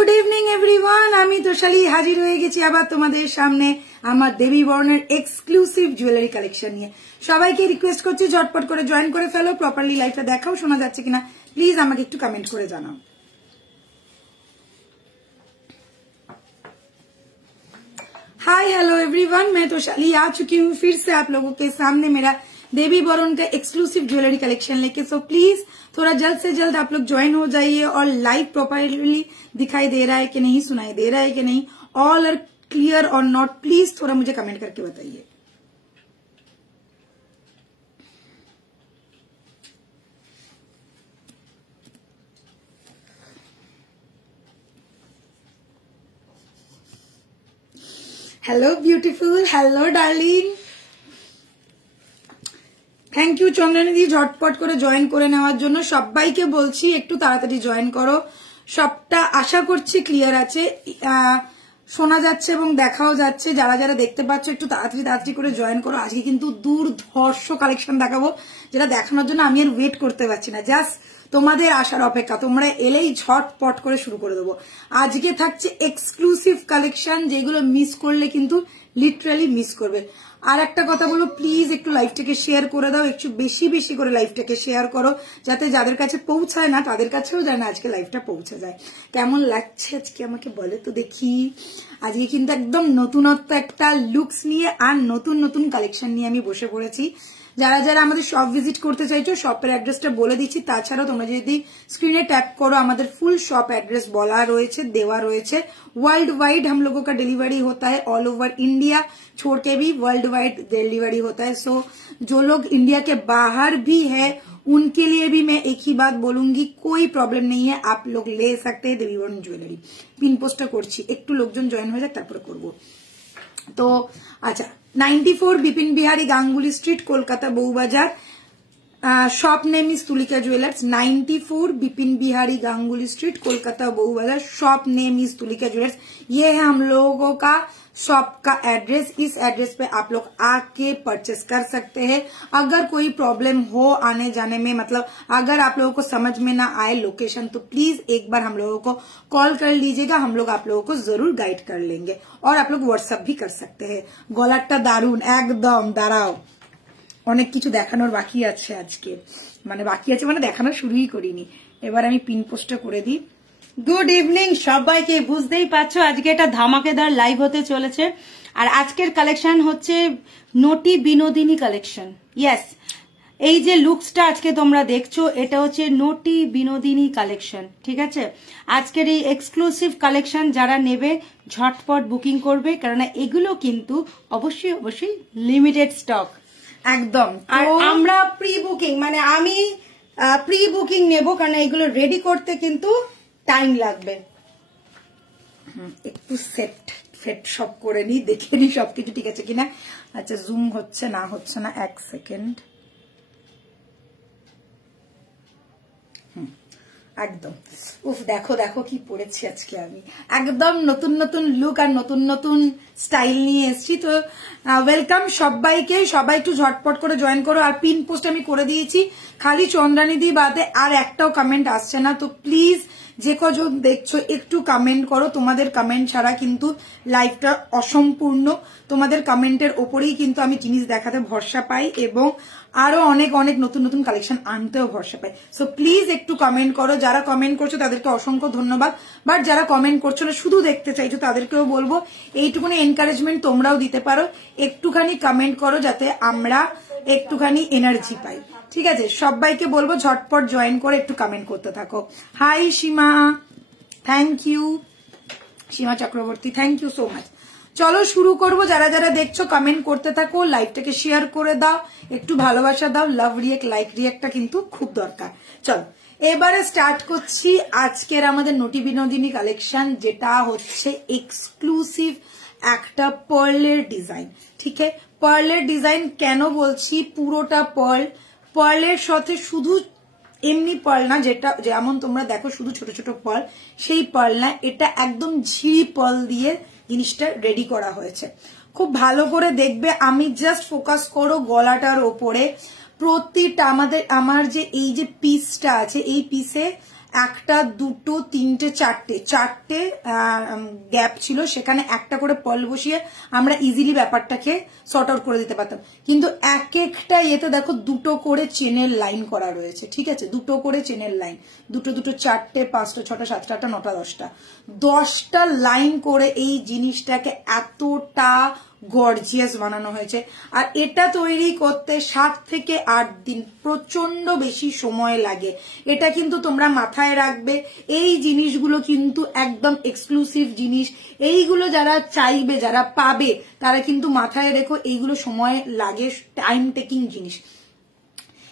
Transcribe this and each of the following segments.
Good evening everyone, আমি তোষালি হাজির হয়ে গেছি আবার তোমাদের সামনে আমার দেবী বর্ণের এক্সক্লুসিভ জুয়েলারি কালেকশন নিয়ে। সবাইকে রিকোয়েস্ট করছি ঝটপট করে জয়েন করে ফেলো, প্রপারলি লাইভটা দেখাও, শোনা যাচ্ছে কিনা প্লিজ আমাকে একটু কমেন্ট করে জানাও। हाय हेलो एवरीवन, मैं तोषाली आ चुकी हूँ फिर से आप लोगों के सामने मेरा देवी बॉर्न का एक्सक्लूसिव ज्वेलरी कलेक्शन लेके। सो प्लीज थोड़ा जल्द से जल्द आप लोग ज्वाइन हो जाइए और लाइव प्रॉपरली दिखाई दे रहा है कि नहीं, सुनाई दे रहा है कि नहीं, all are clear or not, please थोड़ा मुझे कमेंट करके बताइए। Hello beautiful, hello darling, thank you চন্দ্রানীদি ঝটপট করে জয়েন করে নেওয়ার জন্য। সবাইকে বলছি একটু তাড়াতাড়ি জয়েন করো, সবটা আশা করছি ক্লিয়ার আছে, শোনা যাচ্ছে এবং দেখাও যাচ্ছে। যারা যারা দেখতে পাচ্ছ একটু তাড়াতাড়ি করে জয়েন করো। আজকে কিন্তু দুর্ধর্ষ কালেকশন দেখাবো, যেটা দেখানোর জন্য আমি আর ওয়েট করতে পারছি না, জাস্ট তোমাদের আসার অপেক্ষা। তোমরা এলেই ঝটপট করে শুরু করে দেবো। আজকে থাকছে এক্সক্লুসিভ কালেকশন, যেগুলো মিস করলে কিন্তু লিটারালি মিস করবে। আর একটা কথা বলো, প্লিজ একটু লাইভটাকে শেয়ার করে দাও, একটু বেশি বেশি করে লাইভটাকে শেয়ার করো, যাতে যাদের কাছে পৌঁছায় না তাদের কাছেও যেন আজকে লাইভটা পৌঁছে যায়। কেমন লাগছে আজকে আমাকে বলে তো দেখি। আজকে কিন্তু একদম নতুনত্ব একটা লুকস নিয়ে আর নতুন নতুন কালেকশন নিয়ে আমি বসে পড়েছি। যারা যারা আমাদের শপ ভিজিট করতে চাইছো শপের অ্যাড্রেসটা বলে দিচ্ছি। তাছাড়াও তোমরা যদি স্ক্রিনে ট্যাপ করো আমাদের ফুল शॉप एड्रेस बोला রয়েছে, দেওয়া রয়েছে। वर्ल्ड वाइड हम लोगों का डिलीवरी होता है, ऑल ओवर इंडिया छोड़ के भी वर्ल्ड वाइड डिलीवरी होता है। सो जो लोग इंडिया के बाहर भी है उनके लिए भी मैं एक ही बात बोलूंगी, कोई प्रॉब्लम नहीं है, आप लोग ले सकते हैं देवी बॉर्न ज्वेलरी। पिन पोस्टটা করছি, একটু লোকজন জয়েন হয়ে যাক তারপরে করব। তো আচ্ছা, 94 Bipin Bihari Ganguly street, Kolkata Bowbazar. Shop name is Tulika jewellers. 94 Bipin Bihari Ganguly street, Kolkata Bowbazar. Shop name is Tulika jewellers. ये है हम लोगों का शॉप का एड्रेस। इस एड्रेस पे आप लोग आके परचेस कर सकते हैं। अगर कोई प्रॉब्लम हो आने जाने में, मतलब अगर आप लोगों को समझ में ना आए लोकेशन, तो प्लीज एक बार हम लोगों को कॉल कर लीजिएगा, हम लोग आप लोगों को जरूर गाइड कर लेंगे। और आप लोग व्हाट्सएप भी कर सकते हैं। गलाटा दारुण एकदम, दाঁড়াও অনেক কিছু দেখানোর বাকি আছে আজকে, মানে বাকি আছে মানে দেখানো শুরুই করিনি। এবার আমি পিন পোস্টটা করে দিই। গুড ইভিনিং সবাইকে, বুঝতেই পারছো আজকে এটা ধামাকেদার লাইভ হতে চলেছে। আর আজকের কালেকশন হচ্ছে নটি বিনোদিনী কালেকশন। ইয়েস, এই যে লুকসটা আজকে তোমরা দেখছো এটা হচ্ছে নটি বিনোদিনী কালেকশন, ঠিক আছে। আজকের এই এক্সক্লুসিভ কালেকশন যারা নেবে ঝটপট বুকিং করবে, কারণ এগুলো কিন্তু অবশ্যই অবশ্যই লিমিটেড স্টক একদম। আর আমরা প্রি বুকিং, মানে আমি প্রি বুকিং নেব, কারণ এগুলো রেডি করতে কিন্তু টাইম লাগবে। একটু সেট সব করে নি, দেখে নি সবকিছু ঠিক আছে কিনা। আচ্ছা, জুম হচ্ছে না এক সেকেন্ড। একদম উফ, দেখো দেখো কি পড়েছি আজকে আমি, একদম নতুন নতুন লুক আর নতুন নতুন স্টাইল নিয়ে এসেছি। তো ওয়েলকাম সবাইকে, সবাই একটু ঝটপট করে জয়েন করো। আর পিন পোস্ট আমি করে দিয়েছি, খালি চন্দ্রানীদি বাদে আর একটাও কমেন্ট আসছে না। তো প্লিজ যে কজন দেখছো একটু কমেন্ট করো, তোমাদের কমেন্ট ছাড়া কিন্তু লাইভটা অসম্পূর্ণ। তোমাদের কমেন্টের ওপরেই কিন্তু আমি জিনিস দেখাতে ভরসা পাই এবং আরো অনেক অনেক নতুন নতুন কালেকশন আনতেও ভরসা পাই। সো প্লিজ একটু কমেন্ট করো। যারা কমেন্ট করছো তাদেরকে অসংখ্য ধন্যবাদ, বাট যারা কমেন্ট করছো না শুধু দেখতে চাইছো তাদেরকেও বলবো এইটুকুনি এনকারেজমেন্ট তোমরাও দিতে পারো, একটুখানি কমেন্ট করো যাতে আমরা একটুখানি এনার্জি পাই, ঠিক আছে। সবাইকে বলবো ঝটপট জয়েন করে একটু কমেন্ট করতে থাকো। Hi Seema, thank you Seema Chakraborty, thank you so much. চলো শুরু করবো। যারা যারা দেখছো কমেন্ট করতে থাকো, লাইভটাকে শেয়ার করে দাও, একটু ভালোবাসা দাও। লাভ রিয়েক্ট, লাইক রিয়েক্টটা কিন্তু খুব দরকার। চলো এবারে স্টার্ট করছি আজকের আমাদের নটি বিনোদিনী কালেকশন, যেটা হচ্ছে এক্সক্লুসিভ একটা পার্লের ডিজাইন, ঠিক আছে। পার্লের ডিজাইন কেন বলছি, পুরোটা পার্লের সাথে শুধু এমনি পার্ল না, যেটা যেমন তোমরা দেখো শুধু ছোট ছোট পার্ল, সেই পার্ল না, এটা একদম ঝিরি পার্ল দিয়ে জিনিসটা রেডি করা হয়েছে। খুব ভালো করে দেখবে, আমি জাস্ট ফোকাস করো গলাটার ওপরে। প্রতিটা আমার যে এই যে পিসটা আছে, এই পিসে একটা, দুটো, তিনটে, চারটে গ্যাপ ছিল, সেখানে একটা করে পার্ল বসিয়ে আমরা ইজিলি ব্যাপারটাকে সর্ট আউট করে দিতে পারতাম। কিন্তু এক একটা ইয়েতে দেখো দুটো করে চেনের লাইন করা রয়েছে, ঠিক আছে, দুটো করে চেনের লাইন, দুটো, চারটে, 5টা, 6টা, 7টা, 8টা, 9টা, 10টা লাইন করে এই জিনিসটাকে এতটা গর্জিয়াস বানানো হয়েছে। আর এটা তৈরি করতে 7 থেকে 8 দিন প্রচন্ড বেশি সময় লাগে। এটা কিন্তু তোমরা মাথায় রাখবে, এই জিনিসগুলো কিন্তু একদম এক্সক্লুসিভ জিনিস। এইগুলো যারা চাইবে, যারা পাবে, তারা কিন্তু মাথায় রেখো এইগুলো সময় লাগে, টাইম টেকিং জিনিস।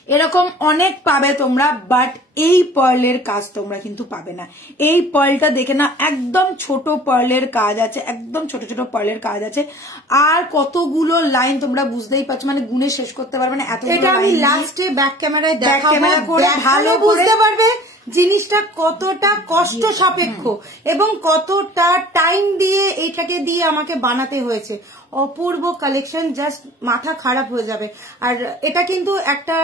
এরকম অনেক পাবে তোমরা, বাট এই পার্লের কাজ তোমরা কিন্তু পাবে না। এই পার্লটা দেখে না, একদম ছোট পার্লের কাজ আছে, একদম ছোট ছোট পার্লের কাজ আছে। আর কতগুলো লাইন তোমরা বুঝতেই পারছো, মানে গুনে শেষ করতে পারবে না এত। এটা আমি লাস্টে ব্যাক ক্যামেরায় দেখাবো, ভালো বুঝতে পারবে জিনিসটা কতটা কষ্ট সাপেক্ষ এবং কতটা টাইম দিয়ে এইটাকে দিয়ে আমাকে বানাতে হয়েছে। অপূর্ব কালেকশন, জাস্ট মাথা খারাপ হয়ে যাবে। আর এটা কিন্তু একটা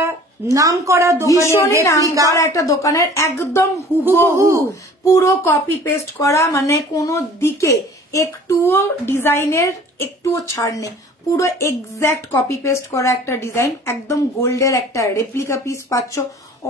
নাম করা দোকানের, একটা দোকানের একদম হুবহু পুরো কপি পেস্ট করা, মানে কোনো দিকে একটুও ডিজাইনের একটুও ছাড় নেই, পুরো এক্স্যাক্ট কপি পেস্ট করা একটা ডিজাইন। একদম গোল্ডের একটা রেপ্লিকা পিস পাচ্ছ,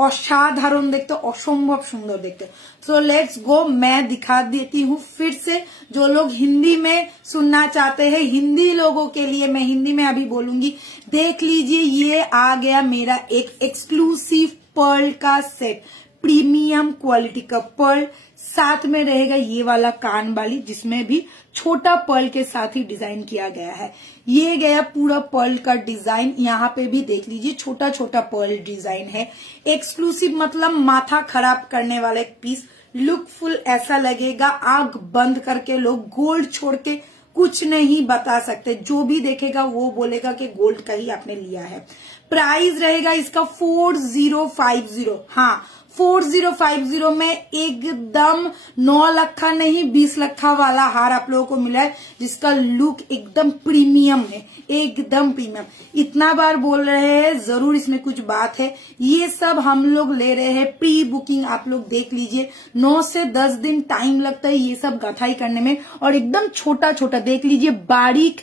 असाधारण देखते, असंभव सुंदर देखते। तो लेट्स गो, मैं दिखा देती हूँ फिर से। जो लोग हिंदी में सुनना चाहते हैं, हिंदी लोगों के लिए मैं हिंदी में अभी बोलूंगी। देख लीजिए, ये आ गया मेरा एक एक्सक्लूसिव पर्ल का सेट, प्रीमियम क्वालिटी का पर्ल। साथ में रहेगा ये वाला कान वाली, जिसमें भी छोटा पर्ल के साथ ही डिजाइन किया गया है। ये गया पूरा पर्ल का डिजाइन, यहाँ पे भी देख लीजिए छोटा छोटा पर्ल डिजाइन है। एक्सक्लूसिव मतलब माथा खराब करने वाला एक पीस, लुकफुल ऐसा लगेगा, आंख बंद करके लोग गोल्ड छोड़ के कुछ नहीं बता सकते। जो भी देखेगा वो बोलेगा कि गोल्ड का ही आपने लिया है। प्राइस रहेगा इसका 4050। हाँ, 4050 में एकदम 9 लखा नहीं 20 लखा वाला हार आप लोगों को मिला है, जिसका लुक एकदम प्रीमियम है, एकदम प्रीमियम। इतना बार बोल रहे हैं, जरूर इसमें कुछ बात है। ये सब हम लोग ले रहे हैं प्री बुकिंग, आप लोग देख लीजिए 9 से 10 दिन टाइम लगता है ये सब गथाई करने में। और एकदम छोटा छोटा देख लीजिए, बारीक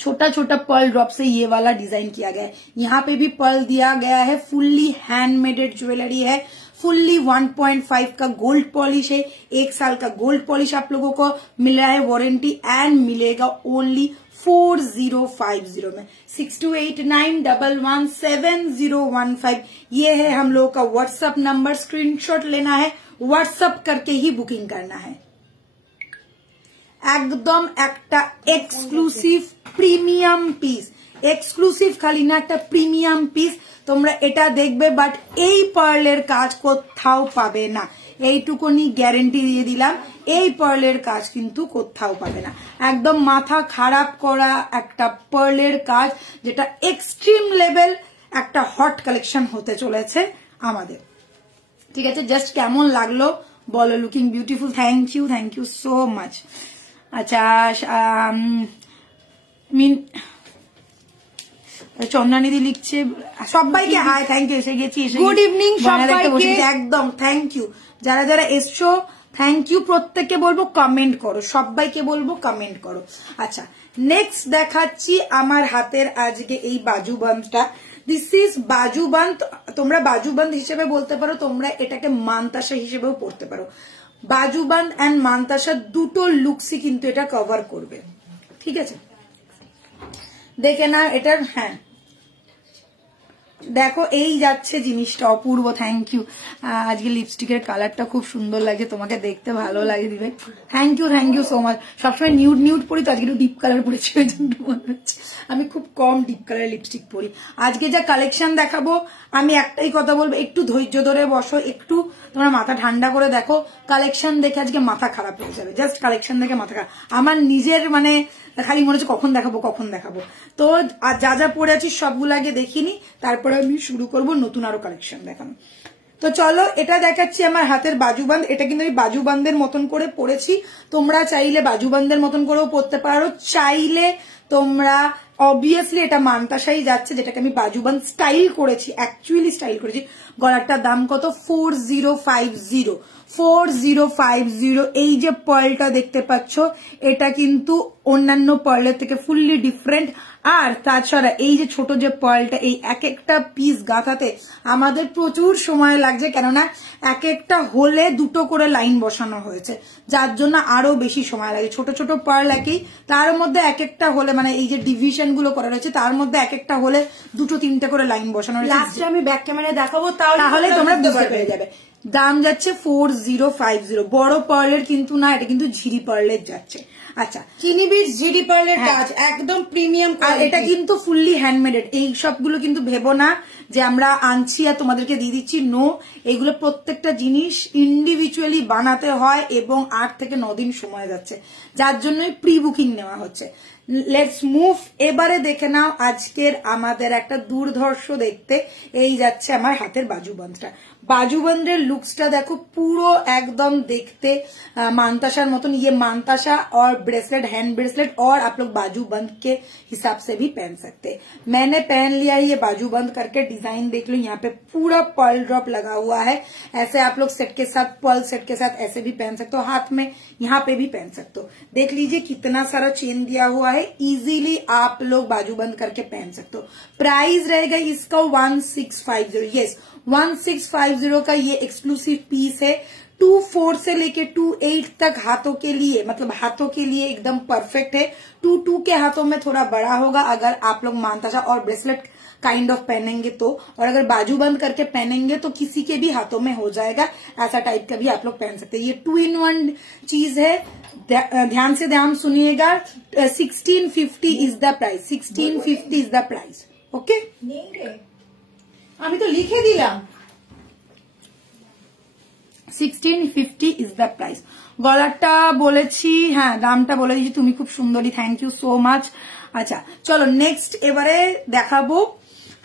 छोटा छोटा पर्ल ड्रॉप से ये वाला डिजाइन किया गया है। यहाँ पे भी पर्ल दिया गया है, फुल्ली हैंडमेडेड ज्वेलरी है, फुल्ली 1.5 का गोल्ड पॉलिश है, 1 साल का गोल्ड पॉलिश आप लोगों को मिल रहा है वारंटी, एंड मिलेगा ओनली 4050 में। 6289117015 ये है हम लोगों का व्हाट्सएप नंबर। स्क्रीनशॉट लेना है, व्हाट्सएप करके ही बुकिंग करना है। একদম একটা এক্সক্লুসিভ প্রিমিয়াম পিস, এক্সক্লুসিভ খালি না, একটা প্রিমিয়াম পিস। তোমরা এটা দেখবে, বাট এই পার্লের কাজ কোথাও পাবে না, এইটুকুনি গ্যারেন্টি দিয়ে দিলাম। এই পার্লের কাজ কিন্তু কোথাও পাবে না, একদম মাথা খারাপ করা একটা পার্লের কাজ, যেটা এক্সট্রিম লেভেল একটা হট কালেকশন হতে চলেছে আমাদের। ঠিক আছে, জাস্ট কেমন লাগলো বলো? Looking beautiful, thank you so much. আচ্ছা, চন্দ্রানিধি লিখছে সবাইকে হাই, থ্যাংক ইউ, এসে গেছি, গুড ইভিনিং সবাইকে, একদম থ্যাংক ইউ। যারা যারা এসছো থ্যাংক ইউ, প্রত্যেককে বলবো কমেন্ট করো, সবাইকে বলবো কমেন্ট করো। আচ্ছা, নেক্সট দেখাচ্ছি আমার হাতের আজকে এই বাজুবন্ধটা। দিস ইজ বাজুবন্ধ, তোমরা বাজুবন্ধ হিসেবে বলতে পারো, তোমরা এটাকে মানতাসা হিসেবেও পড়তে পারো। বাজুবন্ধ এন্ড মানতাসা দুটো লুকসই কিন্তু এটা কভার করবে, ঠিক আছে। দেখে না এটার, হ্যাঁ দেখো এই যাচ্ছে জিনিসটা, অপূর্ব, থ্যাংক ইউ। আজকে লিপস্টিকের কালারটা খুব সুন্দর লাগে, তোমাকে দেখতে ভালো লাগে দিবে, থ্যাংক ইউ সো মাচ। সবসময় নিউড নিউড পরি, তো আজকে একটু ডিপ কালার পরেছি, ওই জন্য মনে হচ্ছে। আমি খুব কম ডিপ কালার লিপস্টিক পরি। আজকে যা কালেকশন দেখাবো, আমি একটাই কথা বলবো, একটু ধৈর্য ধরে বসো, একটু তোমরা মাথা ঠান্ডা করে দেখো। কালেকশন দেখে আজকে মাথা খারাপ হয়ে যাবে, জাস্ট কালেকশন দেখে মাথা খারাপ। আমার নিজের মানে খালি মনে হচ্ছে কখন দেখাবো। তো যা যা পরে আছি সবগুলো আগে দেখিনি, তারপরে আমি শুরু করব নতুন আরো কালেকশন দেখানো। তো চলো, এটা দেখাচ্ছি আমার হাতের বাজুবন্ধ। এটা কিন্তু আমি বাজুবন্ধের মতন করে পরেছি, তোমরা চাইলে বাজুবন্ধের মতন করেও পরতে পারো, চাইলে তোমরা অবভিয়াসলি এটা মান্তাসাই যাচ্ছে, যেটাকে আমি বাজুবন্ধ স্টাইল করেছি, অ্যাকচুয়ালি স্টাইল করেছি। গলাটার দাম কত? 4050। 4050। এই যে পার্লটা দেখতে পাচ্ছ, এটা কিন্তু অন্যান্য পার্লের থেকে ফুললি ডিফারেন্ট। আর তাছাড়া এই যে ছোট যে পার্লটা, এই এক একটা পিস গাঁথাতে আমাদের প্রচুর সময় লাগছে, কেননা এক একটা হোলে দুটো করে লাইন বসানো হয়েছে, যার জন্য আরো বেশি সময় লাগে। ছোট ছোট পার্ল একই, তার মধ্যে এক একটা হোলে মানে এই যে ডিভিশন গুলো করা রয়েছে, তার মধ্যে এক একটা হোলে দুটো তিনটে করে লাইন বসানো রয়েছে। লাস্টে আমি ব্যাক ক্যামেরায় দেখাবো, তাহলে তোমরা বুঝতে পেরে যাবে। দাম যাচ্ছে 4050। বড় পার্লের কিন্তু না, এটা কিন্তু ঝিরি পার্লের যাচ্ছে। আচ্ছা, কিনিবির ঝিরি পার্লের কাজ একদম প্রিমিয়াম, আর এটা কিন্তু ফুললি হ্যান্ডমেডেড। এই সবগুলো কিন্তু ভেবো না যে আমরা আনছি আর তোমাদেরকে দিয়ে দিচ্ছি, নো। এইগুলো প্রত্যেকটা জিনিস ইন্ডিভিজুয়ালি বানাতে হয় এবং 8 থেকে 9 দিন সময় যাচ্ছে, যার জন্যই প্রি বুকিং নেওয়া হচ্ছে। Let's move. এবারে দেখে নাও আজকের আমাদের একটা দুর্ধর্ষ দেখতে। এই যাচ্ছে আমার হাতের বাজুবন্ধটা। बाजूबंद लुक्सटा देखो पूरो एकदम देखते मानताशा मतन। ये मानताशा और ब्रेसलेट, हैंड ब्रेसलेट, और आप लोग बाजूबंद के हिसाब से भी पहन सकते हैं। मैंने पहन लिया है ये बाजूबंद करके। डिजाइन देख लो, यहाँ पे पूरा पर्ल ड्रॉप लगा हुआ है। ऐसे आप लोग सेट के साथ, पर्ल सेट के साथ ऐसे भी पहन सकते हो, हाथ में यहाँ पे भी पहन सकते हो। देख लीजिए कितना सारा चेन दिया हुआ है, इजीली आप लोग बाजूबंद करके पहन सकते हो। प्राइस रहेगा इसका 1650। यस, 1650 का ये एक्सक्लूसिव पीस है। 24 से लेके 28 तक हाथों के लिए, मतलब हाथों के लिए एकदम परफेक्ट है। 22 के हाथों में थोड़ा बड़ा होगा अगर आप लोग मानताशा और ब्रेसलेट काइंड ऑफ पहनेंगे तो, और अगर बाजूबंद करके पहनेंगे तो किसी के भी हाथों में हो जाएगा। ऐसा टाइप का भी आप लोग पहन सकते हैं। ये 2-in-1 चीज है, ध्यान से ध्यान सुनिएगा। 1650 is the price. 1650 is the price. Okay, আমি তো লিখে দিলাম 1650 ইজ দ্য প্রাইস। গলাটা বলেছি, হ্যাঁ দামটা বলে দিয়েছি, তুমি খুব সুন্দরী, থ্যাংক ইউ সো মাচ। আচ্ছা চলো নেক্সট এবারে দেখাবো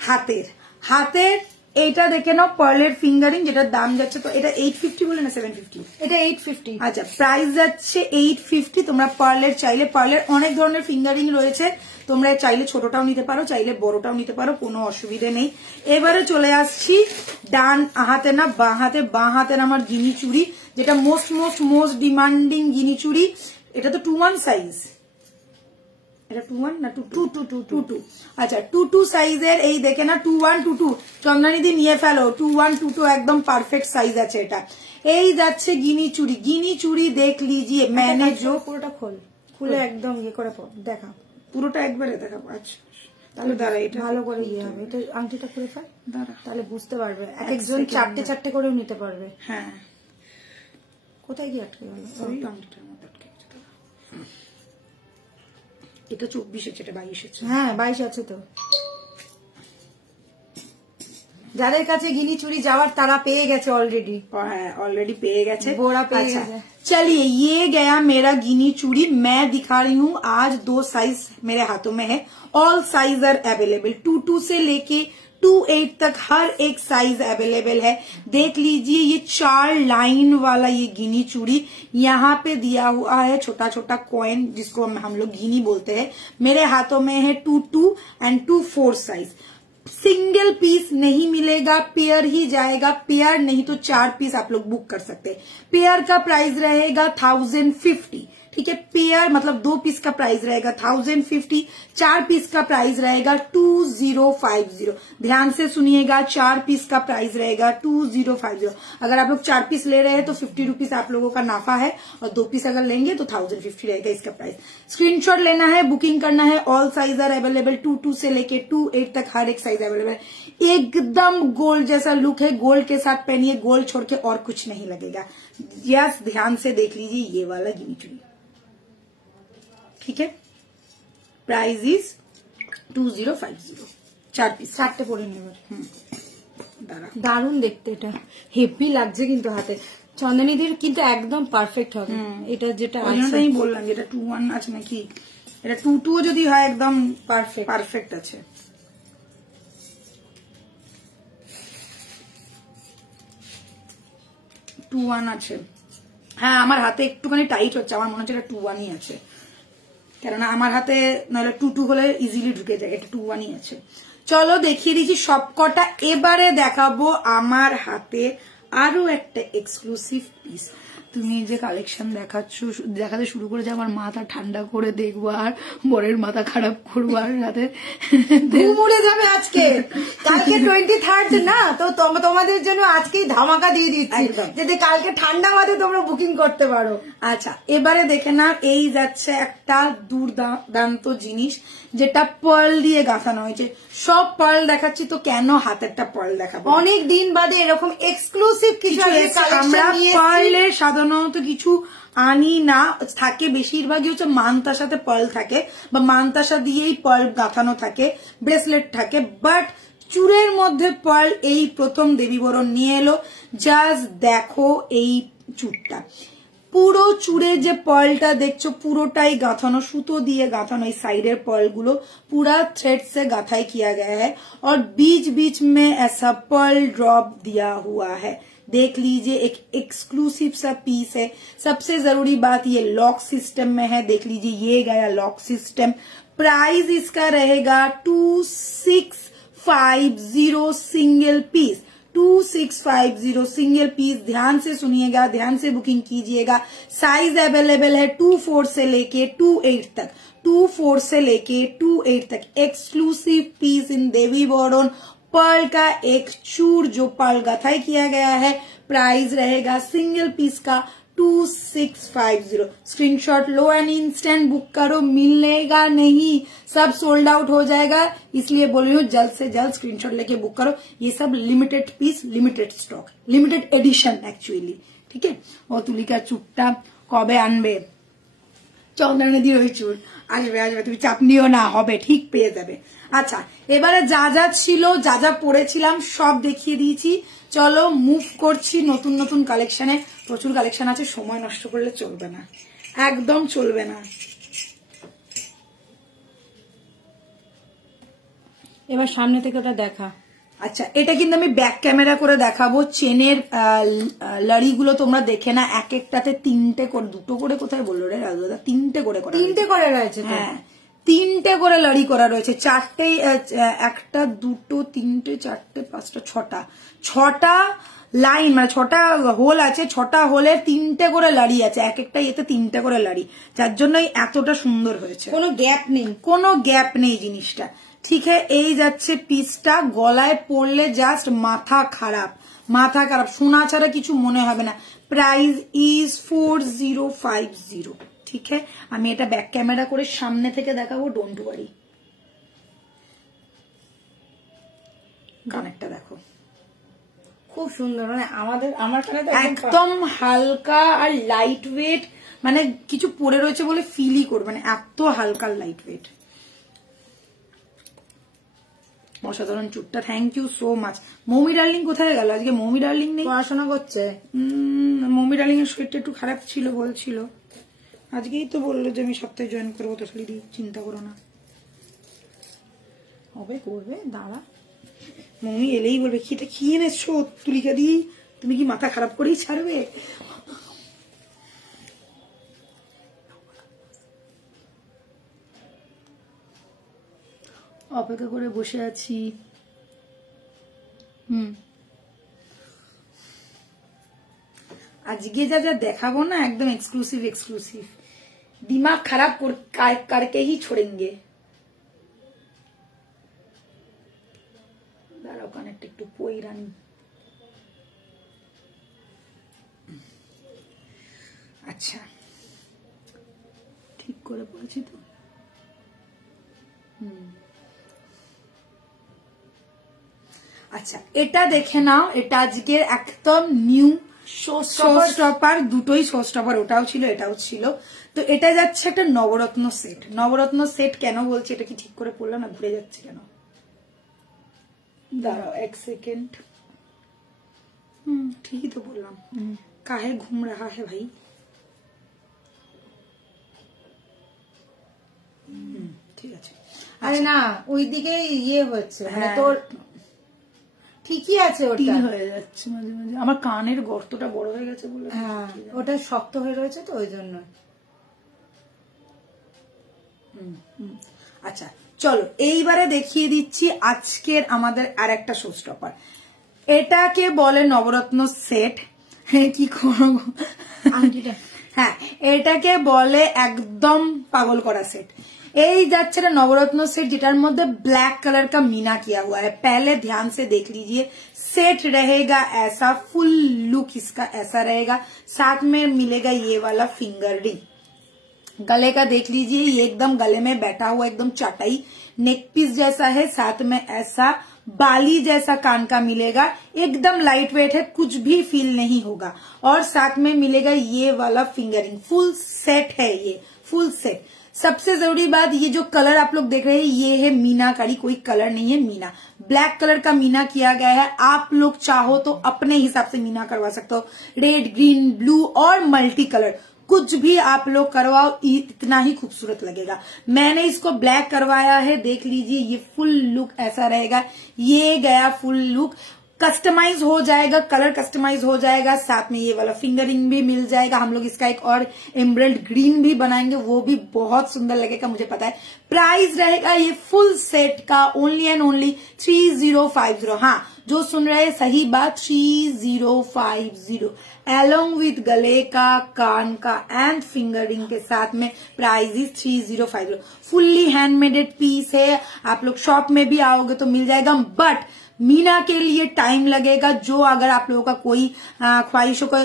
হাতের। হাতের এইটা দেখে নাও, পার্লের ফিঙ্গারিং, যেটার দাম যাচ্ছে, তো এটা 850 বলে না 750? এটা 850। আচ্ছা, প্রাইস যাচ্ছে 850। তোমরা পার্লের চাইলে, পার্লের অনেক ধরনের ফিঙ্গারিং রয়েছে, তোমরা চাইলে ছোটটাও নিতে পারো, চাইলে বড়টাও নিতে পারো, কোনো অসুবিধে নেই। এবারে চলে আসছি ডান হাতে না বাঁ হাতে। বাঁ হাতের আমার গিনি চুড়ি, যেটা মোস্ট ডিমান্ডিং গিনি চুড়ি। এটা তো 2-1 সাইজ, এটা 2-1 না 2-2? আচ্ছা 2-2 সাইজের, এই দেখে না 2-1 2-2। চন্দনিদি নিয়ে ফেলো, 2-1 2-2 একদম পারফেক্ট সাইজ আছে এটা। এই যাচ্ছে গিনি চুড়ি। গিনি চুড়ি দেখ লিজিয়ে, मैंने जो পুরোটা খুলে একদম ইয়ে করে দেখা, পুরোটা একবারে দেখাবো। আচ্ছা তাহলে দাঁড়া, এটা ভালো করে ইয়ে হবে। এটা আংটিটা করে ফেল, দাঁড়া, তাহলে বুঝতে পারবে। একজন চারটে করেও নিতে পারবে। হ্যাঁ, কোথায় গিয়ে আটকে গেল? ওই আংটিটার মধ্যে আটকে গেছে। এটা 24 আছে, এটা 22 আছে। হ্যাঁ 22 আছে তো। যাদের কাছে গিনি চুড়ি যাওয়ার তারা পেয়ে গেছে অলরেডি। হ্যাঁ অলরেडी পেয়ে গেছে, बोरा पेয়ে গেছে। चलिए ये गया मेरा गिनी चूड़ी। मैं दिखा रही हूँ आज 2 साइज मेरे हाथों में है। ऑल साइज आर अवेलेबल, 2-2 से लेके 2-8 तक हर एक साइज अवेलेबल है। देख लीजिए ये 4 लाइन वाला ये गिनी चूड़ी, यहाँ पे दिया हुआ है छोटा छोटा कॉइन, जिसको हम लोग गिनी बोलते हैं। मेरे हाथों में है 2-2 एंड 2-4 साइज। सिंगल पीस नहीं मिलेगा, पेयर ही जाएगा। पेयर नहीं तो 4 पीस आप लोग बुक कर सकते हैं। पेयर का प्राइस रहेगा 1050, ठीक है। पेयर मतलब 2 पीस का प्राइस रहेगा 1050, 4 पीस का प्राइस रहेगा 2050। ध्यान से सुनिएगा, 4 पीस का प्राइस रहेगा 2050। अगर आप लोग 4 पीस ले रहे हैं तो 50 रुपीज आप लोगों का नाफा है, और 2 पीस अगर लेंगे तो 1050 रहेगा इसका प्राइस। स्क्रीनशॉट लेना है, बुकिंग करना है। ऑल साइज आर अवेलेबल, 2-2 से लेके 2-8 तक हर एक साइज अवेलेबल है। एकदम गोल्ड जैसा लुक है, गोल्ड के साथ पहनिए, गोल्ड छोड़ के और कुछ नहीं लगेगा। यस, ध्यान से देख लीजिए ये वाला गिनी चुड़ी, ठीक है। Price is 2050, 4 piece. 4টে পরে নেবে। দারুণ দেখতে, এটা হেভি লাগছে কিন্তু হাতে। চন্দনিদির কিন্তু একদম পারফেক্ট হবে এটা, যেটা আমি বললাম যেটা 2-1 আছে নাকি, এটা 2-2 যদি হয় একদম পারফেক্ট আছে। টু 1 আছে, হ্যাঁ আমার হাতে একটুখানি টাইট হচ্ছে, আমার মনে হচ্ছে এটা 2-1ই আছে। কেননা আমার হাতে নাহলে 2 হলে ইজিলি ঢুকে যায়, এটা 2 আছে। চলো দেখিয়ে দিচ্ছি সবকটা। এবারে দেখাবো আমার হাতে আরো একটা এক্সক্লুসিভ পিস। তুমি যে কালেকশন দেখাতে শুরু করেছে, আমার মাথা ঠান্ডা করে দেখবো আর বরের মাথা খারাপ করবো আর রাতে ঘুমুড়ে যাবে আজকে। কালকে 23rd না, তো তোমাদের জন্য আজকেই ধামাকা দিয়ে দিচ্ছি যাতে কালকে ঠান্ডা মাথায় তোমরা বুকিং করতে পারো। আচ্ছা এবারে দেখে না, এই যাচ্ছে একটা দুর্দান্ত জিনিস যেটা পার্ল দিয়ে গাঁথানো হয়েছে। সব পার্ল দেখাচ্ছি তো কেন হাতেরটা পার্ল দেখাবো? অনেক দিন বাদে এরকম এক্সক্লুসিভ কিছু আমরা পার্লের সাধারণত কিছু আনি না, থাকে বেশিরভাগই হচ্ছে মানতার সাথে পার্ল থাকে বা মানতাসা দিয়েই পার্ল গাঁথানো থাকে, ব্রেসলেট থাকে। বাট চুড়ের মধ্যে পার্ল এই প্রথম দেবীবরণ নিয়ে এলো। জাস্ট দেখো এই চুড়টা, পুরো চুড়ে যে পার্লটা দেখছো পুরোটাই गाथानो, সুতো দিয়ে गाथानो। এই সাইডের পার্লগুলো पूरा थ्रेड से गाथाई किया गया है और बीच बीच में ऐसा पर्ल ड्रॉप दिया हुआ है। देख लीजिए एक एक्सक्लूसिव सा पीस है। सबसे जरूरी बात ये लॉक सिस्टम में है, देख लीजिए ये गया लॉक सिस्टम। प्राइस इसका रहेगा 2650 सिंगल पीस, 2650 सिंगल पीस। ध्यान से सुनिएगा, ध्यान से बुकिंग कीजिएगा। साइज अवेलेबल है 24 से लेके 28 तक, 24 से लेके 28 तक। एक्सक्लूसिव पीस इन देवी बोरोन पर्ल का एक चूर जो पर्ल गाथाई किया गया है। प्राइस रहेगा सिंगल पीस का 2650। Screenshot low and instant book करो, मिलेगा नहीं, सब सोल्ड आउट हो जाएगा। इसलिए बोल रही हूँ जल्द से जल्द स्क्रीनशॉट लेके बुक करो। ये सब limited piece, limited stock, limited edition actually, ठीक है। और तुलिका चुपटा कबे आनबे? চন্দ্রনদীর ওই চুল আসবে আসবে, তুমি চাপ নিও না, হবে, ঠিক পেয়ে যাবে। আচ্ছা এবারে যা যা ছিল, যা যা পড়েছিলাম সব দেখিয়ে দিয়েছি। চলো মুভ করছি নতুন নতুন কালেকশনে। প্রচুর কালেকশন আছে, সময় নষ্ট করলে চলবে না, একদম চলবে না। এবার সামনে থেকে ওটা দেখা। আচ্ছা এটা কিন্তু আমি ব্যাক ক্যামেরা করে দেখাবো। চেনের লড়িগুলো তোমরা দেখে না, এক একটাতে 3টে করে, 2টো করে কোথায় বললো রে রাজুদা? 3টে করে, 3টে করে রয়েছে। হ্যাঁ 3টে করে লড়ি করা রয়েছে। 4টে, 1টা 2টো 3টে 4টে 5টা 6টা লাইন, মানে 6টা হোল আছে। 6টা হোলে 3টে করে লড়ি আছে, এক একটা এতে 3টে করে লড়ি, যার জন্যই এতটা সুন্দর হয়েছে। কোনো গ্যাপ নেই, কোনো গ্যাপ নেই জিনিসটা, ঠিক है। এই যাচ্ছে পিসটা, গলায় পড়লে জাস্ট মাথা খারাপ, মাথা খারাপ, সোনা ছাড়া কিছু মনে হবে না। প্রাইস ইজ 4050, ঠিক है। আমি এটা ব্যাক ক্যামেরা করে সামনে থেকে দেখাবো, ডোন্ট ওয়ারি। কানেরটা দেখো, খুব সুন্দর, মানে আমার কানে একদম হালকা আর লাইট ওয়েট, মানে কিছু পরে রয়েছে বলে ফিলই করবে না, এত হালকা লাইট ওয়েট। অসাধারণ চুটটা, thank you so much. Moumi darling কোথায় গেল? আজকে মৌমি ডার্লিং নেই, পড়াশোনা করছে। মৌমি ডার্লিং এর শরীরটা একটু খারাপ ছিল বলছিল, আজকেই তো বললো যে আমি সপ্তাহে জয়েন করবো। তো খালি চিন্তা করো না, হবে, করবে, দাঁড়া। মৌমি এলেই বলবে কি এটা কি এনেছো তুলিকা দি, তুমি কি মাথা খারাপ করেই ছাড়বে? অপেক্ষা করে বসে আছি। আজকে যা যা দেখাবো না একদম এক্সক্লুসিভ এক্সক্লুসিভ, দিমাগ খারাপ करके ही छोड़ेंगे। দাঁড়াও কানেরটা একটু পইরানি। আচ্ছা ঠিক করে পড়েছি তো। আচ্ছা এটা দেখে নাও, এটা আজকের একদম নিউ শোস্টপার, দুটোই শোস্টপার, ওটাও ছিল এটাও ছিল। তো এটা যাচ্ছে একটা নবরত্ন সেট। নবরত্ন সেট কেন বলছি, এটা কি ঠিক করে পড়লাম না, ঘুরে যাচ্ছে কেন? দাঁড়াও এক সেকেন্ড। ঠিকই তো বললাম, কাহে ঘুম রাহা হে ভাই। ঠিক আছে, আরে না ওইদিকে ইয়ে হচ্ছে, মানে তোর ঠিকই আছে, ওটা হয়ে যাচ্ছে মাঝে মাঝে। আমার কানের গর্তটা বড় হয়ে গেছে বলে, হ্যাঁ ওটা শক্ত হয়ে রয়েছে তো ওই জন্য। আচ্ছা চলো এইবারে দেখিয়ে দিচ্ছি আজকের আমাদের আর একটা শো স্টপার। এটাকে বলে নবরত্ন সেট। কি করবো, হ্যাঁ এটাকে বলে একদম পাগল করা সেট। এই যাচ্ছে ना नवरत्न सेट, যেটার মধ্যে ब्लैक कलर का मीना किया हुआ है। पहले ध्यान से देख लीजिए, सेट रहेगा ऐसा, फुल लुक इसका ऐसा रहेगा। साथ में मिलेगा ये वाला फिंगर रिंग। गले का देख लीजिए, ये एकदम गले में बैठा हुआ एकदम चटाई नेक पीस जैसा है। साथ में ऐसा बाली जैसा कान का मिलेगा, एकदम लाइट वेट है, कुछ भी फील नहीं होगा। और साथ में मिलेगा ये वाला फिंगरिंग। फुल सेट है ये, फुल सेट। सबसे जरूरी बात, ये जो कलर आप लोग देख रहे हैं ये है मीनाकारी, कोई कलर नहीं है, मीना। ब्लैक कलर का मीना किया गया है। आप लोग चाहो तो अपने हिसाब से मीना करवा सकते हो, रेड, ग्रीन, ब्लू और मल्टी कलर कुछ भी आप लोग करवाओ, इतना ही खूबसूरत लगेगा। मैंने इसको ब्लैक करवाया है, देख लीजिए ये फुल लुक ऐसा रहेगा। ये गया फुल लुक, कस्टमाइज हो जाएगा, कलर कस्टमाइज हो जाएगा। साथ में ये वाला फिंगरिंग भी मिल जाएगा। हम लोग इसका एक और एम्ब्रॉयडर्ड ग्रीन भी बनाएंगे, वो भी बहुत सुंदर लगेगा, मुझे पता है। प्राइस रहेगा ये फुल सेट का ओनली एंड ओनली 3050। हाँ जो सुन रहे हैं सही बात, 3050 along with गले का, कान का एंड फिंगरिंग के साथ में। Price is 3050। फुल्ली हैंडमेडेड पीस है, आप लोग शॉप में भी आओगे तो मिल जाएगा, बट मीना के लिए टाइम लगेगा। जो अगर आप लोगों का कोई ख्वाहिशों का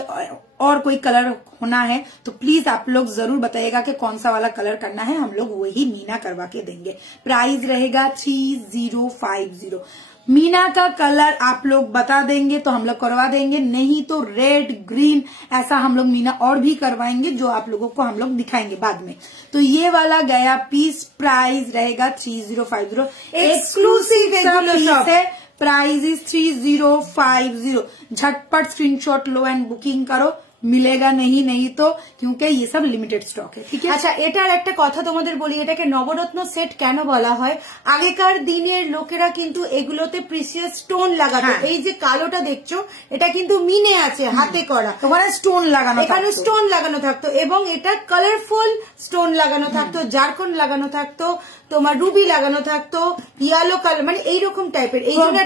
और कोई कलर होना है तो प्लीज आप लोग जरूर बताइएगा कि कौन सा वाला कलर करना है, हम लोग वही मीना करवा के देंगे। प्राइस रहेगा 3050। मीना का कलर आप लोग बता देंगे तो हम लोग करवा देंगे, नहीं तो रेड, ग्रीन ऐसा हम लोग मीना और भी करवाएंगे, जो आप लोगों को हम लोग दिखाएंगे बाद में। तो ये वाला गया पीस, प्राइस रहेगा 3050। एक्सक्लूसिव पीस है, प्राइस इज 3050। झटपट स्क्रीनशॉट लो एंड बुकिंग करो, मिलेगा नहीं तो, क्योंकि ये सब लिमिटेड स्टॉक है, ठीक है। আচ্ছা এটার একটা কথা তোমাদের বলি, এটাকে নবরত্ন সেট কেন বলা হয়। আগেকার দিনের লোকেরা কিন্তু এগুলোতে প্রিসিয়াস স্টোন লাগাতো। এই যে কালোটা দেখছো এটা কিন্তু মিনে আছে, হাতে করা, ওখানে স্টোন লাগানো, এখানে স্টোন লাগানো থাকতো এবং এটা কালারফুল স্টোন লাগানো থাকতো, জারকন লাগানো থাকতো, তোমার রুবি লাগানো থাকতো, ইয়েলো কালার, মানে এইরকম টাইপের। এই জন্য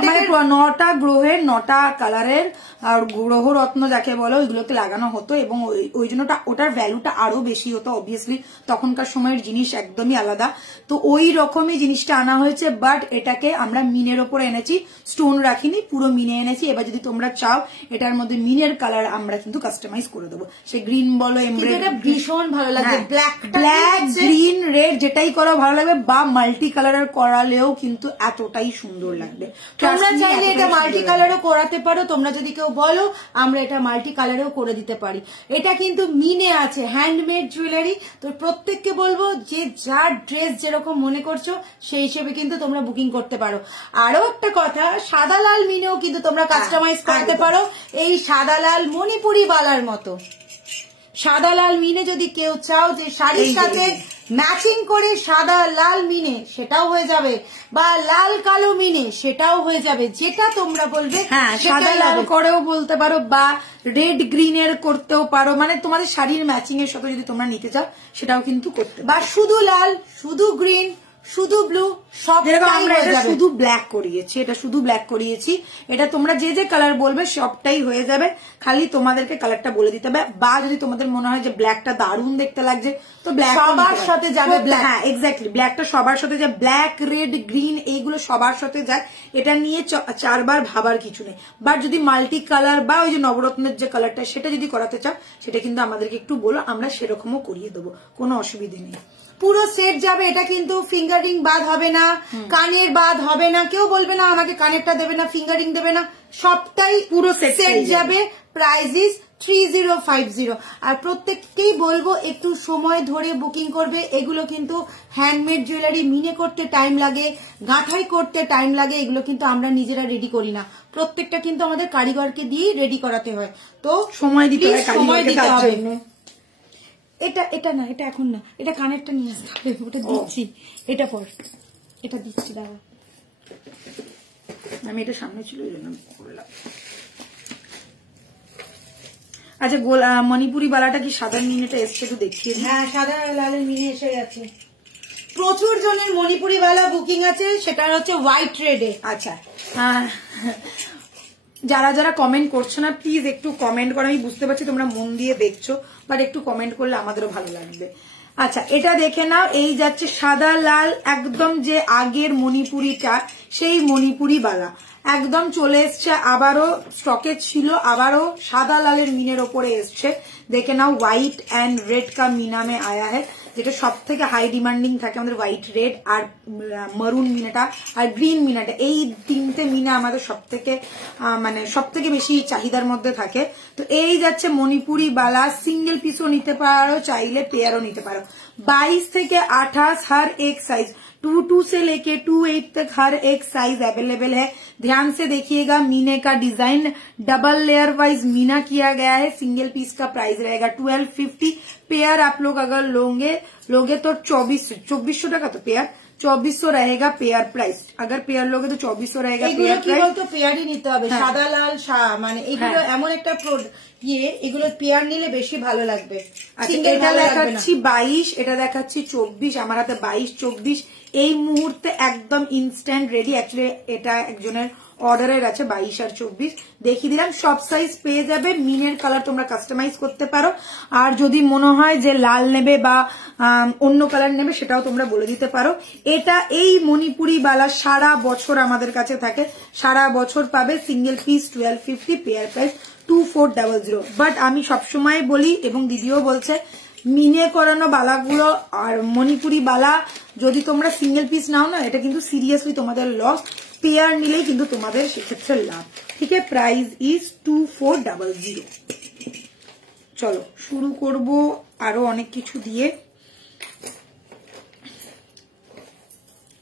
9টা গ্রহের 9টা কালারের আর গ্রহ রত্ন যাকে বলো ওইগুলোতে লাগানো হতো এবং ওই জন্য ওটার ভ্যালুটা আরো বেশি হতো। অবভিয়াসলি তখনকার সময়ের জিনিস একদমই আলাদা, তো ওই রকমই জিনিসটা আনা হয়েছে। বাট এটাকে আমরা মিনের ওপরে এনেছি, স্টোন রাখিনি, পুরো মিনে এনেছি। এবার যদি তোমরা চাও এটার মধ্যে মিনের কালার আমরা কিন্তু কাস্টমাইজ করে দেবো, সে গ্রিন বলো, এমব্রয়ডারি ভীষণ ভালো লাগে। ব্ল্যাক, গ্রিন, রেড যেটাই করো ভালো লাগবে, বা মাল্টি কালারের করালেও কিন্তু এতটাই সুন্দর লাগবে। তোমরা চাইলে এটা মাল্টি কালারও করাতে পারো, তোমরা যদি কেউ বলো আমরা এটা মাল্টি কালারেও করে দিতে পারি। এটা কিন্তু মিনে আছে, হ্যান্ডমেড জুয়েলারি। তো প্রত্যেককে বলবো যে যার ড্রেস যেরকম মনে করছো সেই হিসেবে কিন্তু তোমরা বুকিং করতে পারো। আরো একটা কথা, সাদা লাল মিনেও কিন্তু তোমরা কাস্টমাইজ করতে পারো, এই সাদা লাল মণিপুরি বালার মতো। সাদা লাল মিনে যদি কেউ চাও যে শাড়ির সাথে ম্যাচিং করে সাদা লাল মিনে, সেটাও হয়ে যাবে, বা লাল কালো মিনে সেটাও হয়ে যাবে, যেটা তোমরা বলবে। হ্যাঁ সাদা লাল করেও বলতে পারো, বা রেড গ্রিনের করতেও পারো, মানে তোমাদের শাড়ির ম্যাচিং এর সাথে যদি তোমরা নিতে চাও সেটাও কিন্তু করতে, বা শুধু লাল, শুধু গ্রিন, শুধু ব্লু, সব। যেরকম আমরা এটা শুধু ব্ল্যাক করিয়েছি, এটা শুধু ব্ল্যাক করিয়েছি, এটা তোমরা যে যে কালার বলবে সবটাই হয়ে যাবে, খালি তোমাদেরকে কালারটা বলে দিতে হবে। বা যদি তোমাদের মনে হয় যে ব্ল্যাকটা দারুণ দেখতে লাগছে তো ব্ল্যাক সবার সাথে যাবে। হ্যাঁ এক্স্যাক্টলি, ব্ল্যাকটা সবার সাথে যায়, ব্ল্যাক, রেড, গ্রিন এইগুলো সবার সাথে যায়, এটা নিয়ে 4বার ভাবার কিছু নেই। বাট যদি মাল্টি কালার বা ওই যে নবরত্নের যে কালারটা সেটা যদি করাতে চাও সেটা কিন্তু আমাদেরকে একটু বলো, আমরা সেরকমও করিয়ে দেবো, কোনো অসুবিধে নেই। পুরো সেট যাবে, এটা কিন্তু ফিঙ্গারিং বাদ হবে না, কানের বাদ হবে না, কেউ বলবে না আমাকে কানেরটা দেবে না, ফিঙ্গারিং দেবে না, সবটাই পুরো সেট যাবে। Price is 3050। আর প্রত্যেককেই বলবো একটু সময় ধরে বুকিং করবে। এগুলো কিন্তু হ্যান্ডমেড জুয়েলারি, মিনে করতে টাইম লাগে, গাঁথাই করতে টাইম লাগে, এগুলো কিন্তু আমরা নিজেরা রেডি করি না, প্রত্যেকটা কিন্তু আমাদের কারিগরকে দিয়ে রেডি করাতে হয়। তো সময় দিতে হবে। এটা না, এটা এখন না, এটা কানেরটা নিয়ে আসতে হবে, ওটা দিচ্ছি, এটা পর, এটা দিচ্ছি, দাঁড়া, আমি এটা সামনে ছিল ওই জন্য করলাম। আচ্ছা মণিপুরি বালাটা কি সাদা মিনেটা এসছে একটু দেখিয়ে? হ্যাঁ সাদা লালের মিনে এসে গেছে। প্রচুর জনের মণিপুরি বালা বুকিং আছে, সেটা হচ্ছে হোয়াইট রেডে। আচ্ছা, যারা যারা কমেন্ট করছো না প্লিজ একটু কমেন্ট করো। আমি বুঝতে পারছি তোমরা মন দিয়ে দেখছো, বাট একটু কমেন্ট করলে আমাদেরও ভালো লাগবে। আচ্ছা, এটা দেখে নাও, এই যাচ্ছে সাদা লাল, একদম যে আগের মণিপুরিটা সেই মণিপুরি বালা একদম চলে এসছে, আবারও স্টকে ছিল, আবারও সাদা লালের মিনের ওপরে এসছে। দেখে নাও, হোয়াইট অ্যান্ড রেড কা মিনা মে আয়া হ্যায়, যেটা সব থেকে হাই ডিমান্ডিং থাকে আমাদের, হোয়াইট রেড আর মারুন মিনাটা আর গ্রিন মিনাটা, এই তিনটে মিনা আমাদের সব থেকে মানে সব থেকে বেশি চাহিদার মধ্যে থাকে। তো এই যাচ্ছে মণিপুরি বালা, সিঙ্গেল পিসও নিতে পারো, চাইলে পেয়ারও নিতে পারো। 22 থেকে 28 हर एक साइज, 22 से लेके 28 तक हर एक साइज अवेलेबल है। ध्यान से देखिएगा, मीने का design double layer wise Meena किया गया है। सिंगल पीस का प्राइस रहेगा 1250। पेयर आप लोग अगर लोगे तो 2400 টাকা, तो पेयर 2400 रहेगा पेयर प्राइस। अगर पेयर लोगे तो 2400 रहेगा पेयर प्राइस। তো পেয়ারই নিতে হবে, সাদা লাল মানে এগুলো এমন একটা এগুলো পেয়ার নিলে বেশি ভালো লাগবে। এটা দেখাচ্ছি 22, এটা দেখাচ্ছি 24, আমার হাতে 22 24 এই মুহূর্তে একদম ইনস্ট্যান্ট রেডি। অ্যাকচুয়ালি এটা একজনের অর্ডারের আছে 22 আর 24 দেখিয়ে দিলাম। সব সাইজ পেয়ে যাবে, মিনের কালার তোমরা কাস্টমাইজ করতে পারো, আর যদি মনে হয় যে লাল নেবে বা অন্য কালার নেবে সেটাও তোমরা বলে দিতে পারো। এটা এই মণিপুরি বালা সারা বছর আমাদের কাছে থাকে, সারা বছর পাবে। Single piece 1250, pair price 2400। But আমি সবসময় বলি এবং দিদিও বলছে, মিনে করানো বালাগুলো আর মণিপুরি বালা যদি তোমরা সিঙ্গেল পিস নাও না, এটা কিন্তু সিরিয়াসলি তোমাদের লস, পেয়ার নিলেই কিন্তু তোমাদের সেক্ষেত্রে লাভ। ঠিক আছে, প্রাইস ইজ 2400। চলো শুরু করব আরো অনেক কিছু দিয়ে।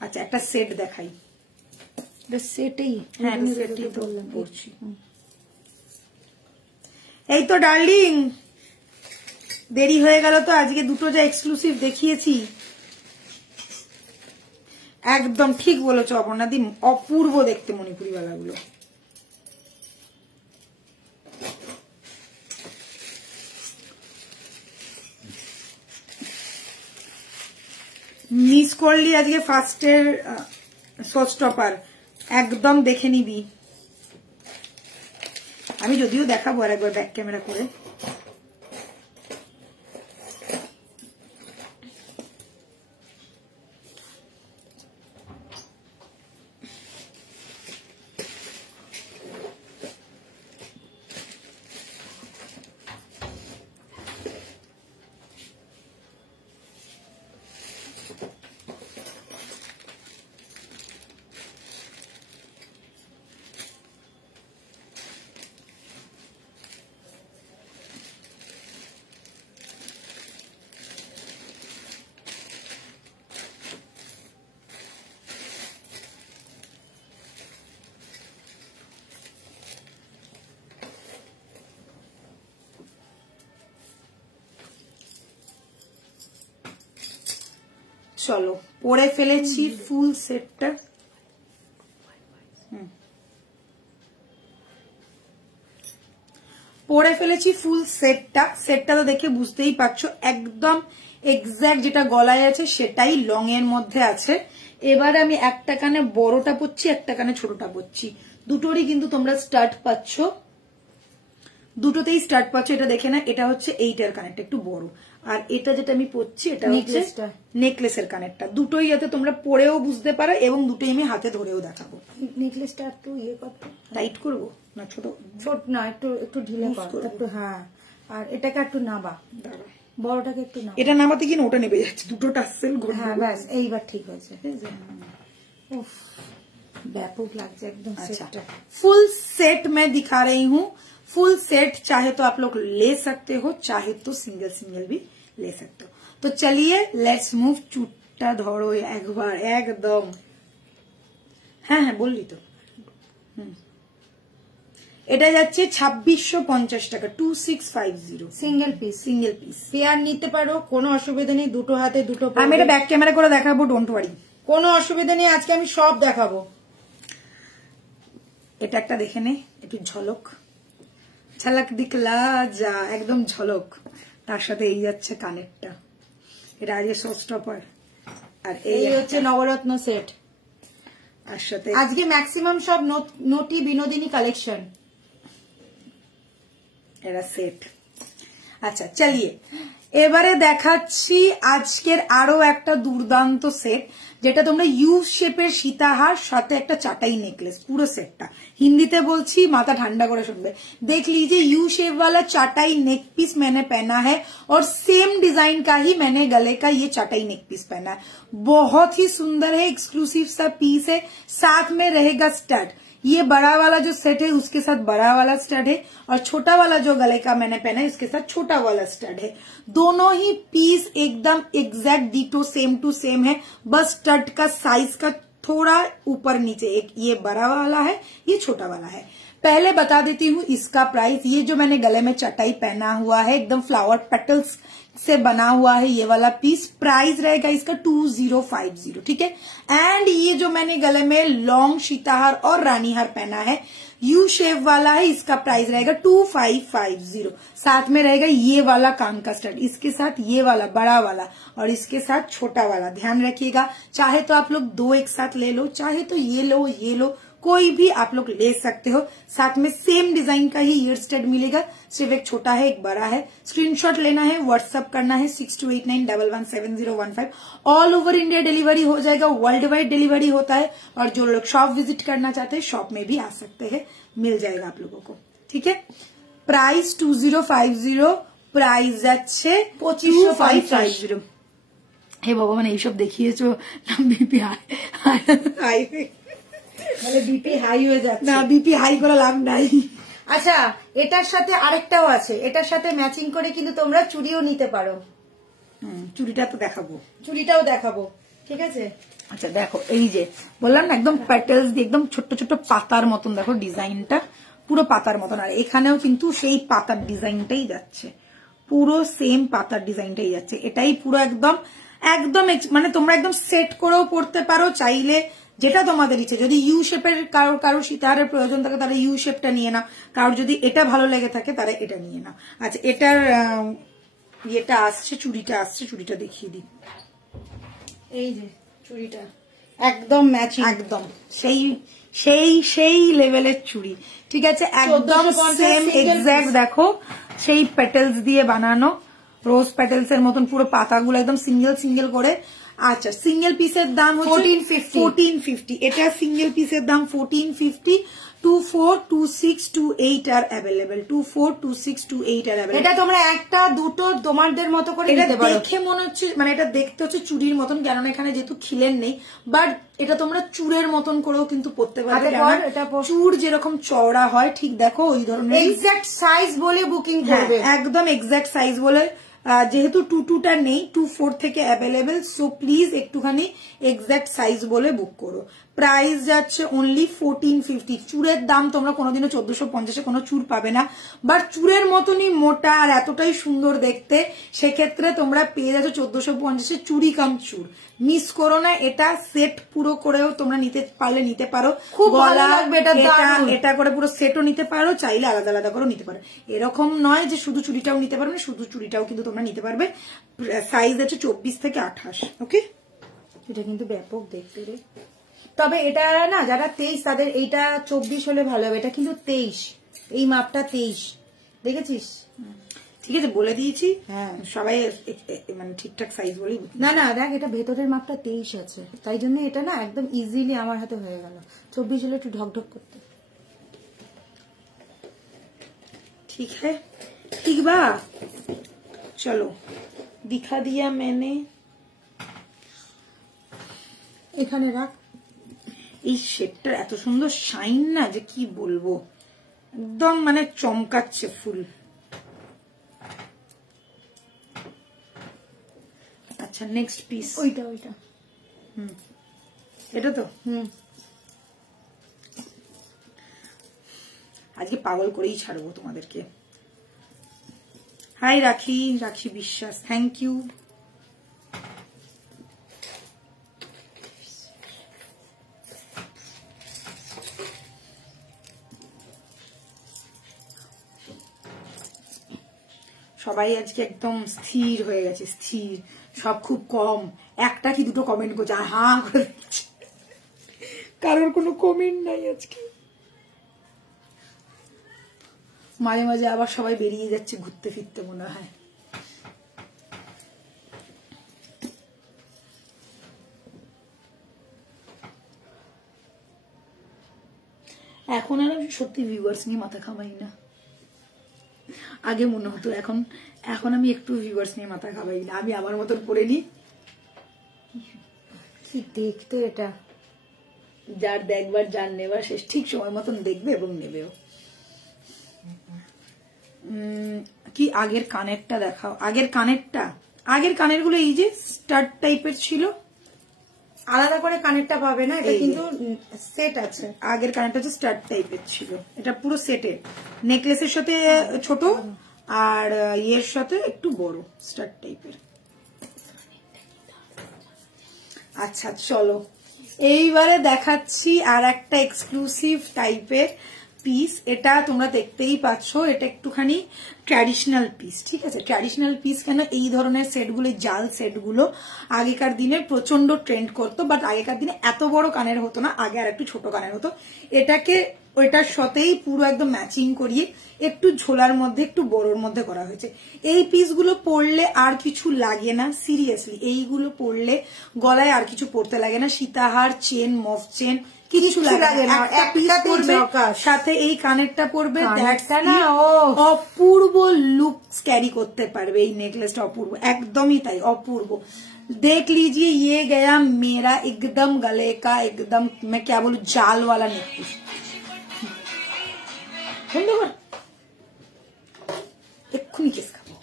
আচ্ছা, একটা সেট দেখাই। সেটেই, হ্যাঁ সেটই তো পড়ছি। এই তো ডার্লিং, দেরি হয়ে গেল তো, আজকে দুটো যা এক্সক্লুসিভ দেখিয়েছি। একদম ঠিক বলেছো অপর্ণাদি, অপূর্ব দেখতে মণিপুরি বালাগুলো। মিস করলি আজকে ফার্স্টের শোস্টপার, একদম দেখে নিবি। আমি যদিও দেখাবো আর একবার ব্যাক ক্যামেরা করে। চলো পরে ফেলেছি ফুল সেটটা। পরে ফেলেছি ফুল সেটটা। সেটটা তো দেখে বুঝতেই পারছো, একদম এক্স্যাক্ট যেটা গলায় আছে সেটাই লং এর মধ্যে আছে। এবার আমি একটা কানে বড়টা পরছি, একটা কানে ছোটটা পরছি, দুটোরই কিন্তু তোমরা স্টার্ট পাচ্ছ, দুটোতেই স্টার্ট পাচ্ছ। এটা দেখে না, এটা হচ্ছে এইটার কানেরটা একটু বড়, আর এটা যেটা আমি পরছি এটা হচ্ছে নেকলেসের কানেরটা। দুটোই যাতে তোমরা পরেও বুঝতে পারো এবং দুটোই আমি হাতে ধরেও দেখাবো। নেকলেসটা একটু ইয়ে করতে টাইট করবো না, ছোট ছোট না, একটু একটু ঢিলে করো একটু। হ্যাঁ, আর এটাকে একটু নাবা, বড়টাকে একটু নাবা। এটা নামাতে কি না ওটা নেবে যাচ্ছে, দুটো টাসেল। হ্যাঁ ব্যাস, এইবার ঠিক হয়েছে। উফ, ব্যাপক লাগছে একদম সেটটা। फुल सेट मैं दिखा रही हूँ। फुल सेट चाहे तो आप लोग ले सकते हो, चाहे तो सिंगल सिंगल भी ले सकते हो। तो चलिए लेट्स मूव। चुट्टा धरो एक बार एकदम। হ্যাঁ হ্যাঁ বললি তো। এটা যাচ্ছে 2650 টাকা, 2650 single piece. Single piece pair নিতে পারো, কোনো অসুবিধা নেই। দুটো হাতে দুটো। আমি এটা ব্যাক ক্যামেরা করে দেখাবো, ডোন্ট ওয়ারি, কোনো অসুবিধা নেই। আজকে আমি সব দেখাবো। এটা একটা দেখে নে, একটু ঝলক, ঝলক দিখলা যা, একদম ঝলক। তার সাথে এই যাচ্ছে কানেরটা, এটা আজকে শোস্টপার। আর এই হচ্ছে নবরত্ন সেট। আর সাথে আজকে ম্যাক্সিমাম সব নটি বিনোদিনী কালেকশন, এরা সেট। আচ্ছা চালিয়ে এবারে দেখাচ্ছি আজকের আরো একটা দুর্দান্ত সেট, যেটা তোমরা ইউ শেপের সীতাহার সাথে একটা চাটাই নেকলেস, পুরো सेटটা हिंदी বলছি, মাথা ঠান্ডা করে শুনবে। देख लीजिए यू शेप वाला चाटाई नेक पीस मैंने पहना है और सेम डिजाइन का ही मैंने गले का ये चाटाई नेक पीस पहना है। बहुत ही सुंदर है, एक्सक्लूसिव सा पीस है, साथ में रहेगा स्टड। ये बड़ा वाला जो सेट है उसके साथ बड़ा वाला स्टड है और छोटा वाला जो गले का मैंने पहना है उसके साथ छोटा वाला स्टड है। दोनों ही पीस एकदम exact ditto same to same है, बस स्टड का साइज का थोड़ा ऊपर नीचे, एक ये बड़ा वाला है ये छोटा वाला है। पहले बता देती हूँ इसका प्राइस। ये जो मैंने गले में चटाई पहना हुआ है एकदम फ्लावर पेटल्स से बना हुआ है ये वाला पीस, प्राइस रहेगा इसका 2050, ठीक है। एंड ये जो मैंने गले में लॉन्ग सीताहार और रानी हार पहना है यू शेप वाला है, इसका प्राइस रहेगा 2550। साथ में रहेगा ये वाला कान का स्टड, इसके साथ ये वाला बड़ा वाला और इसके साथ छोटा वाला। ध्यान रखिएगा, चाहे तो आप लोग दो एक साथ ले लो, चाहे तो ये लो, कोई भी आप लोग ले सकते हो। साथ में सेम डिजाइन का ही ईयर स्टड मिलेगा, सिर्फ एक छोटा है एक बड़ा है। स्क्रीनशॉट लेना है, व्हाट्सअप करना है 6289117015। ऑल ओवर इंडिया डिलीवरी हो जाएगा, वर्ल्ड वाइड डिलीवरी होता है। और जो लोग शॉप विजिट करना चाहते हैं शॉप में भी आ सकते हैं, मिल जाएगा आप लोगों को, ठीक है। प्राइस 2050, प्राइस যাচ্ছে 2550। হে ভগবান এইসব দেখিয়েছো না বিপি হাই মানে বিপি হাই হয়ে যাচ্ছে না, বিপি হাই করে লাভ নাই। আচ্ছা এটার সাথে আরেকটাও আছে, এটার সাথে ম্যাচিং করে কিন্তু তোমরা চুড়িও নিতে পারো। চুড়িটা তো দেখাবো, চুড়িটাও দেখাবো, ঠিক আছে। আচ্ছা দেখো এই যে বললাম না একদম প্যাটেলস দিয়ে একদম ছোট্ট ছোট্ট পাতার মতন, দেখো ডিজাইনটা পুরো পাতার মতন। আর এখানেও কিন্তু সেই পাতার ডিজাইনটাই যাচ্ছে, পুরো সেম পাতার ডিজাইনটাই যাচ্ছে। এটাই পুরো একদম একদম মানে তোমরা একদম সেট করেও পড়তে পারো চাইলে, যেটা তোমাদের ইচ্ছে। যদি ইউ শেপের কারোর সীতাহারের প্রয়োজন থাকে তারা ইউ শেপটা নিয়ে নাও, কারোর যদি এটা ভালো লেগে থাকে তারা এটা নিয়ে নাও। আচ্ছা এটার ইয়েটা আসছে, চুড়িটা আসছে, চুড়িটা দেখিয়ে দিই। এই যে চুড়িটা একদম ম্যাচিং, একদম সেই সেই সেই লেভেলের চুড়ি, ঠিক আছে, একদম সেম এক্সাক্ট। দেখো সেই পেটেলস দিয়ে বানানো, রোজ পেটেলস এর মতন পুরো পাতাগুলো একদম সিঙ্গেল সিঙ্গেল করে। আচ্ছা সিঙ্গেল পিসের দাম হচ্ছে 1450। এটা সিঙ্গেল পিসের দাম 1450। 242628 আর অ্যাভেলেবেল, 242628 আর অ্যাভেলেবেল। এটা তোমরা একটা দুটো তোমাদের মতো করে নিতে পারো। দেখে মনে হচ্ছে মানে এটা দেখতে হচ্ছে চুড়ির মতন, কেননা এখানে যেহেতু খিলেন নেই, বাট এটা তোমরা চুড়ের মতন করেও কিন্তু পরতে পারবে। চুড় যেরকম চওড়া হয় ঠিক দেখো ওই ধরনের এক্সাক্ট সাইজ বলে বুকিং করবে, একদম এক্সাক্ট সাইজ বলে। যেহেতু 22টা নেই, 24 থেকে অ্যাভেলেবেল, সো প্লিজ একটুখানি এক্সাক্ট সাইজ বলে বুক করো। প্রাইস যাচ্ছে অনলি 1450। চুড়ের দাম তোমরা কোনোদিনও 1450 কোনো চুড় পাবে না, বাট চুড়ের মতনই মোটা আর এতটাই সুন্দর দেখতে, সেক্ষেত্রে তোমরা পেয়ে যাচ্ছ 1450 চুড়ি কাম চুড়। মিস করো না, এটা সেট পুরো করেও তোমরা নিতে পারলে নিতে পারো, খুব ভালো লাগবে এটা করে পুরো সেটও নিতে পারো, চাইলে আলাদা আলাদা করেও নিতে পারো। এরকম নয় যে শুধু চুড়িটাও নিতে পারবে, শুধু চুড়িটাও কিন্তু তোমরা নিতে পারবে। সাইজ আছে 24 থেকে 28, ওকে। এটা কিন্তু ব্যাপক দেখতে রে, তবে এটা না যারা 23 তাদের এইটা 24 হলে ভালো হবে। এটা কিন্তু 23, এই মাপটা 23, দেখেছিস? ঠিক আছে বলে দিয়েছি, হ্যাঁ সবাই মানে ঠিকঠাক সাইজ বলেই। না না দেখ এটা ভেতরের মাপটা 23 আছে, তাই জন্য এটা না একদম ইজিলি আমার হাতে হয়ে গেল। 24 হলে একটু ঢকঢক করতে। ठीक है, ठीक बा, चलो दिखा दिया मैंने। এখানে রাখ। এই শেপটা এত সুন্দর শাইন না যে কি বলবো, একদম মানে চমকাচ্ছে ফুল। আচ্ছা নেক্সট পিস, ওইটা এটা তো আজকে পাগল করেই ছাড়বো তোমাদেরকে। হাই রাখি বিশ্বাস, থ্যাংক ইউ। সবাই আজকে একদম স্থির হয়ে গেছে, স্থির, সব খুব কম, একটা কি দুটো কমেন্ট করছে আর হা করে দিচ্ছে, কারোর কোনো কমেন্ট নাই আজকে। মাঝে মাঝে আবার সবাই বেরিয়ে যাচ্ছে ঘুরতে ফিরতে মনে হয়। এখন আর আমি সত্যি ভিউয়ার্স নিয়ে মাথা খামাই না, আগে মনে হতো, এখন আমি একটু ভিউয়ার্স নিয়ে মাথা খামাই না, আমি আমার মতন করে নি। কি দেখতে এটা, যার দেখবার যার নেবার শেষ, ঠিক সময় মতন দেখবে এবং নেবেও। কি আগের কানেরটা দেখাও, আগের কানের গুলো এই যে স্টাড টাইপের ছিল, আলাদা করে কানেরটা পাবে না, এটা কিন্তু সেট আছে। আগের কানেরটা হচ্ছে স্টাড টাইপের ছিল, এটা পুরো সেটের, নেকলেসের সাথে ছোট আর ইয়ের সাথে একটু বড় স্টাড টাইপের। আচ্ছা চলো এইবারে দেখাচ্ছি আর একটা এক্সক্লুসিভ টাইপের পিস। এটা তোমরা দেখতেই পাচ্ছ, এটা একটুখানি ট্র্যাডিশনাল পিস, ঠিক আছে। ট্র্যাডিশনাল পিস কেন, এই ধরনের সেটগুলো, জাল সেটগুলো আগেকার দিনে প্রচন্ড ট্রেন্ড করতো, বাট আগেকার দিনে এত বড় কানের হতো না, আগে আর একটু ছোট কানের হতো। এটাকে ওইটার সাথেই পুরো একদম ম্যাচিং করিয়ে একটু ঝোলার মধ্যে একটু বড়োর মধ্যে করা হয়েছে। এই পিসগুলো পরলে আর কিছু লাগে না, সিরিয়াসলি এইগুলো পরলে গলায় আর কিছু পরতে লাগে না, সীতাহার, চেন, মফ চেন কিছু লাগে না, একটা পিস পরবে সাথে এই কানেরটা পরবে, অপূর্ব লুকস ক্যারি করতে পারবে এই নেকলেসটা, অপূর্ব, একদমই তাই, অপূর্ব। देख लीजिए ये गया मेरा एकदम गले का एकदम मैं क्या बोलूं जाल वाला नेकलेस। এক্ষুনি কিস খাবো,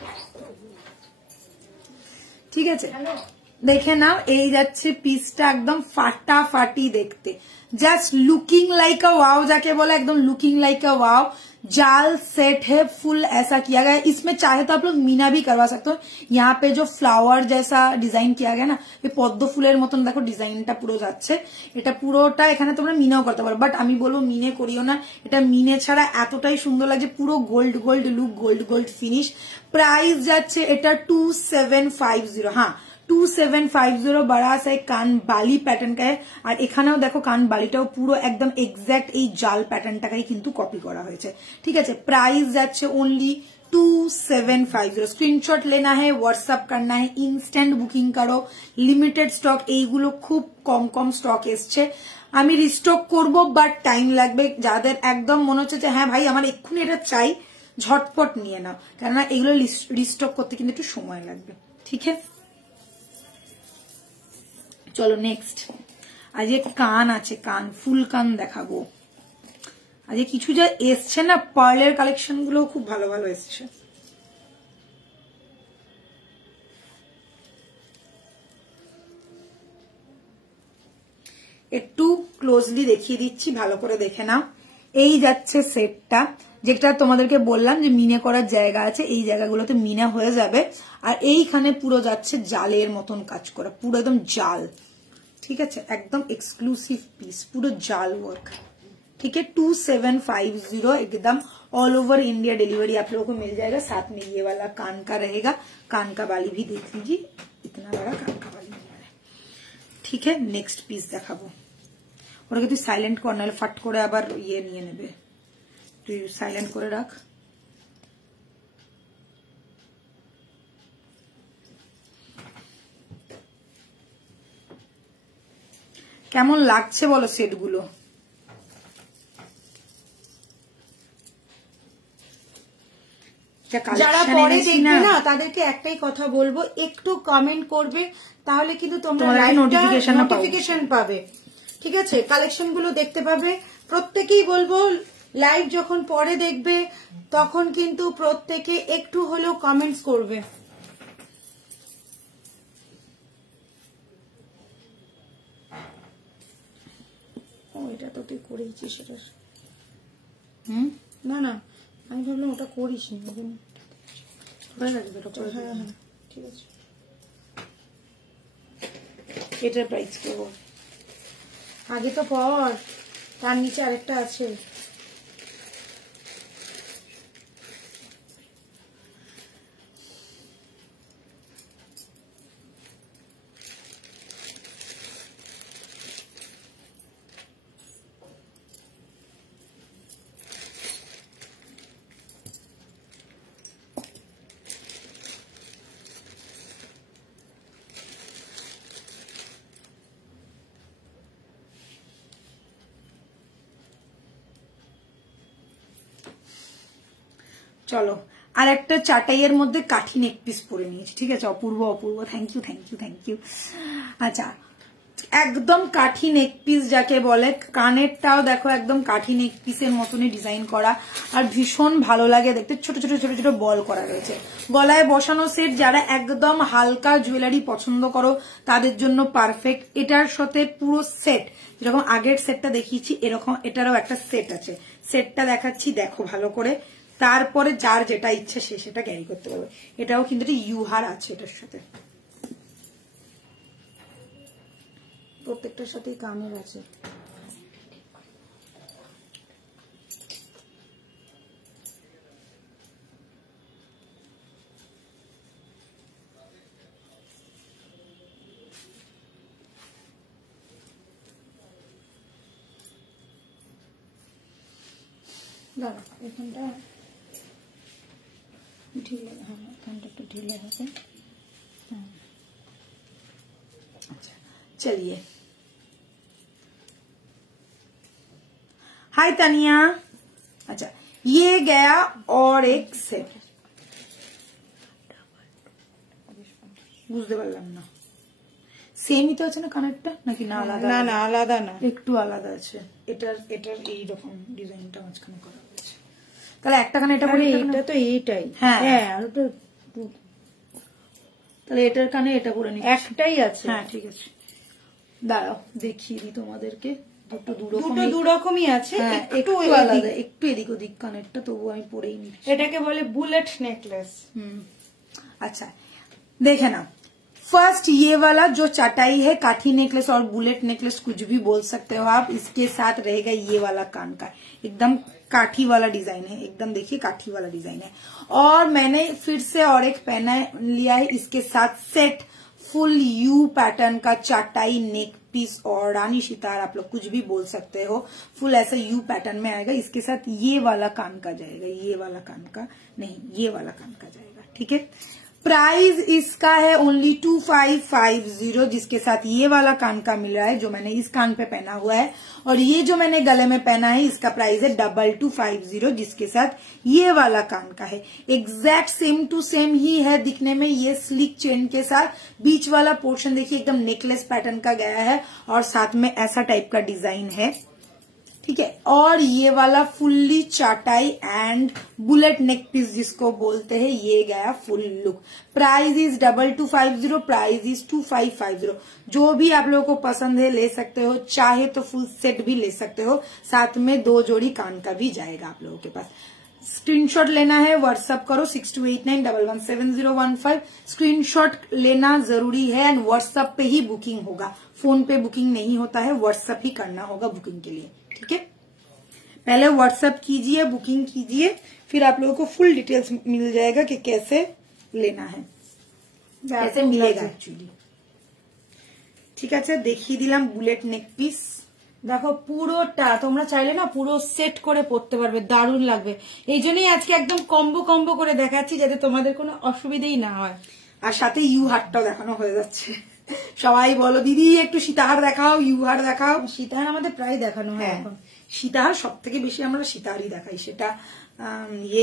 ঠিক আছে। দেখে নাও, এই যাচ্ছে পিসটা একদম ফাটাফাটি দেখতে, जस्ट लुकिंग लाइक अ वाव जाके बोला, एकदम लुकिंग लाइक अ वाव। जाल सेट है फुल, ऐसा किया गया है। इसमें चाहे तो आप लोग मीना भी करवा सकते हो। यहाँ पे जो फ्लावर जैसा डिजाइन किया गया ना, ये पद्म फुलेर मतन देखो डिजाइनটা পুরো যাচ্ছে, এটা পুরোটা এখানে তোমরা মিনাও করতে পারো, বাট আমি বলবো মিনে করিও না, এটা মিনে ছাড়া এতটাই সুন্দর লাগছে, পুরো gold gold look, gold gold finish. Price যাচ্ছে এটা 2750, हाँ 2750। बड़ा सा एक कान बाली पैटर्न का है, और এখানেও দেখো কান বালিটাও পুরো একদম এক্সাক্ট এই জাল প্যাটার্নটাকেই কিন্তু কপি করা হয়েছে, ঠিক আছে। প্রাইস যাচ্ছে ओनली 2750। স্ক্রিনশট लेना है, व्हाट्सएप करना है, ইনস্ট্যান্ট বুকিং করো, লিমিটেড স্টক, এইগুলো খুব কম কম স্টক এসছে, আমি রিস্টক করব, বাট টাইম লাগবে। যাদের একদম মনে হচ্ছে যে হ্যাঁ ভাই আমার এক্ষুনি এটা চাই, ঝটপট নিয়ে নাও, কেননা এগুলো রিস্টক করতে কিন্তু একটু সময় লাগবে, ঠিক আছে। চলো নেক্সট, আজকে কান আছে, কান ফুল কান দেখাবো। আজকে কিছু যা এসছে না, পার্লের কালেকশন গুলো খুব ভালো ভালো এসছে। একটু ক্লোজলি দেখিয়ে দিচ্ছি, ভালো করে দেখে নাও। এই যাচ্ছে সেটটা, যেটা তোমাদেরকে বললাম যে মিনে করার জায়গা আছে, এই জায়গাগুলোতে মিনা হয়ে যাবে, আর এইখানে পুরো যাচ্ছে জালের মতন কাজ করা, পুরো একদম জাল, ठीक है, एकदम एक्सक्लूसिव पीस, पूरा जाल वर्क, ठीक है। 2750 एकदम ऑल ओवर इंडिया डिलीवरी आप लोगों को मिल जाएगा। साथ में ये वाला कान का रहेगा, कान का बाली भी देख लीजिए, इतना बड़ा कान का बाली मिल रहा है, ठीक है। नेक्स्ट पीस देखाबो, ওটাকে তুই সাইলেন্ট কর, নাহলে ফাট করে আবার ইয়ে নিয়ে নেবে, তুই সাইলেন্ট করে রাখ। কেমন লাগছে বলো সেটগুলো? যারা পরে দেখবে না তাদেরকে একটাই কথা বলবো, একটু কমেন্ট করবে, তাহলে কিন্তু তোমরা নোটিফিকেশন পাবে, ঠিক আছে। কালেকশন গুলো দেখতে পাবে। প্রত্যেকেই বলবো লাইভ যখন পরে দেখবে তখন কিন্তু প্রত্যেকে একটু হলেও কমেন্টস করবে। এটা তো তুই করেছিস, সেটা না না আমি ভাবলাম ওটা করিস নি, হয়ে গেছে তো। হ্যাঁ হ্যাঁ ঠিক আছে। এটার প্রাইস কি বল? আগে তো পর, তার নিচে আরেকটা আছে। চলো আর একটা চাটাইয়ের মধ্যে কাঠি নেক পিস পরে নিয়েছি, ঠিক আছে? অপূর্ব অপূর্ব, thank you thank you thank you. আচ্ছা, একদম কাঠি নেক পিস যাকে বলে, কানেরটাও দেখো একদম কাঠি নেক পিসের মতনই ডিজাইন করা, আর ভীষণ ভালো লাগে দেখতে। ছোট ছোট ছোট ছোট বল করা রয়েছে, গলায় বসানো সেট। যারা একদম হালকা জুয়েলারি পছন্দ করো তাদের জন্য পারফেক্ট। এটার সাথে পুরো সেট, যেরকম আগের সেটটা দেখিয়েছি এরকম এটারও একটা সেট আছে। সেটটা দেখাচ্ছি, দেখো ভালো করে। তারপরে যার যেটা ইচ্ছে সে সেটা ক্যারি করতে পারবে। এটাও কিন্তু ইউহার আছে এটার সাথে, প্রত্যেকটার সাথেই কানের আছে। দাঁড়া, এখানটা ঢিলে, হ্যাঁ এখানটা একটু ঢিলে হবে। अच्छा चलिए, हाय तानिया। अच्छा, ये गया और एक सेट, বুঝতে পারলাম না সেমই তো আছে না কানেরটা, নাকি না আলাদা? না না আলাদা না, একটু আলাদা আছে। এটার এইরকম ডিজাইনটা মাঝখানে করা হয়েছে। তাহলে একটা কানে এটা পরে, এটা তো এইটাই। হ্যাঁ হ্যাঁ, আর তো তাহলে এটার কানে এটা পরে নি, একটাই আছে। হ্যাঁ ঠিক আছে, দাঁড়াও দেখিয়ে দিই তোমাদেরকে। দুটো দু রকমই আছে, একটু আলাদা, একটু এদিক ওদিক কানেরটা, তবু আমি পরেই নি। এটাকে বলে বুলেট নেকলেস। अच्छा देखे ना, फर्स्ट ये वाला जो चटाई है, काठी नेकलेस और बुलेट नेकलेस कुछ भी बोल सकते हो आप। इसके साथ रहेगा ये वाला कान का, एकदम काठी वाला डिजाइन है, एकदम देखिए काठी वाला डिजाइन है। और मैंने फिर से और एक पहना लिया है इसके साथ सेट, फुल यू पैटर्न का चटाई नेक पीस और रानी सितार, आप लोग कुछ भी बोल सकते हो। फुल ऐसा यू पैटर्न में आएगा। इसके साथ ये वाला कान का जाएगा, ये वाला कान का नहीं, ये वाला कान का जाएगा, ठीक है। प्राइस इसका है ओनली 2550, जिसके साथ ये वाला कान का मिल रहा है जो मैंने इस कान पे पहना हुआ है, और ये जो मैंने गले में पहना है इसका प्राइस है 2250, जिसके साथ ये वाला कान का है। एग्जैक्ट सेम टू सेम ही है दिखने में। ये स्लिक चेन के साथ बीच वाला पोर्शन देखिए एकदम नेकलेस पैटर्न का गया है, और साथ में ऐसा टाइप का डिजाइन है, ठीक है। और ये वाला फुल्ली चाटाई एंड बुलेट नेक पीस जिसको बोलते हैं, ये गया full look. Price is 2250, price is 2550। जो भी आप लोगों को पसंद है ले सकते हो, चाहे तो फुल सेट भी ले सकते हो, साथ में 2 जोड़ी कान का भी जाएगा आप लोगों के पास। स्क्रीनशॉट लेना है, व्हाट्सएप करो 6289117015। स्क्रीनशॉट लेना जरूरी है, एंड व्हाट्सएप पे ही बुकिंग होगा, फोन पे बुकिंग नहीं होता है, व्हाट्सएप ही करना होगा बुकिंग के लिए, ठीक है। पहले व्हाट्सएप कीजिए, बुकिंग कीजिए, फिर आप लोगों को फुल डिटेल्स मिल जाएगा कि कैसे लेना है, कैसे मिलेगा एक्चुअली, ঠিক আছে। দেখিয়ে দিলাম বুলেট নেক পিস। দেখো পুরোটা তোমরা চাইলে না পুরো সেট করে পরতে পারবে, দারুণ লাগবে। এই জন্যই আজকে একদম কম্বো কম্বো করে দেখাচ্ছি, যাতে তোমাদের কোনো অসুবিধাই না হয়। আর সাথে ইউ হারটাও দেখানো হয়ে যাচ্ছে। সবাই বলো দিদি একটু সীতাহার দেখাও, ইউ হার দেখাও। সীতাহার আমাদের প্রায় দেখানো হয় এখন। সীতাহার সব থেকে বেশি আমরা সীতাহারই দেখাই, সেটা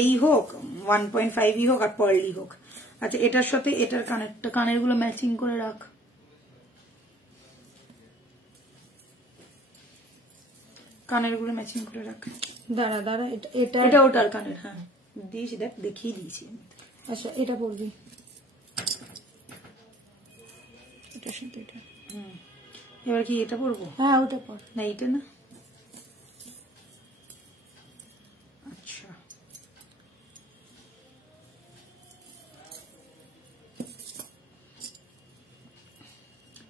এই হোক 1.5 হোক আর পার্লি হোক। আচ্ছা, এটার সাথে এটার কানের গুলো ম্যাচিং করে রাখ, কানের গুলো ম্যাচিং করে রাখ। দাঁড়া দাঁড়া, এটা এটা ওটার কানের, হ্যাঁ দিয়েছি, দেখ দেখিয়ে দিয়েছি। আচ্ছা, এটা পরবি এটার সাথে এটা। এবার কি এটা পরবো? হ্যাঁ ওটা পর। না এটা না, আচ্ছা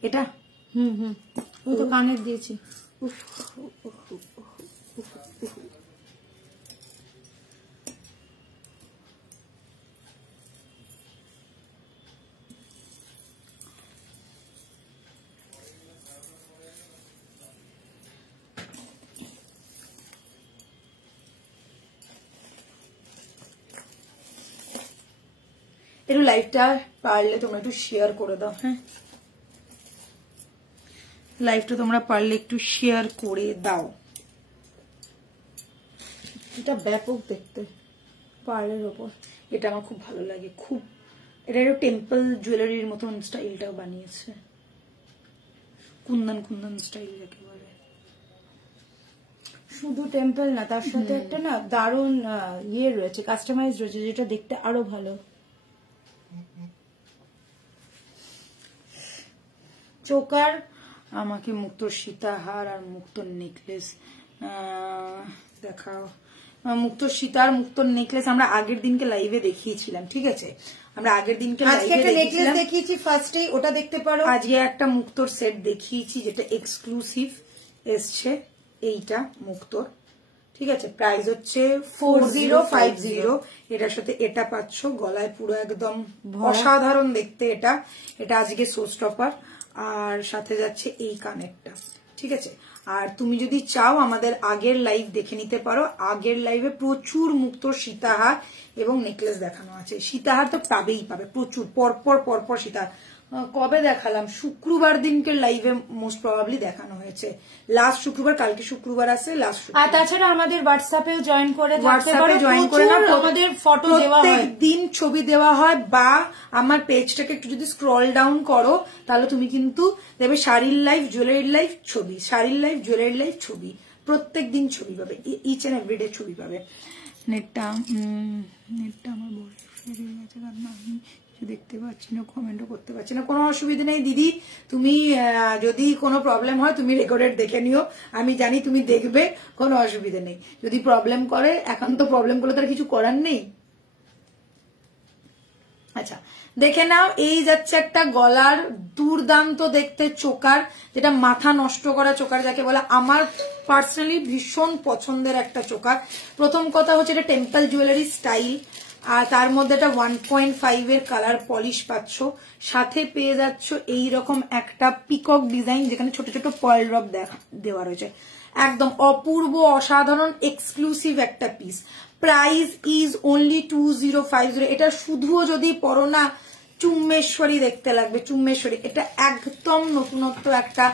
এটা। ওই তো কানের দিয়েছি। একটু লাইভটা পারলে তোমরা একটু শেয়ার করে দাও, হ্যাঁ লাইভটা তোমরা পারলে একটু শেয়ার করে দাও। এটা ব্যাপক দেখতে, পার্লের ওপর। এটা আমার খুব ভালো লাগে, খুব এটা একটা টেম্পল জুয়েলারির মতন স্টাইলটাও বানিয়েছে, কুন্দন কুন্দন স্টাইল যাকে বলে। শুধু টেম্পল না, তার সাথে একটা না দারুণ ইয়ে রয়েছে, কাস্টমাইজ রয়েছে, যেটা দেখতে আরো ভালো। চোকার আমাকে মুক্তোর সীতাহার আর মুক্তোর নেকলেস দেখাও। মুক্তোর সীতার মুক্তোর নেকলেস আমরা আগের দিনকে লাইভে দেখিয়েছিলাম, ঠিক আছে? আমরা আগের দিনকে নেকলেস দেখিয়েছি ফার্স্টে, ওটা দেখতে পারো। আজকে একটা মুক্তোর সেট দেখিয়েছি যেটা এক্সক্লুসিভ এসছে, এইটা মুক্তোর, ঠিক আছে? প্রাইস হচ্ছে 4050। এটার সাথে এটা পাচ্ছ, গলায় পুরো একদম অসাধারণ দেখতে এটা। এটা আজকে শো স্টপার, আর সাথে যাচ্ছে এই কানেরটা, ঠিক আছে? আর তুমি যদি চাও আমাদের আগের লাইভ দেখে নিতে পারো, আগের লাইভে প্রচুর মুক্তোর সীতাহার এবং নেকলেস দেখানো আছে। সীতাহার তো পাবেই পাবে, প্রচুর পরপর সীতাহার। কবে দেখালাম? শুক্রবার দিনকে লাইভে মোস্ট প্রবাবলি দেখানো হয়েছে, লাস্ট শুক্রবার, কালকে শুক্রবার আছে লাস্ট। আর তাছাড়া আমাদের হোয়াটসঅ্যাপেও জয়েন করে আমাদের ফটো দেওয়া হয়, দিন ছবি দেওয়া হয়। বা আমার পেজটাকে একটু যদি স্ক্রল ডাউন করো তাহলে তুমি কিন্তু দেখবে শাড়ির লাইভ, জুয়েলারির লাইভ, ছবি, শাড়ির লাইভ, জুয়েলারির লাইভ, ছবি, প্রত্যেক দিন ছবি পাবে, ইচ এন্ড এভরিডে ছবি পাবে। নেটটা আমার বড় হয়ে গেছে, কারণ আমি দেখতে পাচ্ছি না, কমেন্টও করতে পারছি না। কোনো অসুবিধা নেই দিদি, তুমি যদি কোনো প্রবলেম হয় তুমি রেকর্ডেড দেখে নিও, আমি জানি তুমি দেখবে, কোনো অসুবিধা নেই। যদি প্রবলেম করে, এখন তো প্রবলেম করলে তার কিছু করার নেই। আচ্ছা দেখে নাও, এই যাচ্ছে একটা গলার দুর্দান্ত দেখতে চোকার, যেটা মাথা নষ্ট করা চোকার যাকে বলে। আমার পার্সোনালি ভীষণ পছন্দের একটা চোকার। প্রথম কথা হচ্ছে এটা টেম্পল জুয়েলারি স্টাইল, আর তার মধ্যে একটা 1.5 এর কালার পলিশ পাচ্ছ, সাথে পেয়ে যাচ্ছ এইরকম একটা পিকক ডিজাইন যেখানে ছোট ছোট পার্ল ড্রপ দেওয়া রয়েছে। একদম অপূর্ব, অসাধারণ, এক্সক্লুসিভ একটা পিস। Price is only 2050। এটা শুধুও যদি পরো না, চুম্মেশ্বরী দেখতে লাগবে, চুম্মেশ্বরী। এটা একদম নতুনত্ব একটা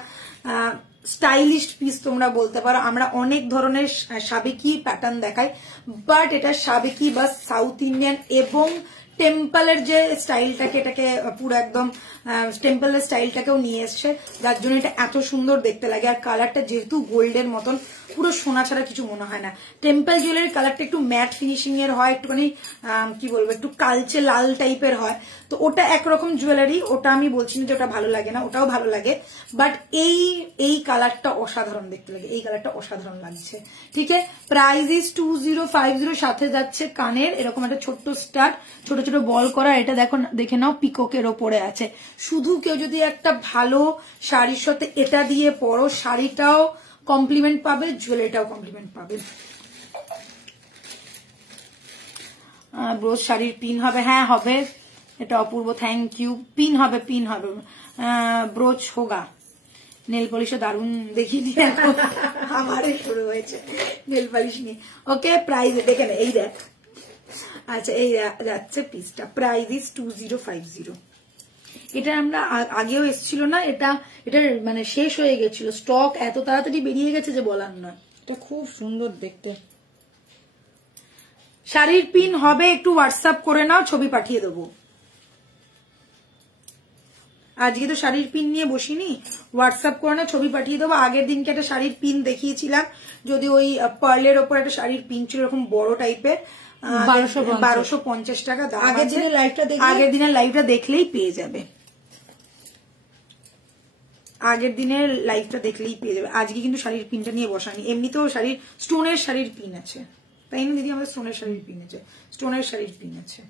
স্টাইলিশ পিস তোমরা বলতে পারো। আমরা অনেক ধরনের সাবেকি প্যাটার্ন দেখাই, বাট এটা সাবেকি বা সাউথ ইন্ডিয়ান এবং টেম্পলের যে স্টাইলটাকে, এটাকে পুরো একদম টেম্পলের স্টাইলটাকেও নিয়ে এসছে, যার জন্য এটা এত সুন্দর দেখতে লাগে। আর কালারটা যেহেতু গোল্ডের মতন, পুরো সোনা ছাড়া কিছু মনে হয় না। টেম্পল জুয়েলারির কালারটা একটু ম্যাট ফিনিশিং এর হয়, একটুখানি কি বলবো, একটু কালচে লাল টাইপের হয়, তো ওটা একরকম জুয়েলারি। ওটা আমি বলছি না যে ওটা ভালো লাগে না, ওটাও ভালো লাগে, বাট এই কালারটা অসাধারণ দেখতে লাগে, এই কালারটা অসাধারণ লাগছে, ঠিক আছে? Price is 2050। সাথে যাচ্ছে কানের এরকম একটা ছোট্ট স্টার, ছোট ছোট বল করা। এটা দেখে নাও, পিককের ওপরে আছে। শুধু কেউ যদি একটা ভালো শাড়ির সাথে এটা দিয়ে পরো, শাড়িটাও কমপ্লিমেন্ট পাবে, জুয়েলারিটাও কমপ্লিমেন্ট পাবে। ব্রোজ শাড়ির পিন হবে, হ্যাঁ হবে, এটা অপূর্ব, থ্যাংক ইউ। পিন হবে, পিন হবে, ব্রোজ হোগা। নেল পলিশও দারুণ দেখিয়ে দিয়ে আমারে শুরু হয়েছে নেল পলিশ নিয়ে। ওকে, প্রাইস দেখে না, এই দেখ। আচ্ছা, এই যাচ্ছে পিসটা, প্রাইস ইজ 2050। এটা আমরা আগেও এসেছিল না, এটার মানে শেষ হয়ে গেছিল, স্টক এত তাড়াতাড়ি বেরিয়ে গেছে যে বলার নয়। এটা খুব সুন্দর দেখতে। শাড়ির পিন হবে, একটু হোয়াটসঅ্যাপ করে নাও, ছবি পাঠিয়ে দেবো। আজকে তো শাড়ির পিন নিয়ে বসিনি, হোয়াটসঅ্যাপ করে না, ছবি পাঠিয়ে দেবো। আগের দিনকে একটা শাড়ির পিন দেখিয়েছিলাম, যদি ওই পার্লের ওপর একটা শাড়ির পিন ছিল এরকম বড় টাইপের, 1250 টাকা দাম। আগের দিনের লাইভটা দেখলেই পেয়ে যাবে, আগের দিনের লাইভটা দেখলেই পেয়ে যাবে। আজকে কিন্তু শাড়ির পিনটা নিয়ে বসানি, এমনিতেও শাড়ির স্টোনের শাড়ির পিন আছে, তাই না দিদি? আমাদের স্টোনের শাড়ির পিন আছে, স্টোনের শাড়ির পিন আছে।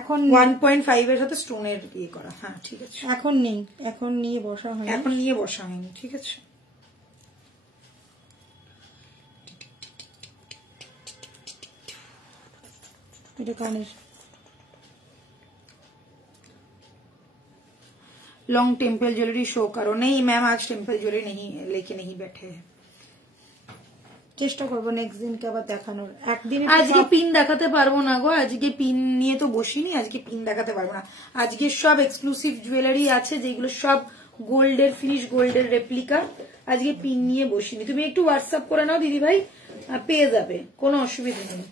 এখন 1.5 এর সাথে স্টোনের ইয়ে করা। হ্যাঁ ঠিক আছে, এখন নেই, এখন নিয়ে বসা হয়নি, এখন নিয়ে বসা হয়নি, ঠিক আছে। এটা কানের लॉन्ग टेम्पल ज्वेलरी शो करो। नहीं मैम, आज टेम्पल ज्वेलरी नहीं लेके नहीं बैठे हैं। চেষ্টা করবো নেক্সট দিনকে আবার দেখানোর। একদিন আজকে পিন দেখাতে পারবো না গো, আজকে পিন নিয়ে তো বসিনি, আজকে পিন দেখাতে পারবো না। আজকে সব এক্সক্লুসিভ জুয়েলারি আছে যেগুলো সব গোল্ডের ফিনিশ, গোল্ডের রেপ্লিকা। আজকে পিন নিয়ে বসিনি। তুমি একটু হোয়াটসঅ্যাপ করে নাও দিদি ভাই, পেয়ে যাবে, কোনো অসুবিধা নেই।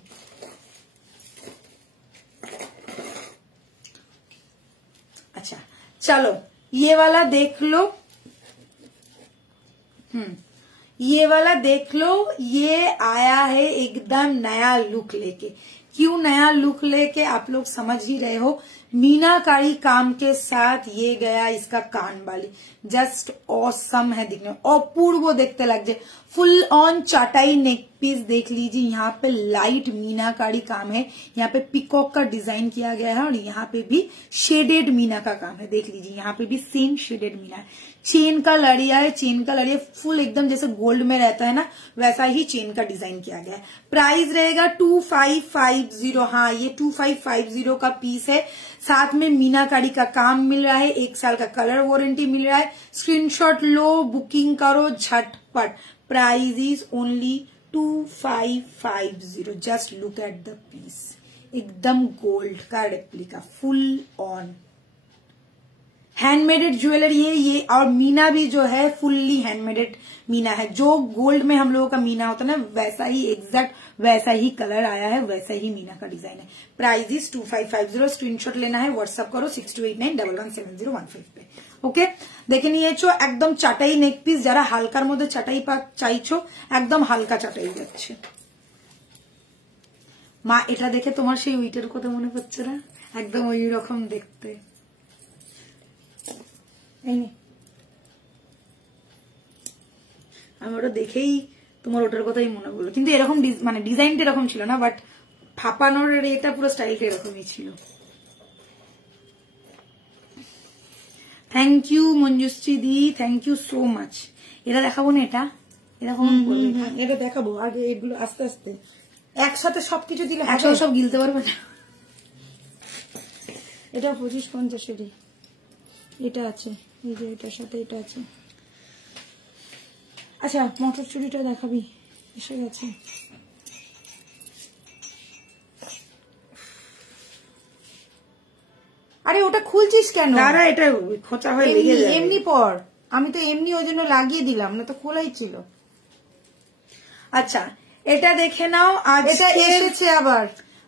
चलो ये वाला देख लो, ये वाला देख लो, ये आया है एकदम नया लुक लेके। क्यों नया लुक लेके, आप लोग समझ ही रहे हो। मीनाकारी काम के साथ ये गया इसका कान वाली, जस्ट ऑसम है दिखने में, अपूर्व देखते लग जाए। फुल ऑन चाटाई नेक पीस देख लीजिए, यहाँ पे लाइट मीनाकारी काम है, यहाँ पे पिकॉक का डिजाइन किया गया है और यहाँ पे भी शेडेड मीना का काम है। देख लीजिए यहाँ पे भी सेम शेडेड मीना है। चेन का लड़िया है, चेन का लड़िया फुल एकदम जैसे गोल्ड में रहता है ना, वैसा ही चेन का डिजाइन किया गया है। प्राइस रहेगा 2550। हाँ, ये 2550 का पीस है। साथ में मीनाकारी का काम मिल रहा है, 1 साल का कलर वारंटी मिल रहा है। स्क्रीनशॉट लो, बुकिंग करो झटपट। Price is only 2550। Just look at the piece, एकदम गोल्ड का replica, full on handmaded jewellery है ये। और मीना भी जो है फुल्ली हैंडमेडेड मीना है, जो गोल्ड में हम लोगों का मीना होता है ना, वैसा ही एग्जैक्ट वैसा ही कलर आया है, वैसा ही मीना का डिजाइन है। Price is 2550। स्क्रीनशॉट लेना है, व्हाट्सअप करो 6289117015 पे। ओके, देखे নিয়েছো একদম চাটাই নেক পিস। যারা হালকার মধ্যে চাটাই চাইছো, একদম হালকা চাটাই যাচ্ছে। মা এটা দেখে তোমার সেই উইটার কথা মনে পড়ছে না? একদম ওই রকম দেখতে। আমি ওটা দেখেই তোমার ওটার কথাই মনে পড়লো, কিন্তু এরকম মানে ডিজাইনটা এরকম ছিল না, বাট ফাপানোর এটা পুরো স্টাইলটা এরকমই ছিল। Thank you Manjushree di, thank you so much. এটা দেখাবো না, এটা এরকম এটা দেখাবো আগে, এগুলো আস্তে আস্তে একসাথে সবকিছু দিলে একসাথে সব গিলতে পারবে না। এটা 2550-এরই এটা আছে, এই যে এটার সাথে এটা আছে। আচ্ছা, মটর চুড়িটা দেখাবি, এসে গেছে। আরে ওটা খুলছিস কেন? দাঁড়া, এটা খোঁচা হয়ে লেগে যাবে। এমনি পর, আমি তো এমনি ওই জন্য লাগিয়ে দিলাম, না তো খোলাই ছিল। আচ্ছা, এটা দেখে নাও। আজ এটা এসেছে আবার,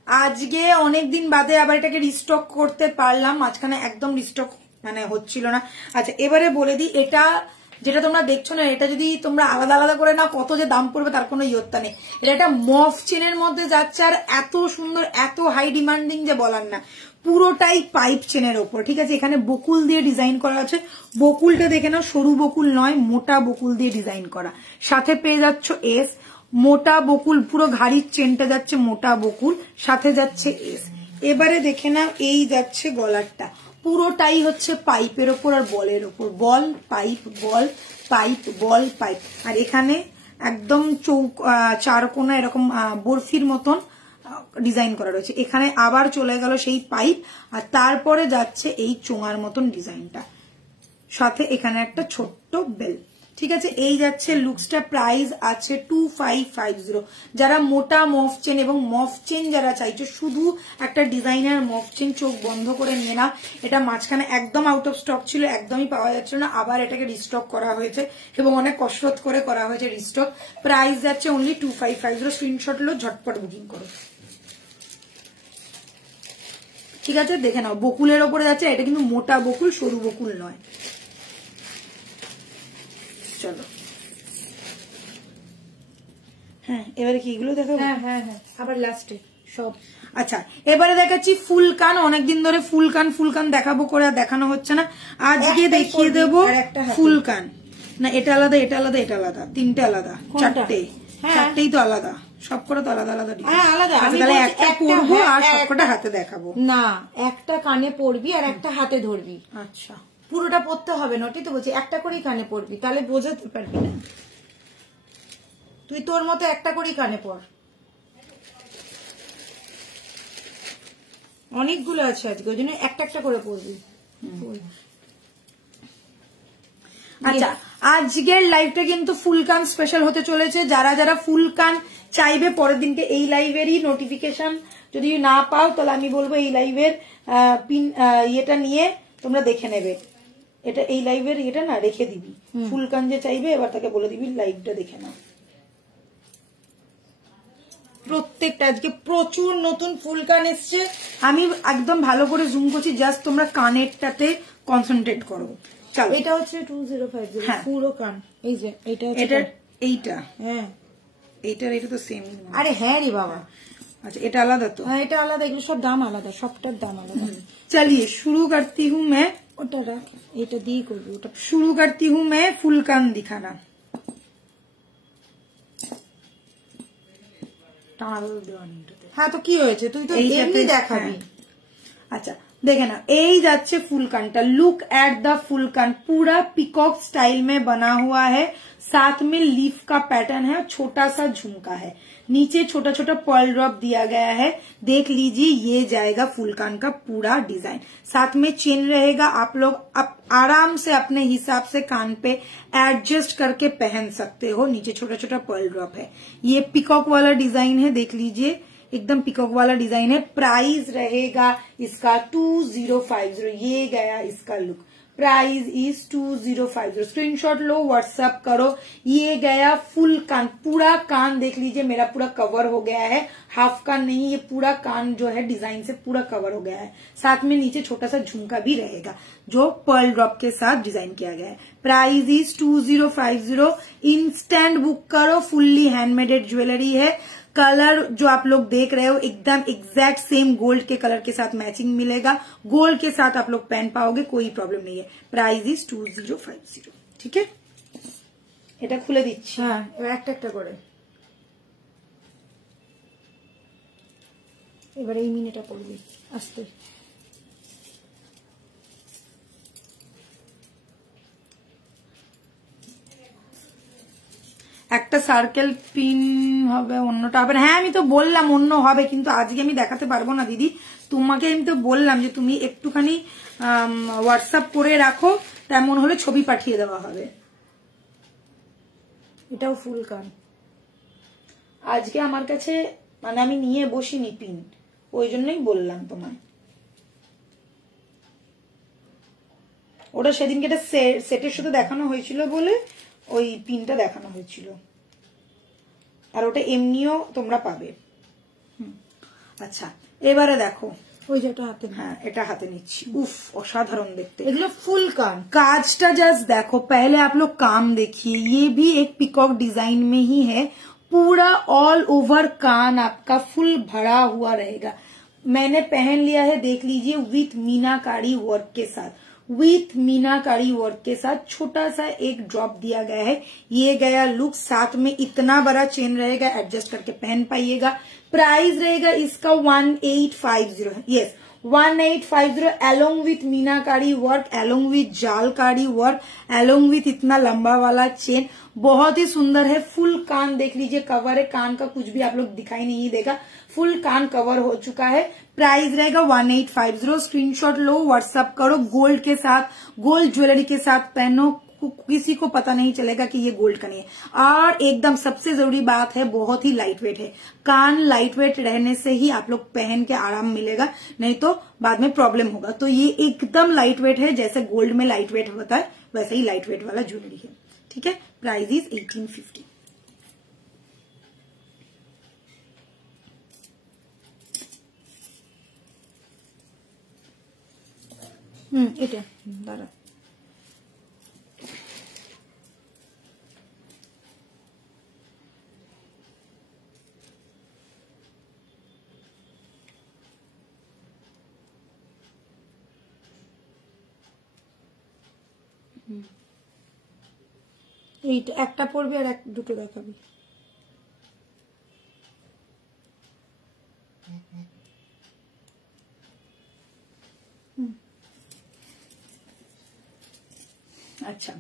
আজকে অনেকদিন বাদে আবার এটাকে রিস্টক করতে পারলাম। মাঝখানে একদম রিস্টক মানে হচ্ছিল না। আচ্ছা, এবারে বলে দিই, এটা যেটা তোমরা দেখছো না, এটা যদি তোমরা আলাদা আলাদা করে নাও কত যে দাম পড়বে তার কোনো ইয়ত্তা নেই। এটা একটা মফ চেনের মধ্যে যাচ্ছে, আর এত সুন্দর, এত হাই ডিমান্ডিং যে বলার না। পুরোটাই পাইপ চেনের ওপর, ঠিক আছে। এখানে বকুল দিয়ে ডিজাইন করা আছে। বকুলটা দেখে নাও, সরু বকুল নয়, মোটা বকুল দিয়ে ডিজাইন করা। সাথে পেয়ে যাচ্ছ এস, মোটা বকুল, পুরো ঘাড়ির চেনটা যাচ্ছে মোটা বকুল, সাথে যাচ্ছে এস। এবারে দেখে নাও, এই যাচ্ছে গলারটা, পুরোটাই হচ্ছে পাইপের ওপর আর বলের ওপর, বল পাইপ, বল পাইপ, বল পাইপ। আর এখানে একদম চারকোনা এরকম বরফির মতন ডিজাইন করা রয়েছে। এখানে আবার চলে গেল সেই পাইপ, আর তারপরে যাচ্ছে এই চোঙার মতন ডিজাইনটা, সাথে এখানে একটা ছোট্ট বেল, ঠিক আছে। এই যাচ্ছে লুকসটা। প্রাইস আছে 2550। যারা মোটা মফ চেন এবং মফ চেন যারা চাইছো, শুধু একটা ডিজাইনার মফ চেন, চোখ বন্ধ করে নিয়ে নাও। এটা মাঝখানে একদম আউট অফ স্টক ছিল, একদমই পাওয়া যাচ্ছিল না, আবার এটাকে রিস্টক করা হয়েছে এবং অনেক কসরত করে করা হয়েছে রিস্টক। প্রাইস যাচ্ছে অনলি 2550। স্ক্রিনশট লো, ঝটপট বুকিং করো, ঠিক আছে। দেখে নাও, বকুলের ওপরে যাচ্ছে, এটা কিন্তু মোটা বকুল, সরু বকুল নয়। চলো, হ্যাঁ, এবারে কি এগুলো দেখাবো? হ্যাঁ হ্যাঁ হ্যাঁ, আবার লাস্টে সব। আচ্ছা, এবারে দেখাচ্ছি ফুল কান। অনেকদিন ধরে ফুল কান দেখাবো করে দেখানো হচ্ছে না, আজকে দেখিয়ে দেবো ফুল কান। না, এটা আলাদা, এটা আলাদা, এটা আলাদা, তিনটে আলাদা, চারটেই তো আলাদা, সবকটা তো আলাদা আলাদা। তাহলে একটা পরবো আর সবকটা হাতে দেখাবো না, একটা কানে পরবি আর একটা হাতে ধরবি। আচ্ছা, পুরোটা পরতে হবে নটি তো বলছি, একটা করেই কানে পরবি, তাহলে বোঝাতে পারবি না। তুই তোর মতো একটা করেই কানে পর, অনেকগুলো আছে আজকে, ওই জন্য একটা একটা করে পরবি। আচ্ছা, আজকের লাইভটা কিন্তু ফুল কান স্পেশাল হতে চলেছে। যারা যারা ফুল কান চাইবে, পরের দিনকে এই লাইভেরই নোটিফিকেশন যদি না পাও, তাহলে আমি বলবো এই লাইভের পিন ইয়েটা নিয়ে তোমরা দেখে নেবে। এটা এই লাইভের এটা না রেখে দিবি, ফুল কান যে চাইবে এবার তাকে বলে দিবি লাইভটা দেখে নাও। প্রত্যেকটা আজকে প্রচুর নতুন ফুল কান এসছে, আমি একদম ভালো করে জুম করছি, জাস্ট তোমরা কানেরটাতে কনসেন্ট্রেট করো। চলো, এটা হচ্ছে 2050 হ্যাঁ। পুরো কান। এই যে এটা হচ্ছে এটা এইটা, হ্যাঁ এইটার এটা তো সেম। আরে হ্যাঁ রে বাবা, अच्छा এটা আলাদা তো? হ্যাঁ এটা আলাদা, এগুলো সব দাম আলাদা, সবটার দাম আলাদা। चलिए शुरू करती हूँ मैं। ওটা রাখ, এটা দিয়ে করবি ওটা। शुरू करती हूँ मैं फुल कान दिखाना। হ্যাঁ তো কি হয়েছে, তুই তো এমনি দেখাবি। अच्छा देखे ना, यही जाच्छे फुल कानटा। लुक एट द फुल कान, पूरा पिकॉक स्टाइल में बना हुआ है, साथ में लीफ का पैटर्न है और छोटा सा झुमका है, नीचे छोटा छोटा पर्ल ड्रॉप दिया गया है। देख लीजिए ये जाएगा फुल कान का पूरा डिजाइन, साथ में चेन रहेगा। आप लोग आराम से अपने हिसाब से कान पे एडजस्ट करके पहन सकते हो। नीचे छोटा छोटा पर्ल ड्रॉप है। ये पिकॉक वाला डिजाइन है, देख लीजिए एकदम पिकॉक वाला डिजाइन है। प्राइस रहेगा इसका 2050। ये गया इसका look, price is 2050। Screenshot low, WhatsApp करो। ये गया फुल कान, पूरा कान देख लीजिए मेरा पूरा कवर हो गया है, हाफ कान नहीं, ये पूरा कान जो है डिजाइन से पूरा कवर हो गया है। साथ में नीचे छोटा सा झुमका भी रहेगा जो पर्ल ड्रॉप के साथ डिजाइन किया गया है। Price is 2050। इंस्टेंट बुक करो, फुल्ली हैंडमेडेड ज्वेलरी है। कलर जो आप लोग देख रहे हो एकदम एग्जैक्ट सेम गोल्ड के कलर के साथ मैचिंग मिलेगा। गोल्ड के साथ आप लोग पहन पाओगे, कोई प्रॉब्लम नहीं है। Price is 2050। ठीक है, এটা খুলে দিচ্ছি। হ্যাঁ এবার একটা একটা করে, এবার এই মিনিটা পড়বি আস্তে। একটা সার্কেল পিন হবে, অন্যটা হবে। হ্যাঁ আমি তো বললাম অন্য হবে, কিন্তু আজকে আমি দেখাতে পারবো না দিদি। তোমাকে আমি তো বললাম যে তুমি একটুখানি হোয়াটসঅ্যাপ করে রাখো, তেমন হলে ছবি পাঠিয়ে দেওয়া হবে। এটাও ফুল কান। আজকে আমার কাছে মানে আমি নিয়ে বসিনি পিন, ওই জন্যই বললাম তোমায়। ওটা সেদিনকে একটা সেটের সাথে দেখানো হয়েছিল বলে ওই পিনটা দেখানো হয়েছিল, আর ওটা এমনিও তোমরা পাবে। আচ্ছা এবারে দেখো, ওই যে এটা হাতে, হ্যাঁ এটা হাতে নিচ্ছি। উফ অসাধারণ দেখতে, এগুলো ফুল কান। काजटा जस्ट देखो, पहले आप लोग काम देखिए। ये भी एक पिकॉक डिजाइन में ही है, पूरा ऑल ओवर कान आपका फुल भरा हुआ रहेगा। मैंने पहन लिया है, देख लीजिए, विथ मीनाकारी वर्क के साथ, विथ मीनाकारी वर्क के साथ छोटा सा एक ड्रॉप दिया गया है। ये गया लुक, साथ में इतना बड़ा चेन रहेगा, एडजस्ट करके पहन पाइएगा। प्राइस रहेगा इसका 1850। Yes 1850 along with meenakari work, along with jaalkari work, along with इतना लंबा वाला चेन। बहुत ही सुंदर है। फुल कान देख लीजिए, कवर है, कान का कुछ भी आप लोग दिखाई नहीं देगा, फुल कान कवर हो चुका है। प्राइस रहेगा 1850। स्क्रीनशॉट लो, व्हाट्सएप करो। गोल्ड के साथ, गोल्ड ज्वेलरी के साथ पहनो, किसी को पता नहीं चलेगा कि ये गोल्ड का नहीं है। और एकदम सबसे जरूरी बात है, बहुत ही लाइट वेट है। कान लाइट वेट रहने से ही आप लोग पहन के आराम मिलेगा, नहीं तो बाद में प्रॉब्लम होगा। तो ये एकदम लाइट वेट है, जैसे गोल्ड में लाइट वेट होता है वैसे ही लाइट वेट वाला ज्वेलरी है। ठीक है, प्राइस इज 1850। এটা দাঁড়া, এইটা একটা পড়বি আর দুটো দেখাবি। আচ্ছা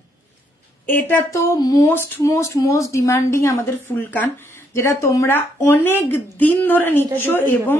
এটা তো মোস্ট মোস্ট মোস্ট ডিমান্ডিং আমাদের ফুল কান, যেটা তোমরা অনেক দিন ধরে নিচ্ছ এবং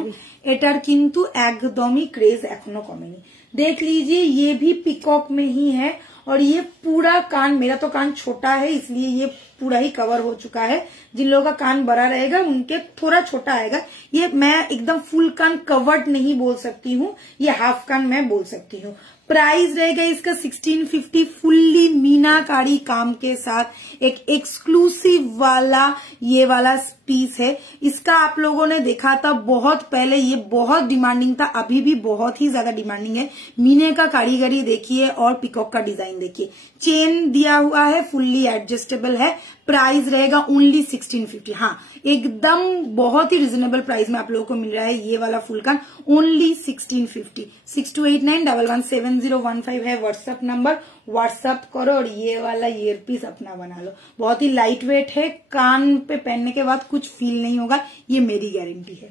এটার কিন্তু একদমই ক্রেজ এখনো কমেনি। देख लीजिए ये भी पिकॉक में ही है और ये पूरा कान, मेरा तो कान छोटा है इसलिए ये पूरा ही कवर हो चुका है। जिन लोगों का कान बड़ा रहेगा उनके थोड़ा छोटा आएगा। ये मैं एकदम फुल कान कवर्ड नहीं बोल सकती हूँ, ये हाफ कान मैं बोल सकती हूँ। प्राइस रहेगा इसका 1650 फुल्ली मीनाकारी काम के साथ एक एक्सक्लूसिव वाला ये वाला पीस है। इसका आप लोगों ने देखा था बहुत पहले, ये बहुत डिमांडिंग था, अभी भी बहुत ही ज्यादा डिमांडिंग है। मीने का कारीगरी देखिए और पिकॉक का डिजाइन देखिए, चेन दिया हुआ है, फुल्ली एडजस्टेबल है। प्राइस रहेगा ओनली 1650। हाँ, एकदम बहुत ही रिजनेबल प्राइस में आप लोगों को मिल रहा है ये वाला फुल कान, ओनली 1650। 6289117015 है व्हाट्सएप नंबर, व्हाट्सएप करो और ये वाला ईयर पीस अपना बना लो। बहुत ही लाइट वेट है, कान पे पहनने के बाद कुछ फील नहीं होगा, ये मेरी गारंटी है।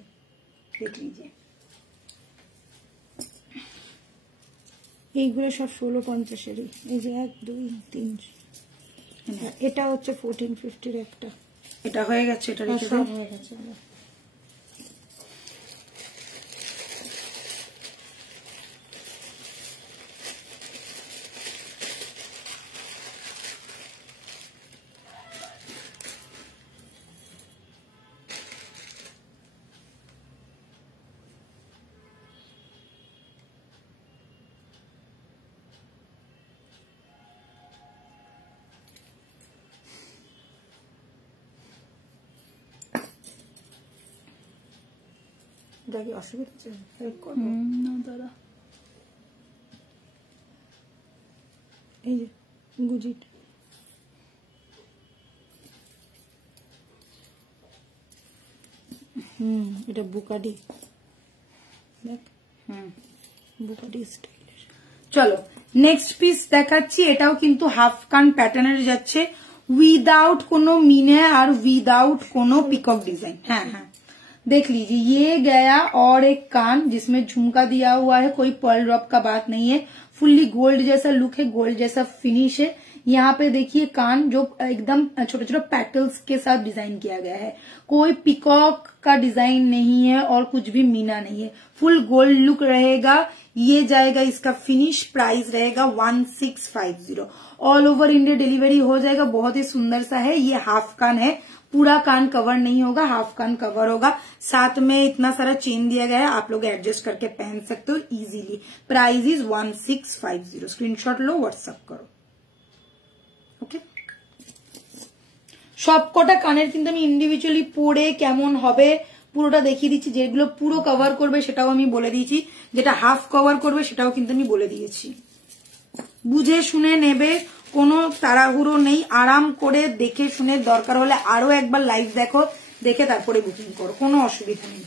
देख लीजिए, এইগুলো সব 1650 এই যে 1 2 3 এটা হচ্ছে 1450 একটা, এটা হয়ে গেছে, এটা রেখে দাও, হয়ে গেছে। কি অসুবিধা হচ্ছে? হেল্প করবো না দাদা। এই যে গুজিট, এটা বুকাডি, দেখ, বুকাডি স্টাইলের। চলো নেক্সট পিস দেখাচ্ছি, এটাও কিন্তু হাফ কান প্যাটার্নের যাচ্ছে, উইদাউট কোনো মিনে আর উইদাউট কোনো পিকক ডিजाइन। हाँ हाँ देख लीजिए, ये गया और एक कान जिसमें झुमका दिया हुआ है, कोई पर्ल ड्रॉप का बात नहीं है, फुल्ली गोल्ड जैसा लुक है, गोल्ड जैसा फिनिश है। यहाँ पे देखिए कान जो एकदम छोटे छोटे पेटल्स के साथ डिजाइन किया गया है, कोई पिकॉक का डिजाइन नहीं है और कुछ भी मीना नहीं है, फुल गोल्ड लुक रहेगा। ये जाएगा इसका फिनिश, प्राइस रहेगा 1650। ऑल ओवर इंडिया डिलीवरी हो जाएगा, बहुत ही सुंदर सा है। ये हाफ कान है, पूरा कान कवर नहीं होगा, हाफ कान कवर होगा। साथ में इतना सारा चेन दिया गया है, आप लोग एडजस्ट करके पहन सकते हो easily. Price is 1650। Screenshot low, WhatsApp करो। ओके, সবকটা কানের কিন্তু আমি ইন্ডিভিজুয়ালি পরে কেমন হবে পুরোটা দেখিয়ে দিচ্ছি। যেগুলো পুরো কভার করবে সেটাও আমি বলে দিয়েছি, যেটা হাফ কভার করবে সেটাও কিন্তু আমি বলে দিয়েছি। বুঝে শুনে নেবে, কোনো তাড়াহুড়ো নেই, আরাম করে দেখে শুনে, দরকার হলে আরো একবার লাইভ দেখো, দেখে তারপরে বুকিং করো, কোনো অসুবিধা নেই।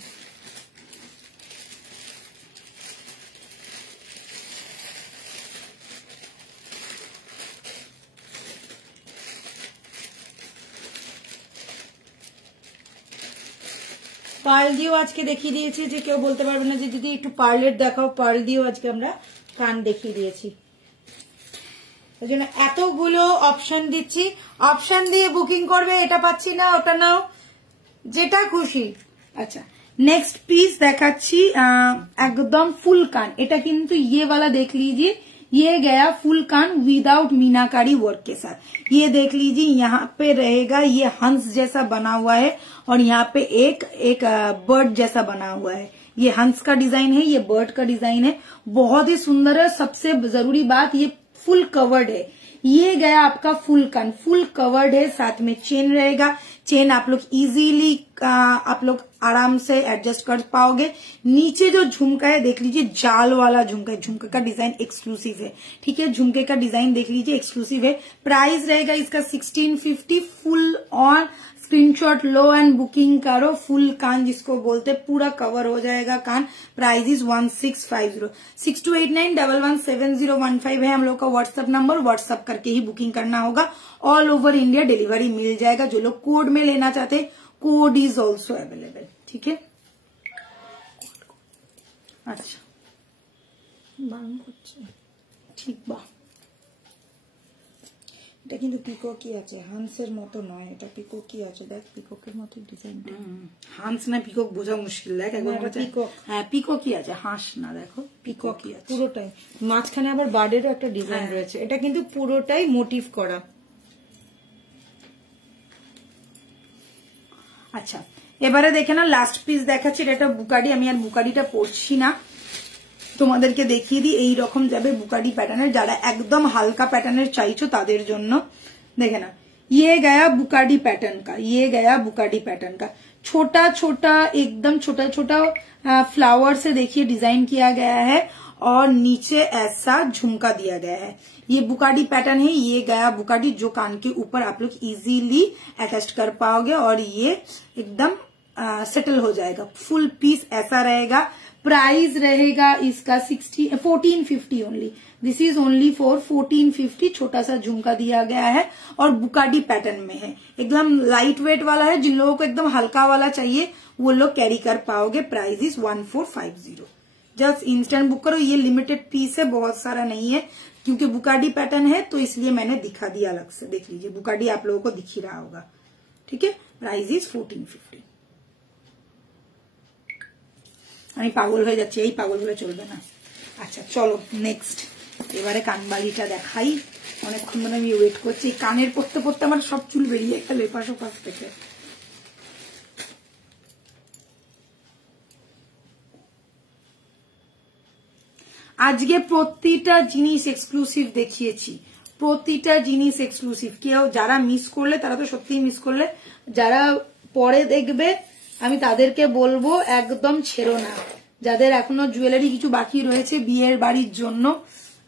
পার্ল দিয়েও আজকে দেখিয়ে দিয়েছি, যে কেউ বলতে পারবে না যে দিদি একটু পার্লের দেখাও, পার্ল দিয়েও আজকে আমরা কান দেখিয়ে দিয়েছি। ওই জন্য এতগুলো অপশন দিচ্ছি, অপশন দিয়ে বুকিং করবে, এটা পাচ্ছি না ওটা নাও, যেটা খুশি। আচ্ছা, नेक्स्ट पीस দেখাচ্ছি एकदम फुल कान। এটা কিন্তু ये वाला देख लीजिए, ये गया फुल कान विदाउट मीनाकारी वर्क के साथ। ये देख लीजिए, यहाँ पे रहेगा ये हंस जैसा बना हुआ है और यहाँ पे एक बर्ड जैसा बना हुआ है। ये हंस का डिजाइन है, ये बर्ड का डिजाइन है, बहुत ही सुंदर है। सबसे जरूरी बात, ये फुल कवर्ड है। ये गया आपका फुल कान, फुल कवर्ड है, साथ में चेन रहेगा। चेन आप लोग इजीली आप लोग आराम से एडजस्ट कर पाओगे। नीचे जो झुमका है देख लीजिए, जाल वाला झुमका है, झुमके का डिजाइन एक्सक्लूसिव है, ठीक है। झुमके का डिजाइन देख लीजिए, एक्सक्लूसिव है। प्राइस रहेगा इसका 1650। Full on screenshot low and booking करो। फुल कान जिसको बोलते पूरा कवर हो जाएगा कान। Price is 1650। 6289117015 है हम लोग का व्हाट्सएप नंबर, व्हाट्सएप करके ही बुकिंग करना होगा। ऑल ओवर इंडिया डिलीवरी मिल जाएगा। जो लोग कोड में लेना चाहते हैं, कोड इज ऑल्सो अवेलेबल, ठीक है। अच्छा, ठीक बा, এটা কিন্তু পিককি আছে, হাঁসের মতো নয়, এটা পিককি আছে। দেখ পিককের মতো ডিজাইনটা, হাঁস না পিকক বোঝা মুশকিল। দেখ একবার পিকক, হ্যাঁ পিককি আছে, হাঁস না, দেখো পিককি আছে পুরোটাই। মাঝখানে আবার বার্ডেরও একটা ডিজাইন রয়েছে। এটা কিন্তু পুরোটাই মোটিভ করা। আচ্ছা এবারে দেখে না লাস্ট পিস দেখাচ্ছি, এটা একটা বুকাডি, আমি আর বুকাডিটা পরছি না, তোমাদেরকে দেখিয়ে দিই। এইরকম যাবে বুকাডি প্যাটার্নের, যারা একদম হালকা প্যাটার্নের চাইছো তাদের জন্য। देखे ना, ये गया बुकाडी पैटर्न का, ये गया बुकाडी पैटर्न का, छोटा छोटा एकदम छोटा छोटा फ्लावर से देखिए डिजाइन किया गया है और नीचे ऐसा झुमका दिया गया है। ये बुकाडी पैटर्न है, ये गया बुकाडी, जो कान के ऊपर आप लोग इजीली अटैच कर पाओगे और ये एकदम सेटल हो जाएगा। फुल पीस ऐसा रहेगा। प्राइस रहेगा इसका 1450 only. This is only for 1450। छोटा सा झुमका दिया गया है और बुकाडी पैटर्न में है, एकदम लाइट वेट वाला है। जिन लोगों को एकदम हल्का वाला चाहिए वो लोग कैरी कर पाओगे। Price is 1450। Just instant book करो, ये लिमिटेड पीस है, बहुत सारा नहीं है, क्योंकि बुकाडी पैटर्न है तो इसलिए मैंने दिखा दिया अलग से। देख लीजिए बुकाडी आप लोगों को दिख ही रहा होगा, ठीक है। Price is 1450। আমি পাগল হয়ে যাচ্ছি, এই পাগল হলে চলবে না। আচ্ছা চলো নেক্সট, এবারে কানবালিটা দেখাই। অনেকক্ষণ ধরে আমি ওয়েট করছি, কানের পড়তে পড়তে আমার সব চুল বেরিয়ে গেল এপাশ ওপাশ থেকে। আজকে প্রতিটা জিনিস এক্সক্লুসিভ দেখিয়েছি, প্রতিটা জিনিস এক্সক্লুসিভ। কেউ যারা মিস করলে তারা তো সত্যিই মিস করলে, যারা পরে দেখবে আমি তাদেরকে বলবো একদম ছেড়ো না। যাদের এখনো জুয়েলারি কিছু বাকি রয়েছে বিয়ের বাড়ির জন্য,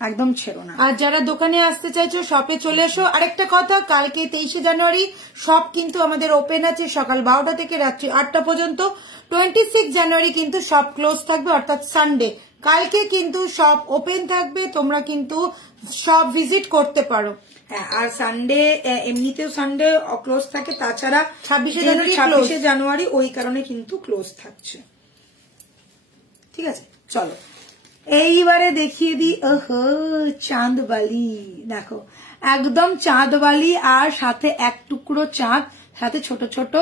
একদম ছেড়ো না। আর যারা দোকানে আসতে চাইছো শপে চলে এসো। আরেকটা কথা, কালকে 23শে জানুয়ারি শপ কিন্তু আমাদের ওপেন আছে সকাল 12টা থেকে রাত্রি 8টা পর্যন্ত। 26 জানুয়ারি কিন্তু শপ ক্লোজ থাকবে, অর্থাৎ সানডে। কালকে কিন্তু শপ ওপেন থাকবে, তোমরা কিন্তু শপ ভিজিট করতে পারো। হ্যাঁ, আর সানডে এমনিতেও সানডে ক্লোজ থাকে, তাছাড়া 26শে জানুয়ারি ওই কারণে কিন্তু ক্লোজ থাকছে। ঠিক আছে চলো এইবারে দেখিয়ে দিই। চাঁদবালি দেখো, একদম চাঁদবালি আর সাথে এক টুকরো চাঁদ, সাথে ছোট ছোট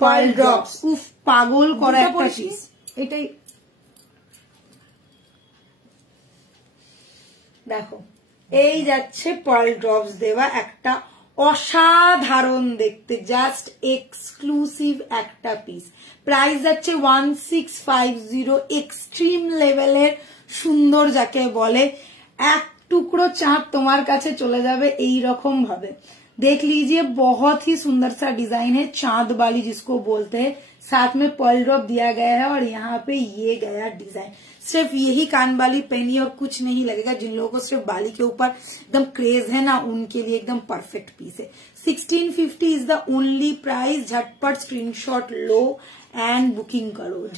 পার্ল ড্রপস। উফ, পাগল করা একটা পিস। এটাই দেখো, এই যাচ্ছে পার্ল ড্রপস দেওয়া একটা অসাধারণ দেখতে, জাস্ট এক্সক্লুসিভ একটা পিস। প্রাইস যাচ্ছে 1650। এক্সট্রিম লেভেলের সুন্দর যাকে বলে, এক টুকরো চাঁদ তোমার কাছে চলে যাবে এই রকম भावे। देख लीजिए बहुत ही सुंदर सा डिजाइन है, चांद वाली जिसको बोलते हैं। साथ में पर्ल ड्रॉप दिया गया है और यहाँ पे ये गया डिजाइन। सिर्फ यही कान बाली पहनी और कुछ नहीं लगेगा। जिन लोगों को सिर्फ बाली के ऊपर एकदम क्रेज है ना, उनके लिए एकदम परफेक्ट पीस है। 1650 इज द ओनली प्राइस। झटपट स्क्रीनशॉट लो एंड बुकिंग करो।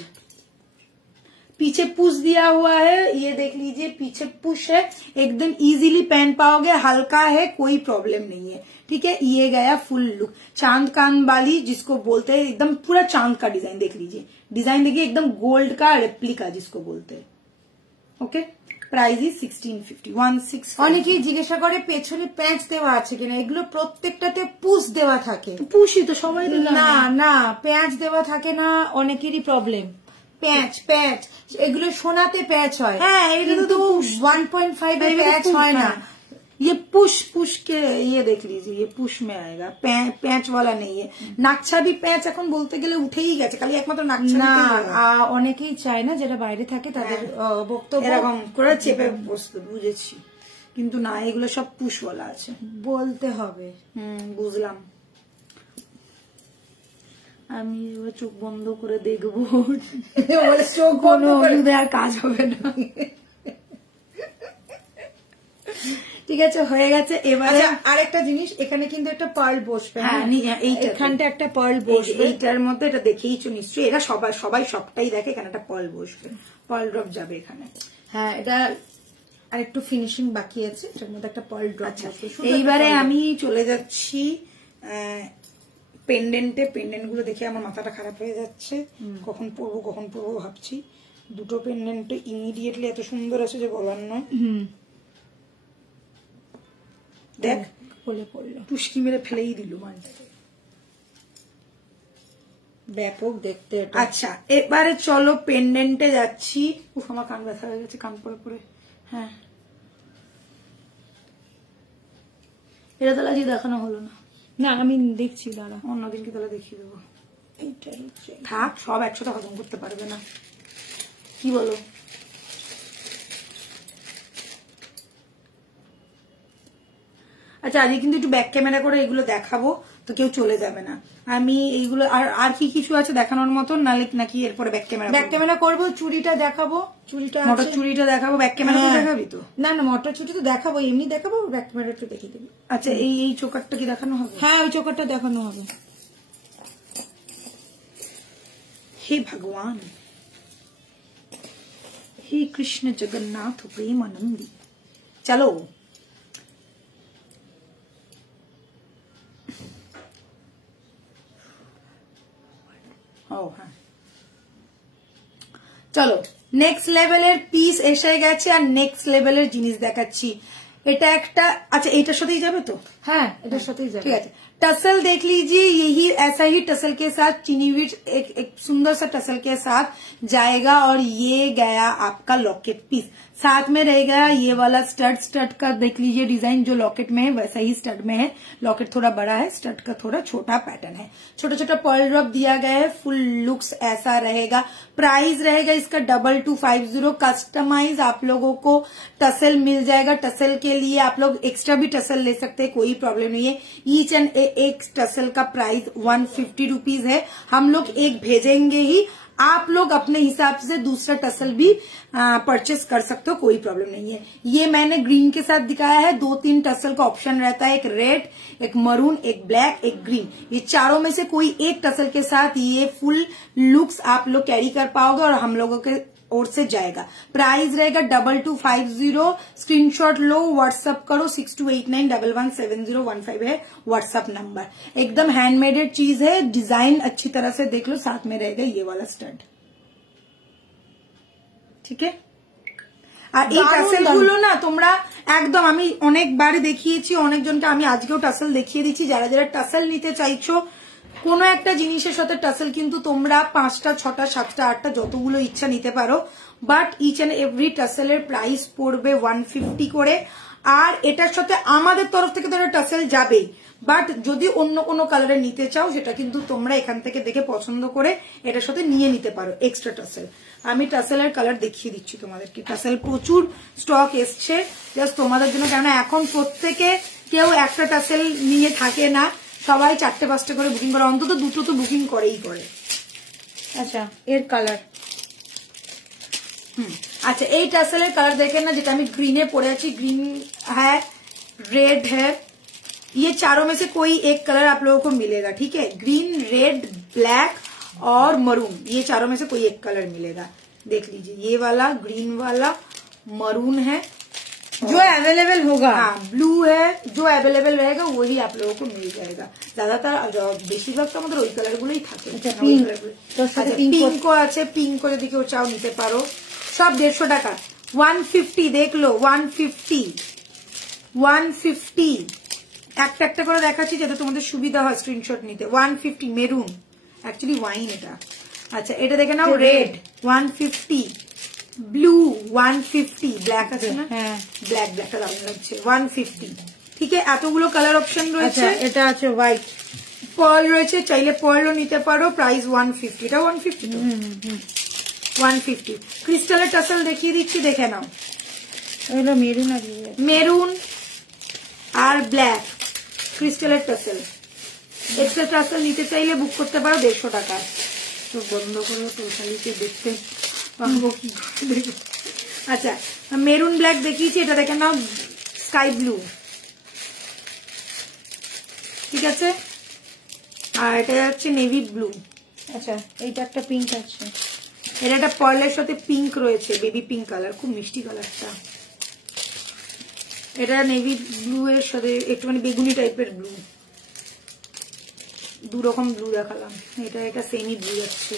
पीछे पुश दिया हुआ है, ये देख लीजिए पीछे पुश है, एकदम इजीली पहन पाओगे। हल्का है, कोई प्रॉब्लम नहीं है, ठीक है। ये गया फुल लुक चांद कान बाली जिसको बोलते हैं, एकदम पूरा चांद का डिजाइन देख लीजिए। डिजाइन देखिए एकदम गोल्ड का रेप्लिका जिसको बोलते हैं। Okay, price is 1650। 1650। অনেকেই জিজ্ঞাসা করে পেছনে প্যাঁচ দেওয়া আছে কিনা, এগুলো প্রত্যেকটাতে পুশ দেওয়া থাকে। পুশই তো সবাই, না না প্যাঁচ দেওয়া থাকে না, অনেকেরই প্রবলেম। প্যাঁচ প্যাঁচ এগুলো সোনাতে প্যাঁচ হয়, হ্যাঁ কিন্তু 1.5 এর প্যাঁচ হয় না। ये पुश के ये देख लीजिए, ये पुश में आएगा, पैंच वाला नहीं है। नाकछा भी पैंच এখন বলতে গেলে উঠেই গেছে, খালি একমাত্র নাকছা না। অনেকেই চায় না যারা বাইরে থাকে তাদের বক্তব্য এরকম করে চেপে বসতে, বুঝেছি, কিন্তু না এগুলো সব পুশ वाला আছে, বলতে হবে। বুঝলাম। আমি চোখ বন্ধ করে দেখবো, চোখ বন্ধ করে আর কাজ হবে না। ঠিক আছে, হয়ে গেছে। এবারে আরেকটা জিনিস, এখানে কিন্তু একটা পার্ল বসবে। হ্যাঁ, এখানটা একটা পার্ল বসবে, এইটার মধ্যে এটা দেখেইছো নিশ্চয়ই। এরা সবাই সবটাই দেখে, এখানে একটা পার্ল বসবে, পার্ল ড্রপ যাবে এখানে। হ্যাঁ, এটা আর একটু ফিনিশিং বাকি আছে, এটার মধ্যে একটা পার্ল ড্রপ আছে। এইবারে আমি চলে যাচ্ছি পেন্ডেন্টে। পেন্ডেন্ট গুলো দেখে আমার মাথাটা খারাপ হয়ে যাচ্ছে, কখন পরবো ভাবছি। দুটো পেন্ডেন্ট ইমিডিয়েটলি এত সুন্দর আছে যে বলার নয়। দেখ বলে পড়লো, টুসকি মেরে ফেলেই দিল মানটাকে, ব্যাপক দেখতে। আচ্ছা এবারে চলো পেন্ডেন্টে যাচ্ছি। আমার কান ব্যথা হয়ে গেছে কান পরে পরে। হ্যাঁ, এটা তাহলে আজকে দেখানো হলো না। না আমি দেখছি, দাঁড়া অন্যদিনকে তাহলে দেখিয়ে দেবো। থাক, সব একসাথে হজম করতে পারবে না, কি বলো? আচ্ছা আজকে কিন্তু একটু ব্যাক ক্যামেরা করে এগুলো দেখাবো, তো কেউ চলে যাবে না। আমি এইগুলো আর কি কিছু আছে দেখানোর মতন, নাকি এরপরে ব্যাক ক্যামেরা করবো? চুড়িটা দেখাবো, চুড়িটা মোটর চুড়িটা দেখাবো। ব্যাক ক্যামেরা দেখাবি তো? না না, মোটর চুড়ি তো দেখাবো, এমনি দেখাবো, ব্যাক ক্যামেরা একটু দেখিয়ে দেবো। আচ্ছা এই চোকারটা কি দেখানো হবে? হ্যাঁ, ওই চোকারটা দেখানো হবে। हे भगवान, हे कृष्ण जगन्नाथ प्रेमानंदी। चलो হ্যাঁ, চলো নেক্সট লেভেলের পিস এসে গেছে, আর নেক্সট লেভেলের জিনিস দেখাচ্ছি। এটা একটা, আচ্ছা এটার সাথেই যাবে তো? হ্যাঁ, এটার সাথেই যাবে। ঠিক আছে, टसल देख लीजिए, यही ऐसा ही टसल के साथ चीनी विच एक सुंदर सा टसल के साथ जाएगा। और ये गया आपका लॉकेट पीस, साथ में रहेगा ये वाला स्टड का देख लीजिए डिजाइन, जो लॉकेट में है वैसा ही स्टड में है। लॉकेट थोड़ा बड़ा है, स्टड का थोड़ा छोटा पैटर्न है, छोटा छोटा पर्ल ड्रॉप दिया गया है। फुल लुक्स ऐसा रहेगा। प्राइस रहेगा इसका 2250। कस्टमाइज आप लोगों को टसल मिल जाएगा। टसल के लिए आप लोग एक्स्ट्रा भी टसल ले सकते हैं, कोई प्रॉब्लम नहीं है। ईच एंड एक टसल का प्राइस 150 रुपीज है। हम लोग एक भेजेंगे ही, आप लोग अपने हिसाब से दूसरा टसल भी परचेस कर सकते हो, कोई प्रॉब्लम नहीं है। ये मैंने ग्रीन के साथ दिखाया है। 2-3 टसल का ऑप्शन रहता है, एक रेड, एक मरून, एक ब्लैक, एक ग्रीन। ये चारों में से कोई एक टसल के साथ ये फुल लुक्स आप लोग कैरी कर पाओगे और हम लोगों के ओर से जाएगा। प्राइस रहेगा 2250। स्क्रीनशॉट लो, व्हाट्सएप करो, 6289117015 है व्हाट्सएप नंबर। एकदम हैंडमेडेड चीज है, डिजाइन अच्छी तरह से देख लो। साथ में रहेगा ये वाला स्टड, ठीक है। আর এই টাসেল গুলো না তোমরা একদম, আমি অনেকবারই দেখিয়েছি, অনেকজনকে আমি আজকেও টাসেল দেখিয়ে দিচ্ছি। যারা যারা টাসেল নিতে চাইছো, কোন একটা জিনিসের সাথে টাসেল কিন্তু তোমরা 5টা 6টা 7টা 8টা যতগুলো ইচ্ছা নিতে পারো, বাট ইচ এন্ড এভরি টাসেলের প্রাইস পড়বে 150 করে। আর এটার সাথে আমাদের তরফ থেকে তো টাসেল যাবেই, বাট যদি অন্য কোনো কালারে নিতে চাও সেটা কিন্তু তোমরা এখান থেকে দেখে পছন্দ করে এটার সাথে নিয়ে নিতে পারো এক্সট্রা টাসেল। আমি টাসেলের কালার দেখিয়ে দিচ্ছি তোমাদেরকে। টাসেল প্রচুর স্টক এসছে জাস্ট তোমাদের জন্য, কেননা এখন প্রত্যেকে কেউ একটা টাসেল নিয়ে থাকে না, সবাই 4-5টা করে বুকিং করে, অন্তত 2টো তো বুকিং করেই করে। আচ্ছা এর কালার, अच्छा ये टसल कलर देखे ना, जेटा ग्रीने पड़े अच्छी, ग्रीन है, रेड है, ये चारों में से कोई एक कलर आप लोगों को मिलेगा, ठीक है। ग्रीन, रेड, ब्लैक और मरून, ये चारों में से कोई एक कलर मिलेगा। देख लीजिए ये वाला, ग्रीन वाला, मरून है जो अवेलेबल होगा। हाँ, ब्लू है, जो अवेलेबल रहेगा वही आप लोगों को मिल जाएगा। ज्यादातर বেশিরভাগ তো আমাদের ওই কালার গুলোই থাকে। পিঙ্কও আছে, পিঙ্কও যদি কেউ চাও নিতে পারো। সব 150 টাকা। 150 দেখ লো, 150 একটা একটা করে দেখাচ্ছি যাতে তোমাদের সুবিধা হয় স্ক্রিনশট নিতে। 150 মেরুন, অ্যাকচুয়ালি ওয়াইন এটা। আচ্ছা এটা দেখে নাও, রেড 150, ব্লু 150, ব্ল্যাক আছে না, হ্যাঁ ব্ল্যাকটা দারুণ লাগছে, 150, ঠিক আছে। এতগুলো কালার অপশন রয়েছে। এটা আছে হোয়াইট, পার্ল রয়েছে, চাইলে পার্লও নিতে পারো। প্রাইস 150, এটা 150 তো 150। ক্রিস্টালের টাসেল দেখিয়ে দিচ্ছি, দেখে নাও। এগুলো মেরুন আর মেরুন আর ব্ল্যাক ক্রিস্টালের টাসেল। এক্সট্রা টাসেল নিতে চাইলে বুক করতে পারো 150 টাকা। তো বন্ধ করো, টোটালিকে দেখতে পাবো কি করে। আচ্ছা মেরুন ব্ল্যাক দেখিয়েছি, এটা দেখে নাও স্কাই ব্লু, ঠিক আছে। আর এটা হচ্ছে নেভি ব্লু। আচ্ছা এইটা একটা পিঙ্ক আছে, এটা একটা পার্লের সাথে পিঙ্ক রয়েছে, বেবি পিঙ্ক কালার, খুব মিষ্টি কালারটা। এটা নেভি ব্লু এর সাথে একটুখানি বেগুনি টাইপের ব্লু, 2 রকম ব্লু দেখালাম। এটা সেমি ব্লু যাচ্ছে,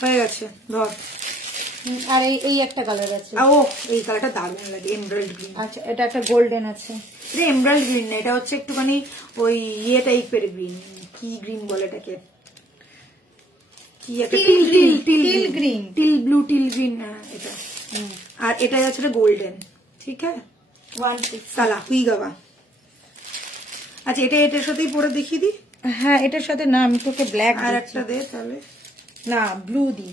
হয়ে গেছে ধর। আর এই একটা কালার আছে, ও এই কালারটা দারুণ লাগে, এমরাল্ড গ্রিন। আচ্ছা এটা একটা গোল্ডেন আছে, এটা এমরাল্ড গ্রিন না, এটা হচ্ছে একটুখানি ওই ইয়ে টাইপের গ্রিন, কি গ্রিন বলে এটাকে, কি একটা till green, teal blue, till green এটা। আর এটা যাচ্ছে গোল্ডেন, ঠিক আছে। 150 সালা হুই গাওয়া। আচ্ছা এটা এটার সাথেই পরে দেখিয়ে দিই, হ্যাঁ এটার সাথে না, আমি তোকে ব্ল্যাক আর একটা দে তাহলে। না ব্লু দি,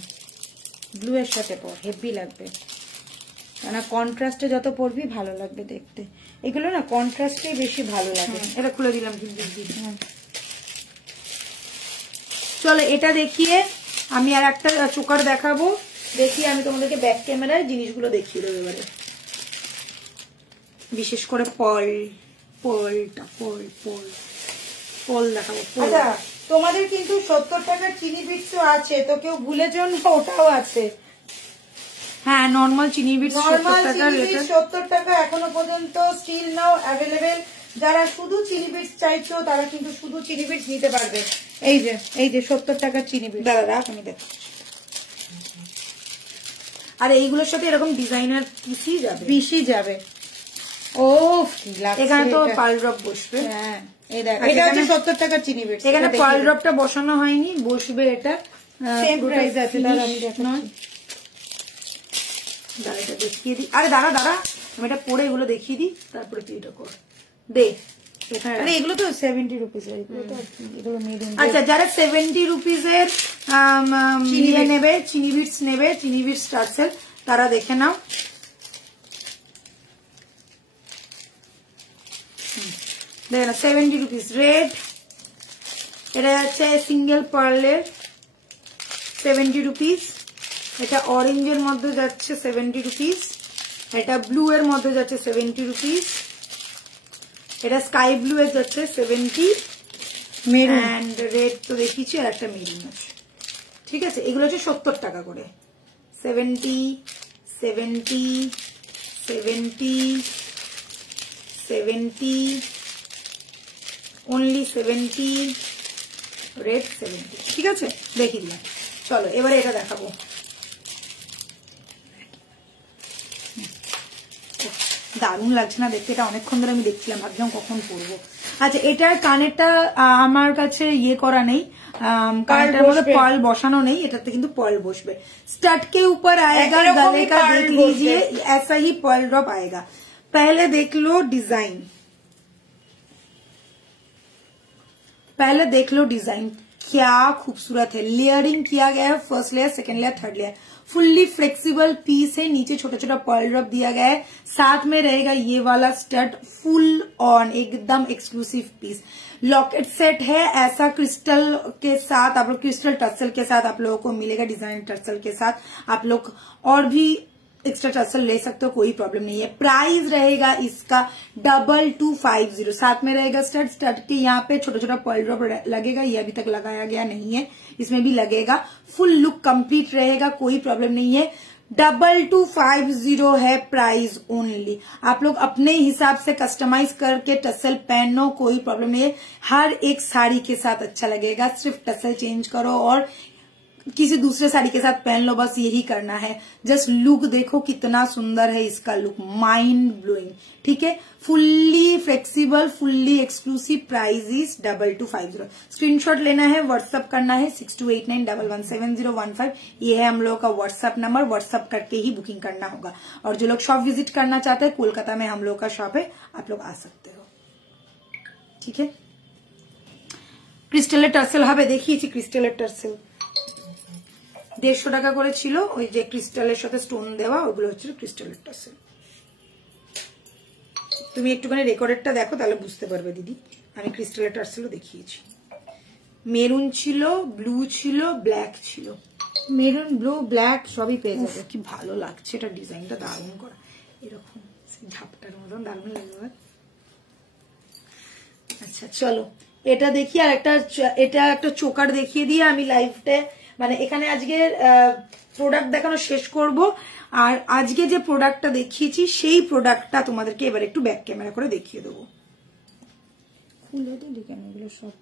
ব্লু এর সাথে পর, হেভি লাগবে, না কন্ট্রাস্টে যত পরবি ভালো লাগবে দেখতে। এগুলো না কন্ট্রাস্টে বেশি ভালো লাগে। এটা খুলে দিলাম কিন্তু। চলো এটা দেখিয়ে আমি আর একটা চোকার দেখাবো, দেখি আমি তোমাদেরকে ব্যাক ক্যামেরায় জিনিসগুলো দেখিয়ে দেবো এবারে, বিশেষ করে পলটা পল দেখাবো। আচ্ছা তোমাদের কিন্তু 70 টাকার চিনি বিটসও আছে, তো কেউ ভুলে যেও না, ওটাও আছে। হ্যাঁ নরমাল চিনি বিটস নরমাল চিনি বিটস 70 টাকা এখনো পর্যন্ত স্টিল নাও অ্যাভেলেবেল। যারা শুধু চিনি বিটস চাইছো তারা কিন্তু শুধু চিনি বিটস নিতে পারবে। এই যে 70 টাকার চিনি বিটস। দাদা রাখ আমি দেখ। আর এইগুলোর সাথে এরকম ডিজাইনার পিসি যাবে। ও কি লাগছে, এখানে তো পার্ল ড্রপ বসবে। হ্যাঁ এই দেখ, এটা হচ্ছে 70 টাকার চিনি বিটস। এখানে পার্ল ড্রপটা বসানো হয়নি, বসবে এটা সেম প্রাইস আছে। দাঁড়া আমি দেখাচ্ছি, দাঁড়া এটা দেখিয়ে দিই। আরে দাঁড়া আমি এটা পরে এগুলো দেখিয়ে দিই, তারপরে তুই এটা কর দে। আরে এগুলো তো 70 রুপিস, এগুলো মেড ইন। আচ্ছা যারা 70 রুপিসের নেবে, চিনি বিটস টার্সেল, তারা দেখে নাও। দেখে না 70 রুপিস রেড, এটা যাচ্ছে সিঙ্গেল পার্লের 70 রুপিস, এটা অরেঞ্জের মধ্যে যাচ্ছে 70 রুপিস, এটা ব্লু এর মধ্যে যাচ্ছে 70 রুপিস, এটা স্কাই ব্লু এর যাচ্ছে 70, মেরুন এন্ড রেড তো দেখিয়েছি, আর একটা মেরুন আছে। ঠিক আছে, এগুলো হচ্ছে 70 টাকা করে। 70 70 70 70 অনলি 70, রেড 70। ঠিক আছে, দেখিয়ে দিলাম। চলো এবারে এটা দেখাবো। দারুণ লাগছে না দেখতে? এটা অনেকক্ষণ ধরে আমি দেখছিলাম, ভাবছিলাম কখন পরবো। আচ্ছা এটার কানেরটা আমার কাছে ইয়ে করা নেই, কানেরটার মধ্যে পার্ল বসানো নেই, এটাতে কিন্তু পার্ল বসবে। स्टड के ऊपर आएगा, गले का देख लीजिए ऐसा ही पर्ल ड्रॉप आएगा। पहले देख लो डिजाइन, पहले देख लो डिजाइन क्या खूबसूरत है। लेयरिंग किया गया है, first layer, second layer, third layer, fully flexible piece है। नीचे छोटा छोटा पर्ल ड्रॉप दिया गया है, साथ में रहेगा ये वाला स्टड फुल ऑन, एकदम एक्सक्लूसिव पीस। लॉकेट सेट है ऐसा क्रिस्टल के साथ, आप लोग क्रिस्टल टर्सल के साथ आप लोगों को मिलेगा, डिजाइन टर्सल के साथ आप लोग और भी एक्स्ट्रा टर्सल ले सकते हो, कोई प्रॉब्लम नहीं है। प्राइस रहेगा इसका 2250। साथ में रहेगा स्टड के यहाँ पे छोटा छोटा पर्ल ड्रॉप लगेगा, ये अभी तक लगाया गया नहीं है, इसमें भी लगेगा। फुल लुक कंप्लीट रहेगा, कोई प्रॉब्लम नहीं है। 2250 है प्राइस ओनली। आप लोग अपने हिसाब से कस्टमाइज करके टसल पहनो, कोई प्रॉब्लम नहीं है। हर एक साड़ी के साथ अच्छा लगेगा, सिर्फ टसल चेंज करो और किसी दूसरे साड़ी के साथ पहन लो, बस यही करना है। जस्ट लुक देखो कितना सुंदर है इसका लुक, माइंड ब्लोइंग। ठीक है, fully flexible, fully exclusive, price is 2250। Screenshot लेना है, व्हाट्सअप करना है 6289117015। ये है हम लोगों का व्हाट्सअप नंबर, व्हाट्सअप करके ही बुकिंग करना होगा। और जो लोग शॉप विजिट करना चाहते हैं, कोलकाता में हम लोग का शॉप है, आप लोग आ सकते हो। ठीक है, क्रिस्टलेर टार्सेल হবে, দেখিয়েছি ক্রিস্টালের টার্সেল 150 টাকা করে ছিল, ওই যে ক্রিস্টালের সাথে স্টোন দেওয়া, ওগুলো হচ্ছে ক্রিস্টালের টার্সেল। তুমি একটুখানি রেকর্ডেরটা দেখো, তাহলে বুঝতে পারবে দিদি। আমি ক্রিস্টালের টার্সেলও দেখিয়েছি, মেরুন ছিল, ব্লু ছিল, ব্ল্যাক ছিল, মেরুন ব্লু ব্ল্যাক সবই পেয়ে যাবে। কি ভালো লাগছে, এটা ডিজাইনটা দারুণ করা, এরকম ঝাপটার মতন দারুণ লাগবে। আচ্ছা চলো এটা দেখি, আর এটা একটা চোকার দেখিয়ে দিয়ে আমি লাইভটা, মানে এখানে আজকে প্রোডাক্ট দেখানো শেষ করব। আর আজকে যে প্রোডাক্টটা দেখিয়েছি সেই প্রোডাক্টটা তোমাদেরকে এবার একটু ব্যাক ক্যামেরা করে দেখিয়ে দেবো। খুলে দিলি কেন এগুলো সব?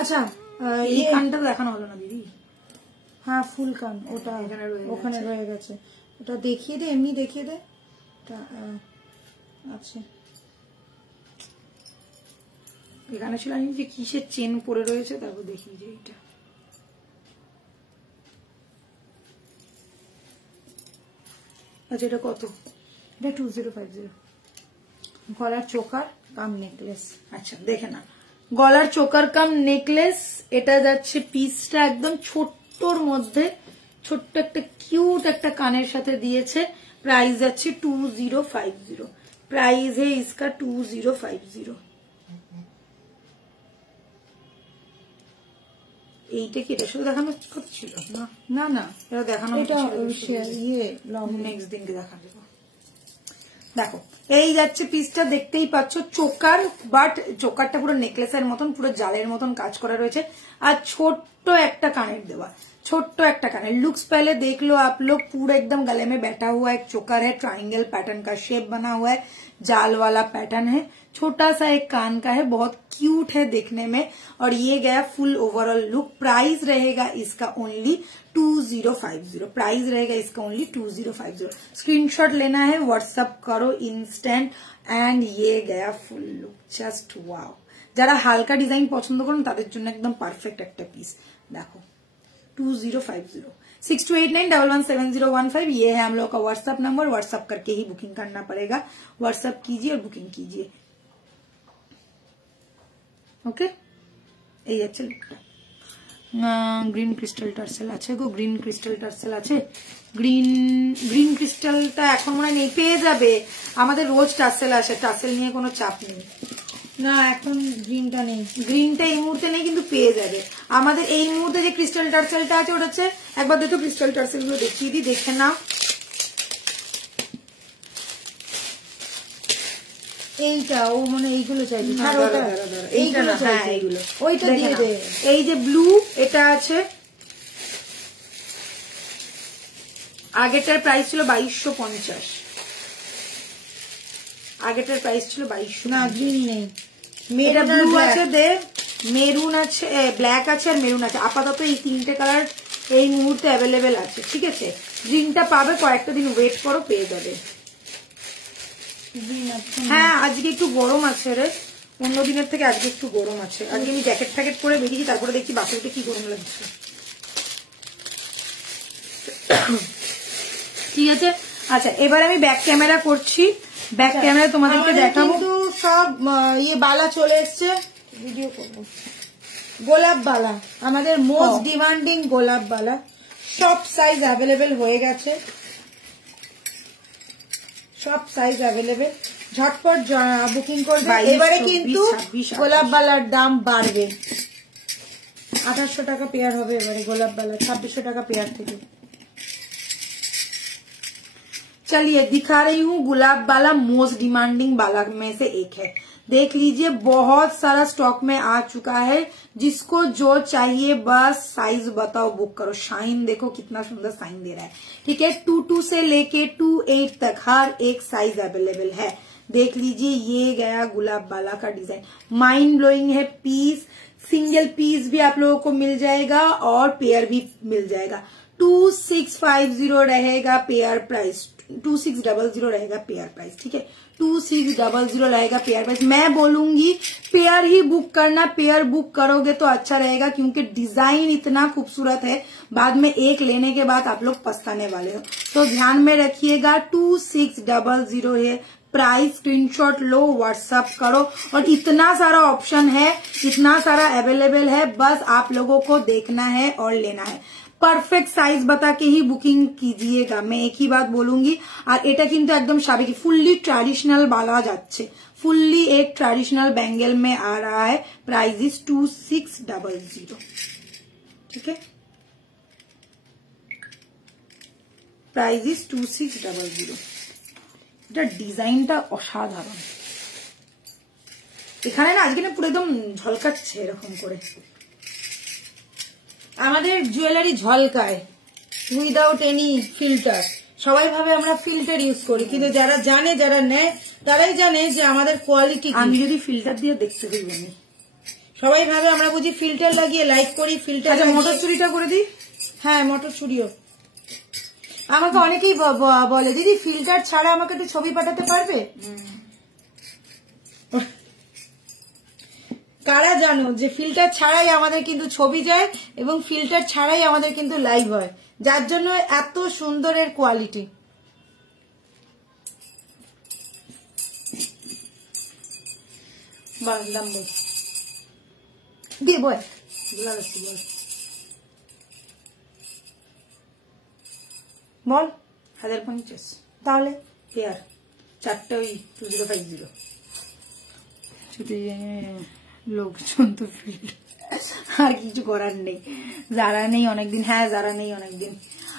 আচ্ছা এই কানটা দেখানো হলো না দিদি। হ্যাঁ ফুল কান, ওটা ওখানে রয়ে গেছে, ওটা দেখিয়ে দে, এমনি দেখিয়ে দে। আচ্ছা এখানে ছিল আমি যে কিসের চেন পরে রয়েছে, তারপর দেখি যে এটা আচ্ছা এটা কত? এটা 2050। গলার চোকার কাম নেকলেস। আচ্ছা দেখে না, গলার চোকার কাম নেকলেস। এটা যাচ্ছে পিসটা একদম ছোট্টর মধ্যে, ছোট্ট একটা কিউট একটা কানের সাথে দিয়েছে। প্রাইস যাচ্ছে 2050। प्राइस है इसका 2050। এইটা কি এটা শুধু দেখানো ছিল না? না না এটা দেখানো, এটা ইয়ে লং নেক্সট দিনকে দেখা দেবো। দেখো এই যাচ্ছে পিসটা, দেখতেই পাচ্ছ চোকার, বাট চোকারটা পুরো নেকলেসের মতন, পুরো জালের মতন কাজ করা রয়েছে, আর ছোট্ট একটা কানের দেওয়া, छोट्टो একটা কানের। लुक्स पहले देख लो आप लोग, पूरा एकदम गले में बैठा हुआ एक चोकर है, ट्रायंगल पैटर्न का शेप बना हुआ है, जाल वाला पैटर्न है, छोटा सा एक कान का है, बहुत क्यूट है देखने में। और ये गया फुल ओवरऑल लुक। प्राइस रहेगा इसका ओनली 2050। प्राइस रहेगा इसका ओनली 2050। स्क्रीनशॉट लेना है, व्हाट्सएप करो इंस्टेंट। एंड ये गया फुल लुक, जस्ट वाओ। যারা হালকা ডিজাইন পছন্দ করেন তাদের জন্য একদম পারফেক্ট একটা পিস। দেখো 2050 6289117015 ये है हम लोग का व्हाट्सएप नंबर। व्हाट्सएप करके ही बुकिंग करना पड़ेगा। व्हाट्सएप कीजिए और बुकिंग कीजिए। ओके এই আছে লুকটা। গ্রিন ক্রিস্টাল টার্সেল আছে গো, গ্রিন ক্রিস্টাল টার্সেল আছে। গ্রিন ক্রিস্টালটা এখন মনে নেই, পেয়ে যাবে। আমাদের রোজ টার্সেল আসে, টার্সেল নিয়ে কোনো চাপ নেই। না এখন গ্রিনটা নেই, গ্রিনটা এই মুহূর্তে নেই, কিন্তু পেয়ে যাবে। আমাদের এই মুহূর্তে যে ক্রিস্টাল টার্সেলটা আছে ওটা হচ্ছে, একবার দেখো ক্রিস্টাল টার্সেল গুলো দেখিয়ে দিই, দেখে নাও। এইটা ও মানে এইগুলো চাইছি, এইগুলো চাইছি, এইগুলো ওইটা দিয়ে দে। এই যে ব্লু এটা আছে, আগেটার প্রাইস ছিল 2250। আগেটার প্রাইস ছিল 2200। না গ্রিন নেই, মেরা ব্লু আছে, দে মেরুন আছে, ব্ল্যাক আছে আর মেরুন আছে। আপাতত এই তিনটে কালার এই মুহূর্তে অ্যাভেলেবেল আছে, ঠিক আছে। গ্রিনটা পাবে, কয়েকটা দিন ওয়েট করো, পেয়ে যাবে। হ্যাঁ আজকে একটু গরম আছে রে, অন্য দিনের থেকে আজকে একটু গরম আছে। আজকে আমি জ্যাকেট ফ্যাকেট পরে বেরিয়েছি, তারপরে দেখছি বাসে কি গরম লাগছে। ঠিক আছে, আচ্ছা এবার আমি ব্যাক ক্যামেরা করছি। ব্যাক ক্যামেরা তোমাদেরকে দেখাবো। কিন্তু সব ইয়ে বালা চলে এসছে, ভিডিও করবো। গোলাপ বালা আমাদের মোস্ট ডিমান্ডিং গোলাপ বালা, সব সাইজ অ্যাভেলেবেল হয়ে গেছে, সব সাইজ অ্যাভেলেবেল। ঝটপট বুকিং করবে। এবারে কিন্তু গোলাপ বালার দাম বাড়বে, 2800 টাকা পেয়ার হবে এবারে গোলাপ বালা, 2600 টাকা পেয়ার থেকে। चलिए दिखा रही हूँ गुलाब बाला, मोस्ट डिमांडिंग बाला में से एक है। देख लीजिए बहुत सारा स्टॉक में आ चुका है, जिसको जो चाहिए बस साइज बताओ, बुक करो। शाइन देखो कितना सुंदर साइन दे रहा है, ठीक है। 22 से लेके 28 तक हर एक साइज अवेलेबल है। देख लीजिए ये गया गुलाब बाला का डिजाइन, माइंड ब्लोइंग है पीस। सिंगल पीस भी आप लोगों को मिल जाएगा और पेयर भी मिल जाएगा। 2650 रहेगा पेयर प्राइस, 2600 रहेगा पेयर प्राइस, ठीक है। 2600 रहेगा पेयर प्राइस। मैं बोलूंगी पेयर ही बुक करना, पेयर बुक करोगे तो अच्छा रहेगा, क्योंकि डिजाइन इतना खूबसूरत है, बाद में एक लेने के बाद आप लोग पछताने वाले हो। तो ध्यान में रखिएगा 2600 है प्राइस। स्क्रीनशॉट लो, व्हाट्सएप करो, और इतना सारा ऑप्शन है, इतना सारा अवेलेबल है, बस आप लोगों को देखना है और लेना है। परफेक्ट साइज बता के ही बुकिंग कीजिएगा, मैं एक ही बात बोलूंगी। और এটা কিন্তু একদম সাবেকি ফুললি ট্র্যাডিশনাল বালা যাচ্ছে, ফুললি एक ट्रेडिशनल बैंगल में आ रहा है। प्राइस इज 2600, ठीक है। Price is 2600। এটা ডিজাইনটা অসাধারণ। এখানে না আজকে না পুরো একদম ঝলকাচ্ছে এরকম করে। আমাদের জুয়েলারি ঝলকায় উইদাউট এনি ফিল্টার। সবাই ভাবে আমরা ফিল্টার ইউজ করি, কিন্তু যারা জানে, যারা নেয় তারাই জানে যে আমাদের কোয়ালিটি। আমি যদি ফিল্টার দিয়ে দেখতে পাই, আমি সবাই ভাবে আমরা বুঝি ফিল্টার লাগিয়ে লাইক করি, ফিল্টার। আচ্ছা মোটর চুরিটা করে দিই। হ্যাঁ মোটর চুরিও। আমাকে অনেকেই বলে দিদি ফিল্টার ছাড়া আমাকে একটু ছবি পাঠাতে পারবে। কারা জানো যে ফিল্টার ছাড়াই আমাদের কিন্তু ছবি যায়, এবং ফিল্টার ছাড়াই আমাদের কিন্তু লাইভ হয়, যার জন্য এত সুন্দরের কোয়ালিটি। দাম বল দিয়ে বল বল 1050 তাহলে পেয়ার, 4টা ওই 2050। লোকজন তো ফিল্ড, আর কিছু করার নেই, যারা নেই অনেকদিন। হ্যাঁ যারা নেই অনেকদিন।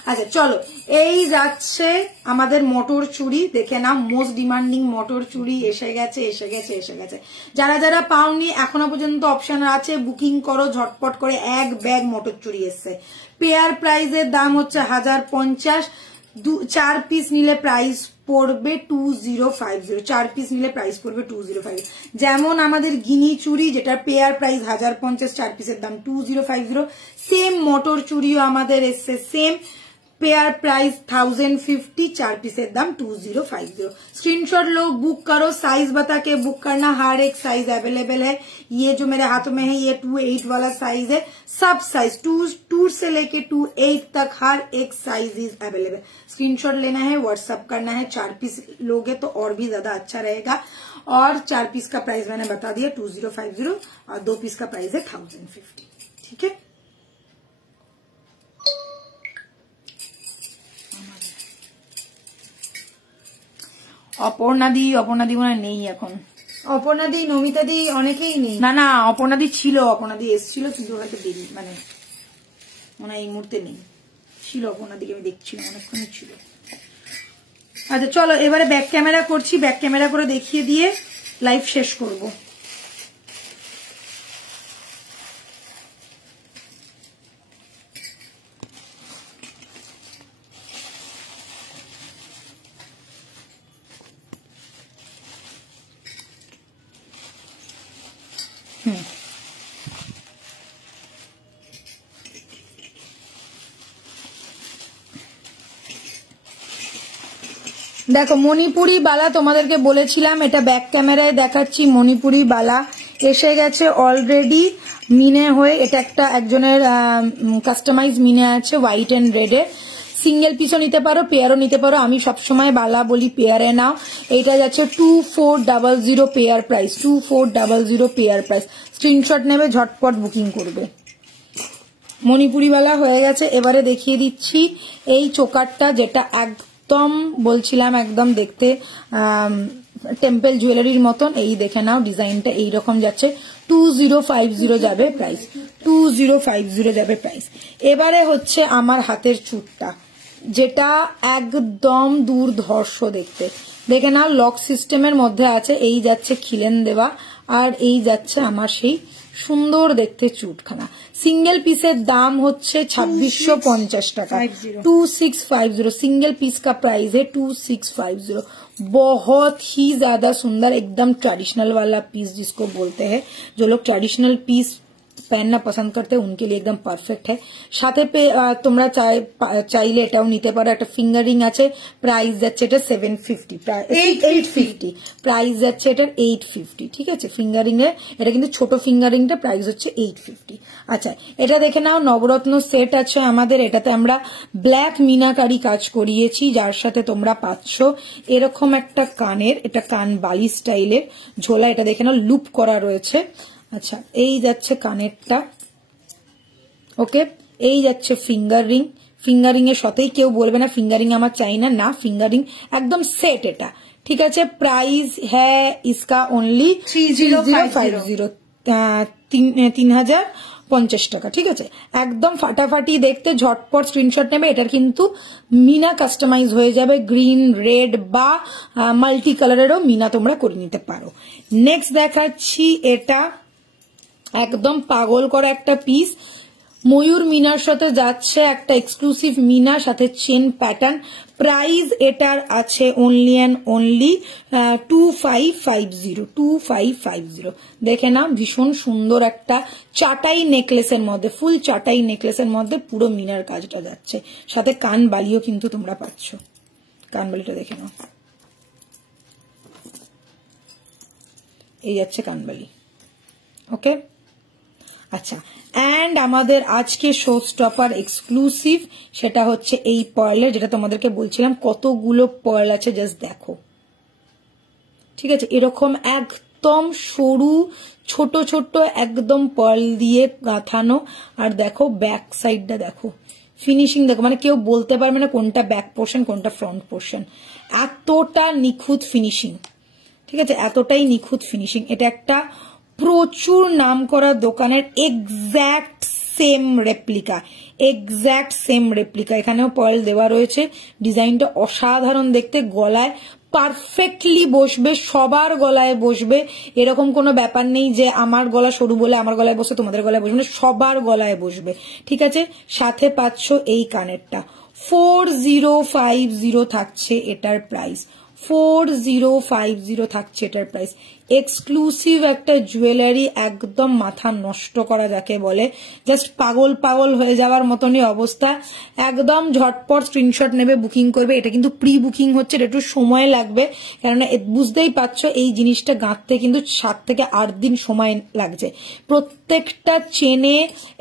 আচ্ছা চলো, এই যাচ্ছে আমাদের মটর চুড়ি, দেখে না, মোস্ট ডিমান্ডিং মটর চুড়ি এসে গেছে এসে গেছে এসে গেছে। যারা যারা পাওনি এখনো পর্যন্ত অপশন আছে, বুকিং করো ঝটপট করে। এক ব্যাগ মটর চুড়ি এসছে। পেয়ার প্রাইজের দাম হচ্ছে 1050, 4 পিস নিলে প্রাইস পড়বে 2050। 4 পিস নিলে প্রাইস পড়বে 2050। যেমন আমাদের গিনি চুড়ি যেটার পেয়ার প্রাইস 1050, 4 পিসের দাম 2050, সেম মটর চুড়িও আমাদের এসছে সেম, पेयर प्राइस 1050, 4 पीसेर दाम 2050। स्क्रीनशॉट लो, बुक करो, साइज बता के बुक करना। हर एक साइज अवेलेबल है। ये जो मेरे हाथों में है ये 2/8 वाला साइज है। सब साइज 2 से लेके 2/8 तक हर एक साइज इज अवेलेबल। स्क्रीनशॉट लेना है, व्हाट्सएप करना है। 4 पीस लोगे तो और भी ज्यादा अच्छा रहेगा। और 4 पीस का प्राइस मैंने बता दिया 2050 और 2 पीस का प्राइस है 1050। ठीक है, অপর্ণাদি মনে নেই এখন। অপর্ণাদি, নমিতাদি অনেকেই নেই। না না, অপর্ণাদি ছিল, অপর্ণাদি এসেছিল কিন্তু হয়তো দেরি, মানে মনে হয় এই মুহূর্তে নেই। ছিল অপর্ণাদিকে আমি দেখছিলাম, অনেকক্ষণই ছিল। আচ্ছা চলো এবারে ব্যাক ক্যামেরা করছি, ব্যাক ক্যামেরা করে দেখিয়ে দিয়ে লাইভ শেষ করব। দেখো মণিপুরি বালা তোমাদেরকে বলেছিলাম, এটা ব্যাক ক্যামেরায় দেখাচ্ছি। মণিপুরি বালা এসে গেছে অলরেডি মিনে হয়ে। এটা একটা একজনের কাস্টমাইজ মিনে আছে হোয়াইট এন্ড রেডে। সিঙ্গেল পিসও নিতে পারো, পেয়ারও নিতে পারো। আমি সবসময় বালা বলি পেয়ারে নাও। এইটা যাচ্ছে 2400 pair price, 2400 pair price. Screenshot নেবে, ঝটপট বুকিং করবে। মণিপুরি বালা হয়ে গেছে। এবারে দেখিয়ে দিচ্ছি এই চোকারটা, যেটা একদম বলছিলাম একদম দেখতে টেম্পল জুয়েলারির মতন। এই দেখে নাও ডিজাইনটা এইরকম যাচ্ছে। 2050 যাবে প্রাইস, 2050 যাবে প্রাইস। এবারে হচ্ছে আমার হাতের চুটটা, যেটা একদম দুর্ধর্ষ দেখতে। দেখে নাও লক সিস্টেমের মধ্যে আছে। এই যাচ্ছে খিলেন দেওয়া, আর এই যাচ্ছে আমার সেই সুন্দর দেখতে চুটখানা। सिंगल पीसের दाम হচ্ছে 2650 টাকা, 2650। सिंगल पीस का प्राइस है 2650। बहुत ही ज्यादा सुंदर, एकदम ट्रेडिशनल वाला पीस जिसको बोलते हैं। जो लोग ट्रेडिशनल पीस पहनना पसंद करते हैं उनके लिए एकदम परफेक्ट है। साथे पे তোমরা চাইলে এটাও নিতে পারো। একটা ফিঙ্গারিং আছে, প্রাইস যাচ্ছে এটা 750, 850 প্রাইস যাচ্ছে এটা 850। ঠিক আছে, ফিঙ্গারিং এ এটা কিন্তু ছোট ফিঙ্গারিংটা প্রাইস হচ্ছে 850। আচ্ছা এটা দেখে নাও, নবরত্ন সেট আছে আমাদের। এটাতে আমরা ব্ল্যাক মিনাকারি কাজ করিয়েছি, যার সাথে তোমরা পাচ্ছ এরকম একটা কানের, এটা কান বালি স্টাইলের ঝোলা। এটা দেখে নাও লুপ করা রয়েছে। আচ্ছা এই যাচ্ছে কানেরটা, ওকে। এই যাচ্ছে ফিঙ্গার রিং। ফিঙ্গারিং এর সাথেই কেউ বলবে না ফিঙ্গারিং আমার চাই না, না ফিঙ্গারিং একদম সেট এটা। ঠিক আছে, প্রাইস হ্যাঁ ইসকা অনলি 3050, 3050 টাকা। ঠিক আছে, একদম ফাটাফাটি দেখতে, ঝটপট স্ক্রিনশট নেবে। এটার কিন্তু মিনা কাস্টমাইজ হয়ে যাবে, গ্রিন রেড বা মাল্টি কালারেরও মিনা তোমরা করে নিতে পারো। নেক্সট দেখাচ্ছি এটা একদম পাগল করা একটা পিস, ময়ূর মিনার সাথে যাচ্ছে একটা এক্সক্লুসিভ মিনা, সাথে চেন প্যাটার্ন। প্রাইস এটার আছে অনলি অ্যান্ড অনলি 2550, 2550। দেখে না, ভীষণ সুন্দর একটা চাটাই নেকলেসের মধ্যে, ফুল চাটাই নেকলেসের মধ্যে পুরো মিনার কাজটা যাচ্ছে। সাথে কান বালিও কিন্তু তোমরা পাচ্ছ। কান বালিটা দেখে নাও, এই যাচ্ছে কানবালি। ওকে আচ্ছা, এন্ড আমাদের আজকে শো স্টপার এক্সক্লুসিভ, সেটা হচ্ছে এই পার্লের, যেটা তোমাদেরকে বলছিলাম কতগুলো পার্ল আছে জাস্ট দেখো। ঠিক আছে, এরকম একদম একদম সরু ছোট ছোট একদম পার্ল দিয়ে গাঁথানো। আর দেখো ব্যাক সাইডটা দেখো, ফিনিশিং দেখো, মানে কেউ বলতে পারবে না কোনটা ব্যাক পোর্শন কোনটা ফ্রন্ট পোর্শন, এতটা নিখুঁত ফিনিশিং। ঠিক আছে, এতটাই নিখুঁত ফিনিশিং। এটা একটা প্রচুর নাম করা দোকানের exact same replica, exact same replica. এখানেও পার্ল দেওয়া রয়েছে, ডিজাইনটা অসাধারণ দেখতে, গলায় পারফেক্টলি বসবে, সবার গলায় বসবে, এরকম কোনো ব্যাপার নেই যে আমার গলা সরু বলে আমার গলায় বসে তোমাদের গলায় বসবে না, সবার গলায় বসবে। ঠিক আছে, সাথে পাচ্ছ এই কানেরটা, 4050 থাকছে এটার প্রাইস, 4050 থাকছে এটার প্রাইস। এক্সক্লুসিভ একটা জুয়েলারি, একদম মাথা নষ্ট করা যাকে বলে, জাস্ট পাগল পাগল হয়ে যাওয়ার মতনই অবস্থা। একদম ঝটপট স্ক্রিনশট নেবে, বুকিং করবে। এটা কিন্তু প্রি বুকিং হচ্ছে, এটা একটু সময় লাগবে, কেননা বুঝতেই পারছো এই জিনিসটা গাঁথতে কিন্তু 7 থেকে 8 দিন সময় লাগছে। প্রত্যেকটা চেনে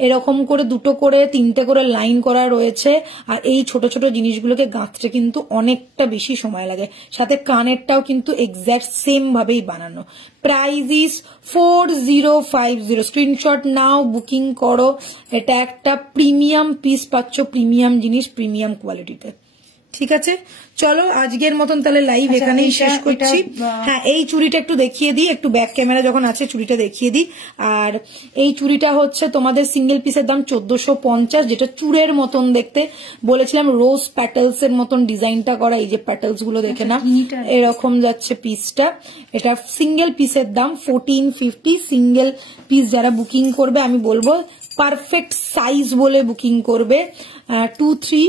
এরকম করে 2 করে 3টে করে লাইন করা রয়েছে, আর এই ছোট ছোট জিনিসগুলোকে গাঁথতে কিন্তু অনেকটা বেশি সময় লাগে। সাথে কানেরটাও কিন্তু এক্স্যাক্ট সেম ভাবেই বানানো। Price is 4050। Screenshot now, booking করো। এটা একটা প্রিমিয়াম পিস পাচ্ছ, প্রিমিয়াম জিনিস, প্রিমিয়াম কোয়ালিটিতে। ঠিক আছে, চলো আজকের মতন তাহলে লাইভ এখানেই শেষ করছি। হ্যাঁ, এই চুড়িটা একটু দেখিয়ে দিই, একটু ব্যাক ক্যামেরা যখন আছে চুড়িটা দেখিয়ে দিই। আর এই চুড়িটা হচ্ছে তোমাদের সিঙ্গেল পিসের দাম 1450, যেটা চূড়ের মতন দেখতে। বলেছিলাম রোজ প্যাটেলস এর মতন ডিজাইনটা করা, এই যে প্যাটেলস গুলো দেখে না, এরকম যাচ্ছে পিসটা। এটা সিঙ্গেল পিসের দাম 1450। সিঙ্গেল পিস যারা বুকিং করবে আমি বলবো পারফেক্ট সাইজ বলে বুকিং করবে। 23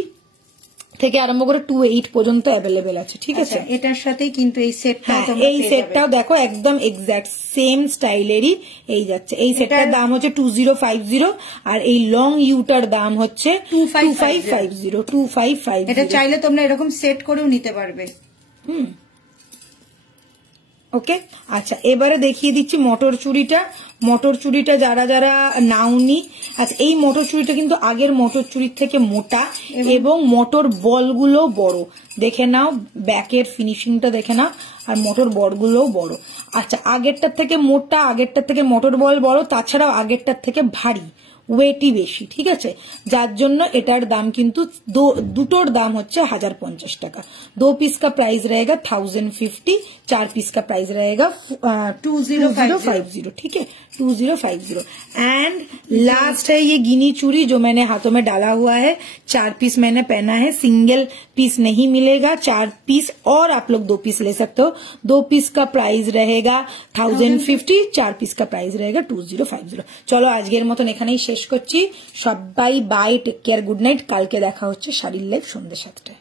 থেকে আরম্ভ করে 28 পর্যন্ত অ্যাভেলেবেল আছে। ঠিক আছে, এটার সাথে কিন্তু এই সেটটা, এই সেটটাও দেখো একদম এক্স্যাক্ট সেম স্টাইলেরই এই যাচ্ছে। এই সেটটার দাম হচ্ছে 2050, আর এই লং ইউটার দাম হচ্ছে 2550। এটা চাইলে তোমরা এরকম সেট করেও নিতে পারবে। ওকে, আচ্ছা এবারে দেখিয়ে দিচ্ছি মটর চুড়িটা। মটর চুড়িটা যারা যারা নাওনি, আচ্ছা এই মটর চুড়িটা কিন্তু আগের মটর চুড়ির থেকে মোটা এবং মটর বলগুলো বড়। দেখে নাও, ব্যাকের ফিনিশিংটা দেখে নাও, আর মটর বলগুলোও বড়। আচ্ছা, আগেরটার থেকে মোটা, আগেরটার থেকে মটর বল বড়, তাছাড়াও আগেরটার থেকে ভারী, ওয়েটই বেশি। ঠিক আছে, যার জন্য এটার দাম কিন্তু দুটোর দাম হচ্ছে 1050 টাকা। 2 पीस का प्राइस रहेगा 1050, 4 पीस का प्राइस रहेगा 2050। ठीक है, 2050। एंड लास्ट है ये गिनी चूड़ी जो मैंने हाथों में डाला हुआ है। 4 पीस मैंने पहना है, सिंगल पीस नहीं मिलेगा, 4 पीस और आप लोग 2 पीस ले सकते हो। 2 पीस का प्राइस रहेगा 1050, 4 पीस का प्राइस रहेगा 2050। চলো আজকের মতন এখানেই শেষ করছি। সবাই bye, take care, good night. কালকে দেখা হচ্ছে শাড়ির লাইভ সন্ধ্যে 7টায়।